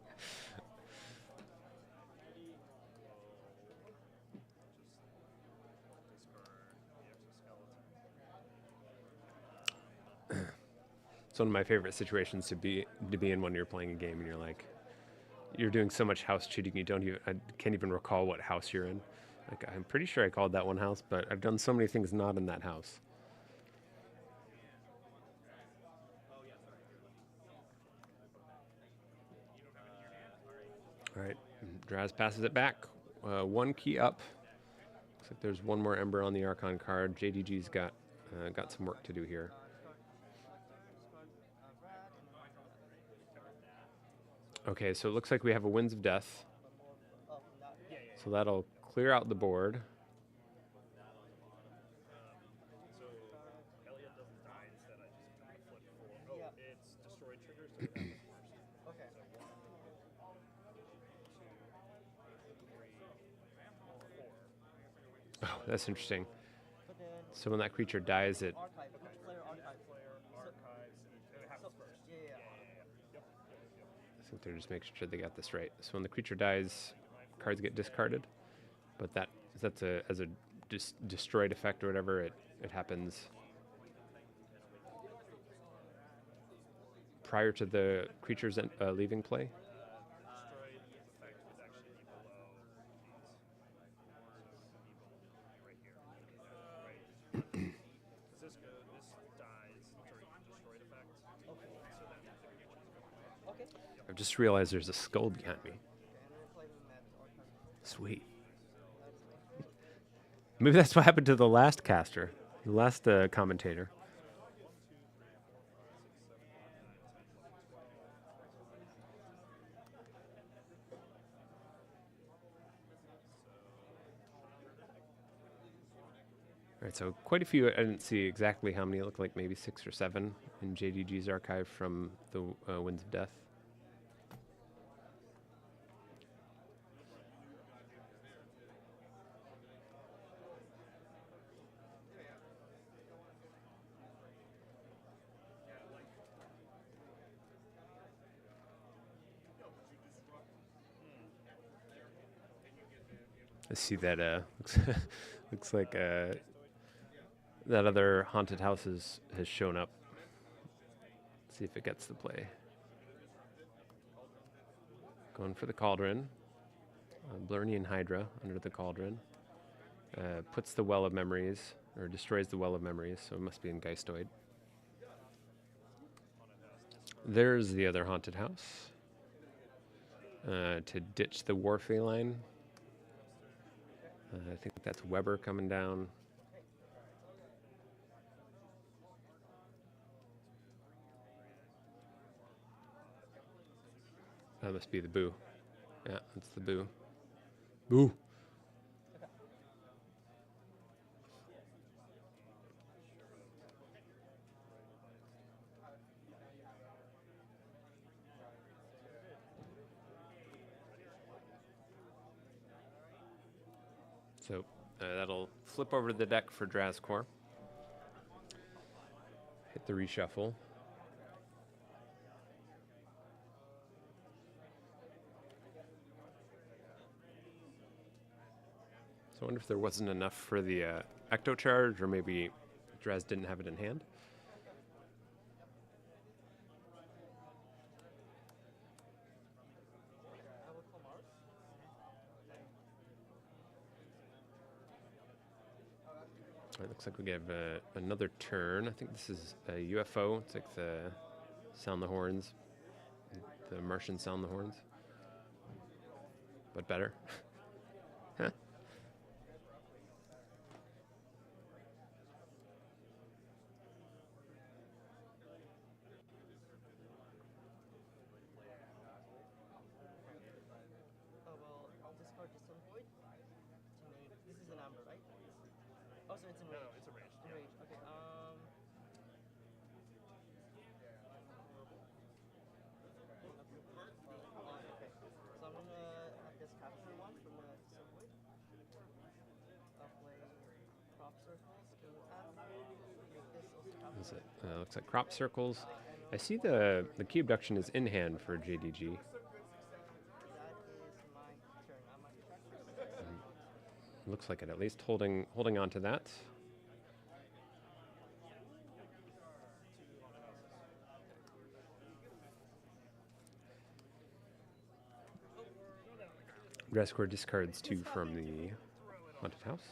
It's one of my favorite situations to be in when you're playing a game and you're doing so much house cheating I can't even recall what house you're in. Like, I'm pretty sure I called that one house, but I've done so many things not in that house. All right, Draz passes it back. 1 key up. Looks like there's one more Ember on the Archon card. JDG's got some work to do here. Okay, so it looks like we have a Winds of Death. So that'll clear out the board. So Elliot doesn't die instead. I just flip 4. Oh, it's destroyed triggers. So Okay. Oh, that's interesting. But then So when that creature dies, it archive. Each player archives. archives. It happens first. Yeah. I think they're just making sure they got this right. So when the creature dies, cards get discarded, but that's as a destroyed effect or whatever. It happens prior to the creature's leaving play. Destroyed effect is actually below these. Right here. Right. This dies during destroyed effect. Okay. So then Okay. I've just realized there's a skull behind me. And we're playing that archive. Sweet. Maybe that's what happened to the last caster, the last commentator. All right, so quite a few. I didn't see exactly how many. It looked like maybe 6 or 7 in JDG's archive from the Winds of Death. I see that looks like that other haunted house has shown up. Let's see if it gets the play. Going for the Cauldron. Blurnian Hydra under the Cauldron. Puts the Well of Memories, or destroys the Well of Memories, so it must be in Geistoid. There's the other haunted house. To ditch the Warfey line. I think that's Weber coming down. That must be the Boo. Yeah, that's the Boo. Boo! So that'll flip over to the deck for Drazcor. Hit the reshuffle. So I wonder if there wasn't enough for the Ecto Charge, or maybe Draz didn't have it in hand. It looks like we have another turn. I think this is a UFO. It's like the Sound the Horns, the Martian Sound the Horns, but better. Oh well, I'll discard this one void. This is an amber, right? Oh, so it's in rage. No, it's a rage. In rage. Okay. Okay. So I'm gonna have this capture one from the subway. I'll play crop circles. Go attack. Make this also capture. Is it? Looks like Crop Circles. I see the Key Abduction is in hand for JDG. That is my turn. I'm my attack. Looks like it, at least holding on to that. Drazcor discards 2 from the haunted house.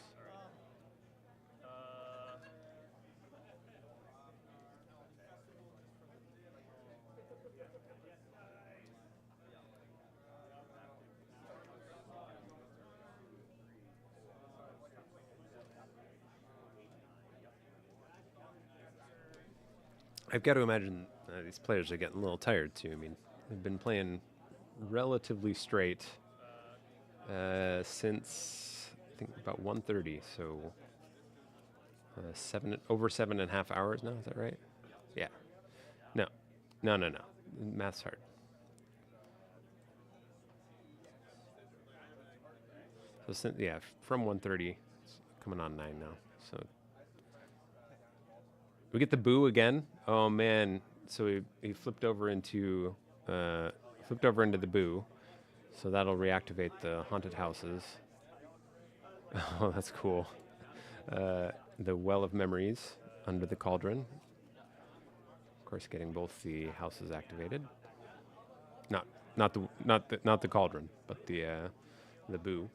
I've got to imagine these players are getting a little tired too. I mean, they've been playing relatively straight since I think about 1:30. So over 7.5 hours now. Is that right? Yeah. No. Math's hard. So from 1:30, it's coming on 9 now. So we get the boo again. Oh man! So he flipped over into the boo. So that'll reactivate the haunted houses. Oh, that's cool. The Well of Memories under the cauldron. Of course, getting both the houses activated. Not the cauldron, but the boo.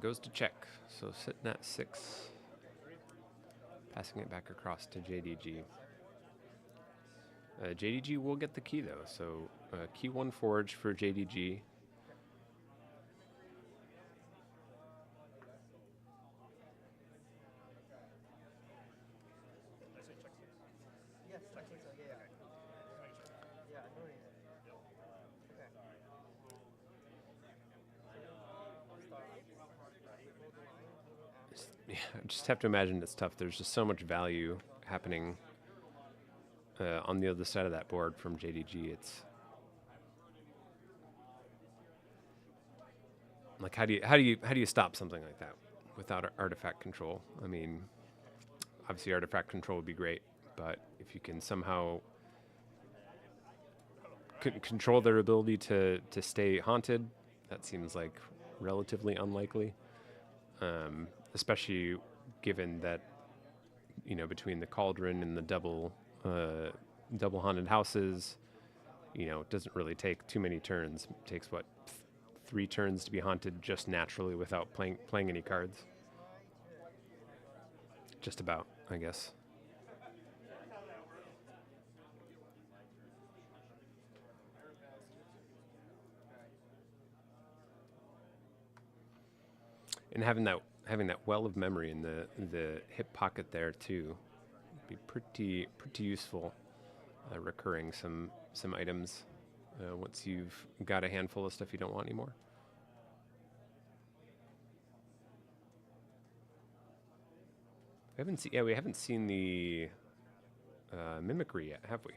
Goes to check. So sitting at 6. Passing it back across to JDG. JDG will get the key though. So key 1 forge for JDG. Yes, I think so. Yeah. Yeah, I know it. Yeah, I just have to imagine it's tough. There's just so much value happening on the other side of that board from JDG. It's like how do you stop something like that without artifact control? I mean, obviously artifact control would be great, but if you can somehow control their ability to stay haunted, that seems like relatively unlikely. Especially given that, between the cauldron and the double haunted houses, it doesn't really take too many turns. It takes 3 turns to be haunted just naturally without playing any cards. Just about, I guess. And having that well of memory in the hip pocket there too would be pretty useful. Recurring some items once you've got a handful of stuff you don't want anymore. We haven't seen the mimicry yet, have we?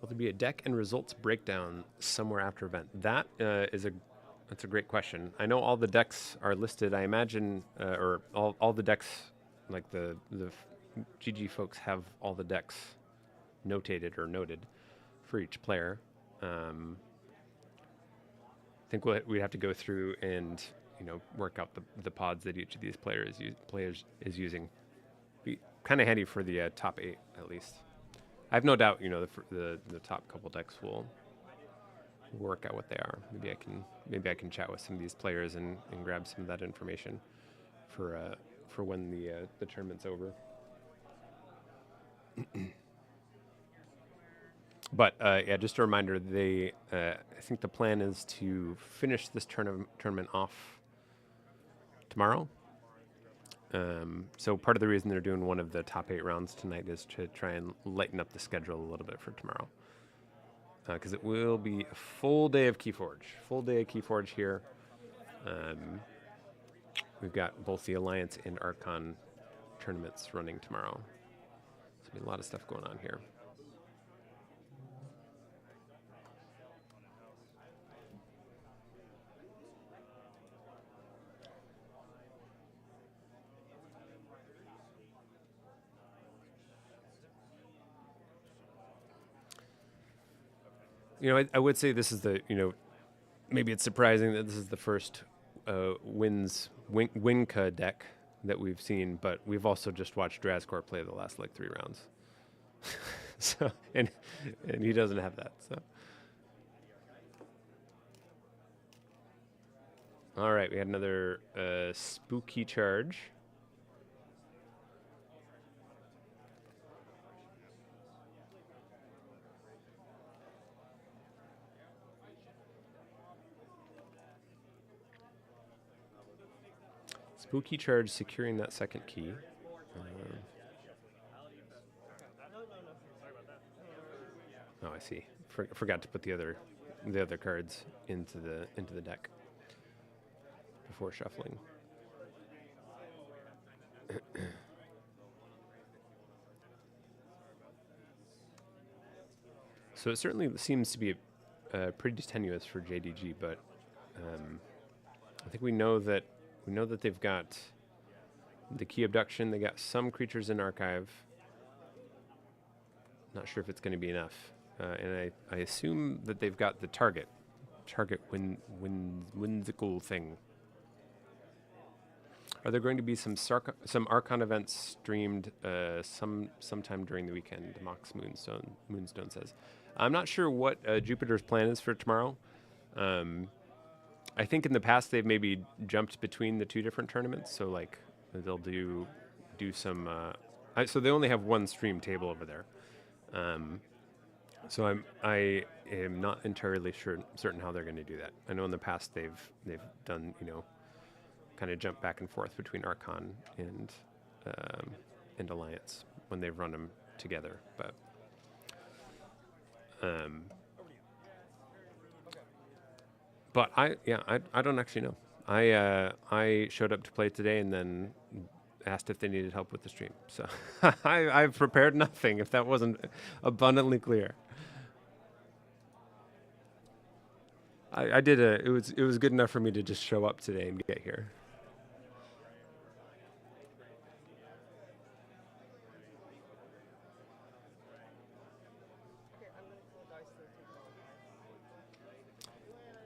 Will there be a deck and results breakdown somewhere after event? That's a great question. I know all the decks are listed. I imagine, or all the decks, like the GG folks have all the decks notated or noted for each player. I think we'd have to go through and work out the pods that each of these players is using. Be kind of handy for the top 8 at least. I have no doubt, the top couple decks will work out what they are. Maybe I can chat with some of these players and grab some of that information for when the tournament's over. But just a reminder, I think the plan is to finish this tournament off tomorrow. So part of the reason they're doing one of the top 8 rounds tonight is to try and lighten up the schedule a little bit for tomorrow. because it will be a full day of KeyForge. Full day of KeyForge here. We've got both the Alliance and Archon tournaments running tomorrow. So there'll be a lot of stuff going on here. I would say this is the, maybe it's surprising that this is the first Winka deck that we've seen, but we've also just watched Drazkor play the last 3 rounds. So, and he doesn't have that. So, all right, we had another spooky charge. Spooky charge, securing that second key. Oh, I see. Forgot to put the other cards into the deck before shuffling. So it certainly seems to be pretty tenuous for JDG, but I think we know that they've got the key abduction. They got some creatures in archive. Not sure if it's going to be enough. And I assume that they've got the target whimsical thing. Are there going to be some Archon events streamed sometime during the weekend? Mox Moonstone says. I'm not sure what Jupiter's plan is for tomorrow. I think in the past they've maybe jumped between the 2 different tournaments. So they'll do some. So they only have one stream table over there. So I am not entirely certain how they're going to do that. I know in the past they've done kind of jump back and forth between Archon and Alliance when they've run them together, but I don't actually know. I showed up to play today and then asked if they needed help with the stream. So I've prepared nothing if that wasn't abundantly clear. I did it was good enough for me to just show up today and get here.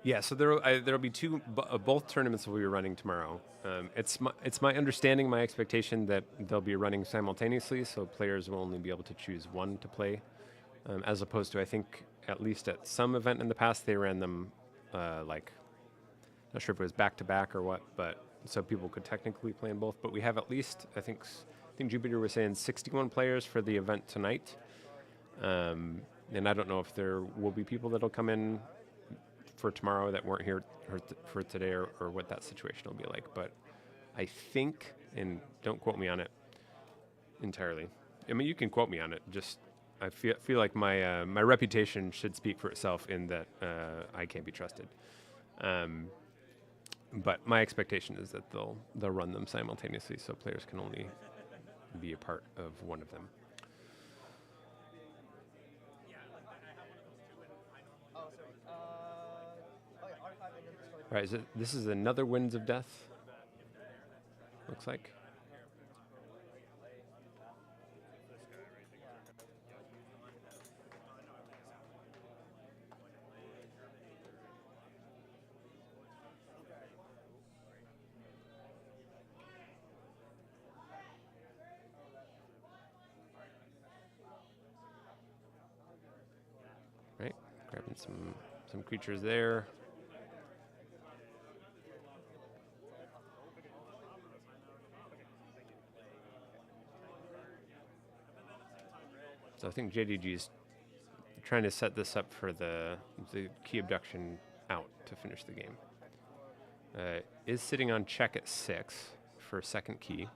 Yeah, so there'll be both tournaments will be running tomorrow. It's my understanding, my expectation that they'll be running simultaneously, so players will only be able to choose one to play, as opposed to I think at least at some event in the past they ran them not sure if it was back to back or what, but so people could technically play in both. But we have at least I think Jupiter was saying 61 players for the event tonight, and I don't know if there will be people that'll come in for tomorrow that weren't here for today or what that situation will be like. But I think, and don't quote me on it entirely. I mean, you can quote me on it. Just I feel like my my reputation should speak for itself in that I can't be trusted. But my expectation is that they'll run them simultaneously, so players can only be a part of one of them. All right, this is another Winds of Death. Looks like. Right, grabbing some creatures there. So I think JDG is trying to set this up for the key abduction out to finish the game. Is sitting on check at 6 for second key.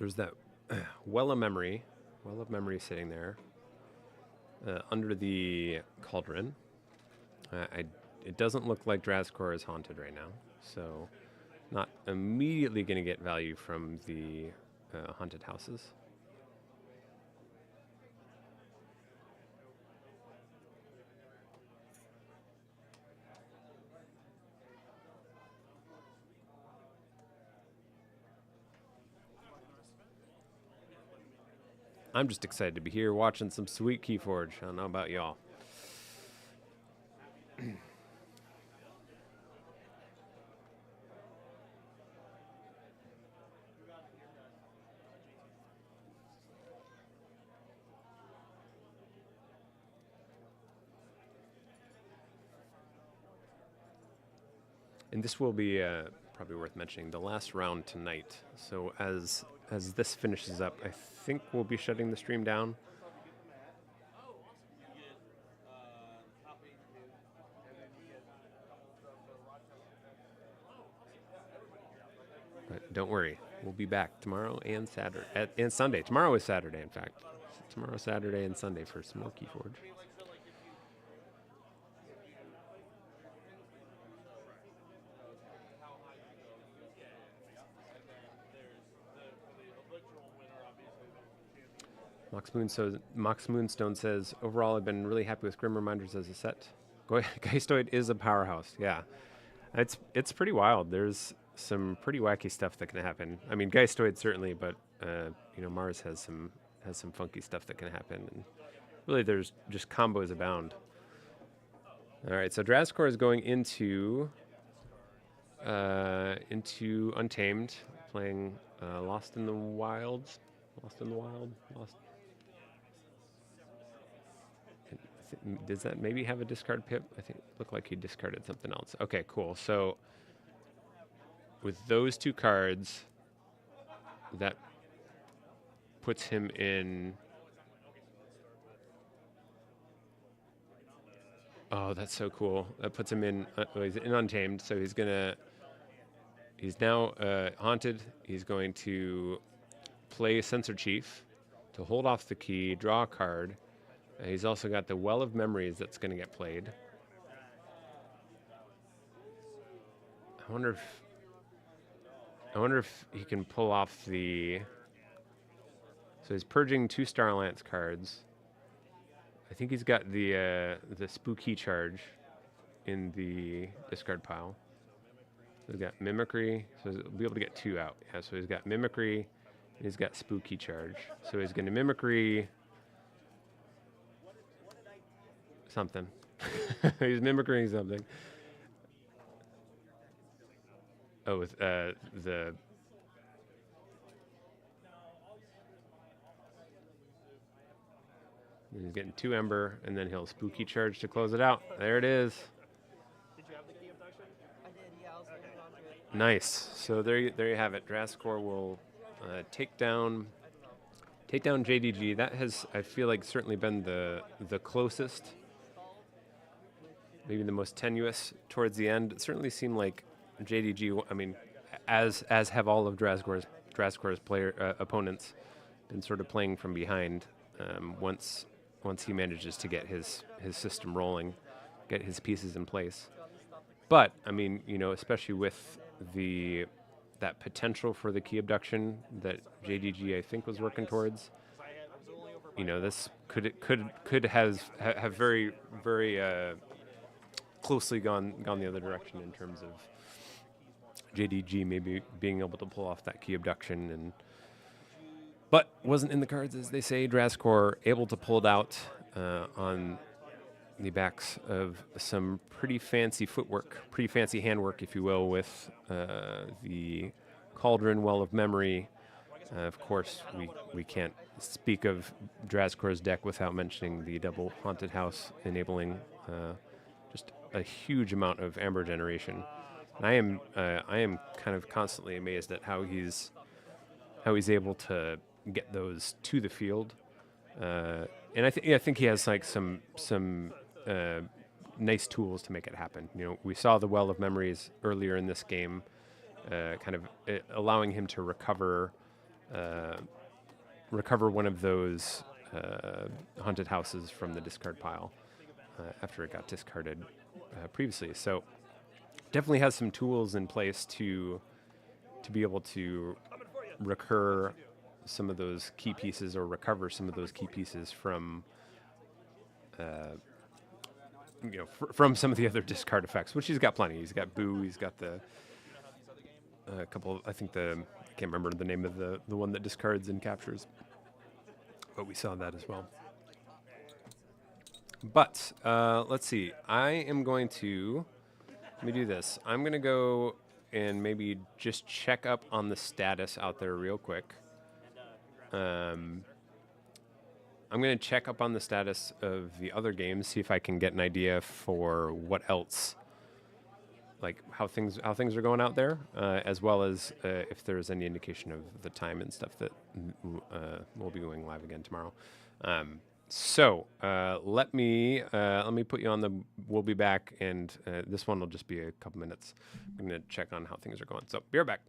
there's that well of memory sitting there under the cauldron. It doesn't look like Drazkor is haunted right now, so not immediately going to get value from the haunted houses. I'm just excited to be here watching some sweet KeyForge. I don't know about y'all. And this will be probably worth mentioning, the last round tonight. So as this finishes up, I think we'll be shutting the stream down. But don't worry, we'll be back tomorrow and Saturday and Sunday. Tomorrow is Saturday, in fact. Tomorrow, Saturday, and Sunday for some more KeyForge. Mox Moonstone says, overall, I've been really happy with Grim Reminders as a set. Geistoid is a powerhouse, yeah. It's pretty wild. There's some pretty wacky stuff that can happen. I mean, Geistoid certainly, but you know, Mars has some funky stuff that can happen. And really, there's just combos abound. All right, so Drazkor is going into Untamed, playing Lost in the Wild. Does that maybe have a discard pip? I think it looked like he discarded something else. Okay, cool. So with those two cards, that puts him in. Oh, that's so cool. That puts him in. Well, he's in Untamed, so he's now haunted. He's going to play Censor Chief to hold off the key, draw a card. He's also got the Well of Memories that's going to get played. I wonder if he can pull off the. So he's purging 2 Starlance cards. I think he's got the Spooky Charge in the discard pile. So he's got Mimicry, so he'll be able to get 2 out. Yeah, so he's got Mimicry, and he's got Spooky Charge. So he's going to Mimicry something. He's mimicking something. Oh, with the. He's getting 2 Ember, and then he'll Spooky Charge to close it out. There it is. Did you have the key abduction? I did, yeah. I was holding on to it. Nice. So there you have it. Drazkor will take down JDG. That has, I feel like, certainly been the closest, maybe the most tenuous towards the end. It certainly seemed like JDG. I mean, as have all of Drazkor's player opponents, been sort of playing from behind. Once he manages to get his system rolling, get his pieces in place. But I mean, you know, especially with that potential for the key abduction that JDG I think was working towards, you know, this could have very closely gone the other direction in terms of JDG maybe being able to pull off that key abduction, but wasn't in the cards, as they say. Drazkor able to pull it out on the backs of some pretty fancy footwork, pretty fancy handwork, if you will, with the Cauldron, Well of Memory. Of course, we can't speak of Drazkor's deck without mentioning the double Haunted House, enabling just a huge amount of Amber generation. And I am kind of constantly amazed at how he's able to get those to the field, and I think he has like some nice tools to make it happen. You know, we saw the Well of Memories earlier in this game, kind of allowing him to recover recover one of those haunted houses from the discard pile after it got discarded previously. So definitely has some tools in place to be able to recur some of those key pieces or recover some of those key pieces from from some of the other discard effects, which he's got plenty. He's got Boo, he's got the couple, I can't remember the name of the one that discards and captures, but we saw that as well. But let's see, let me do this. I'm going to go and maybe just check up on the status out there real quick. I'm going to check up on the status of the other games, see if I can get an idea for what else, like how things are going out there, as well as if there's any indication of the time and stuff that we'll be going live again tomorrow. So let me put you on the. We'll be back, and this one will just be a couple minutes. I'm going to check on how things are going. So be right back.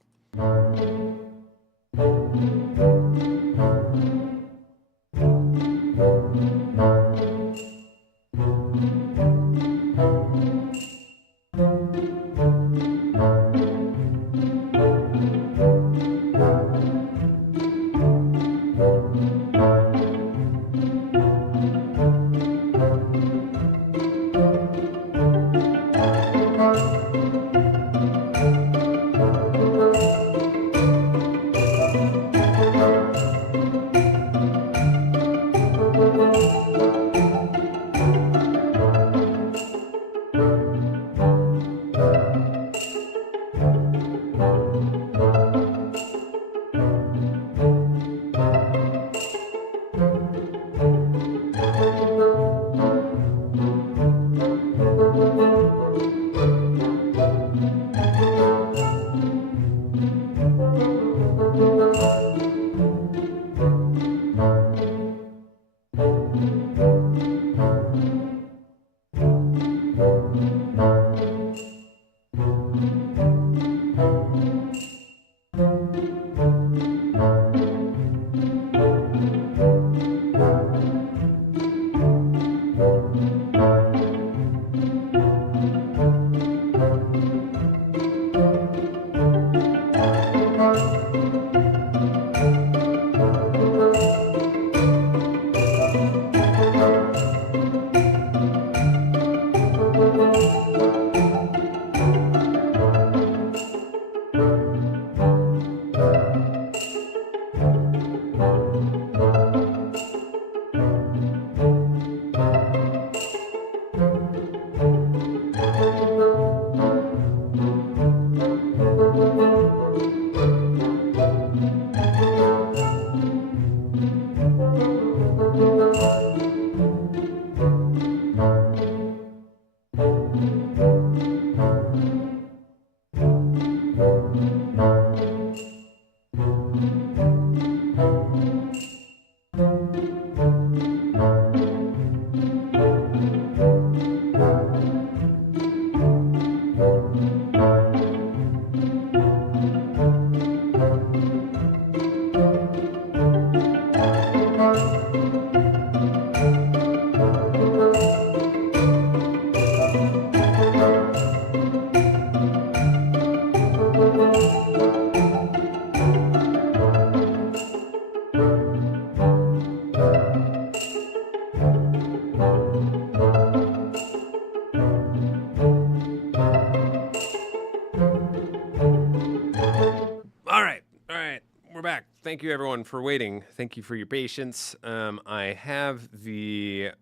Thank you, everyone, for waiting. Thank you for your patience. I have the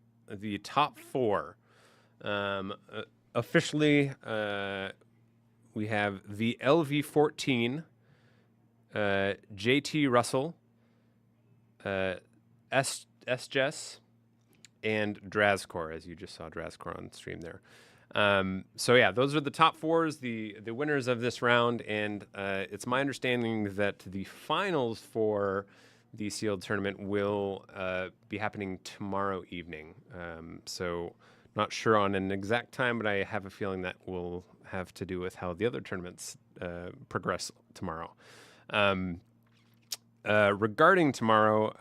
top four. Officially, we have the LV-14, JT Russell, SJess, and Drazcor, as you just saw Drazcor on stream there. So yeah, those are the top fours, the winners of this round, and it's my understanding that the finals for the sealed tournament will be happening tomorrow evening. So not sure on an exact time, but I have a feeling that will have to do with how the other tournaments progress tomorrow. regarding tomorrow,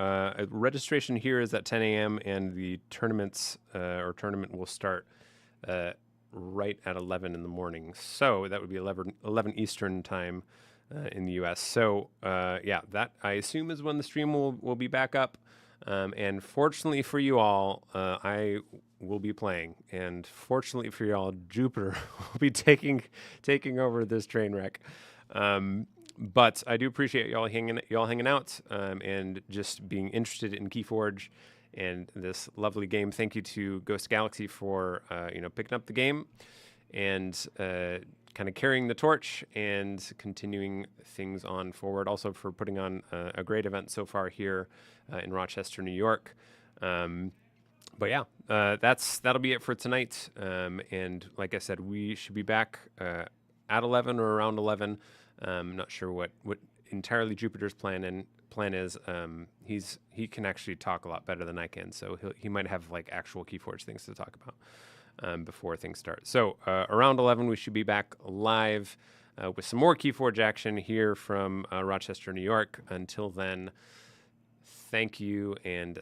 registration here is at 10 a.m. and the tournament will start right at 11 in the morning. So that would be 11 Eastern time in the U.S. So yeah, that I assume is when the stream will be back up. And fortunately for you all, I will be playing. And fortunately for you all, Jupiter will be taking over this train wreck. But I do appreciate y'all hanging out and just being interested in KeyForge and this lovely game. Thank you to Ghost Galaxy for picking up the game and kind of carrying the torch and continuing things on forward. Also for putting on a great event so far here in Rochester, New York. But yeah, that'll be it for tonight. And like I said, we should be back at 11 or around 11. I'm not sure what entirely Jupiter's plan is. He can actually talk a lot better than I can, so he might have like actual KeyForge things to talk about before things start. So around 11, we should be back live with some more KeyForge action here from Rochester, New York. Until then, thank you, and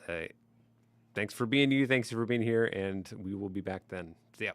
thanks for being you. Thanks for being here, and we will be back then. See ya.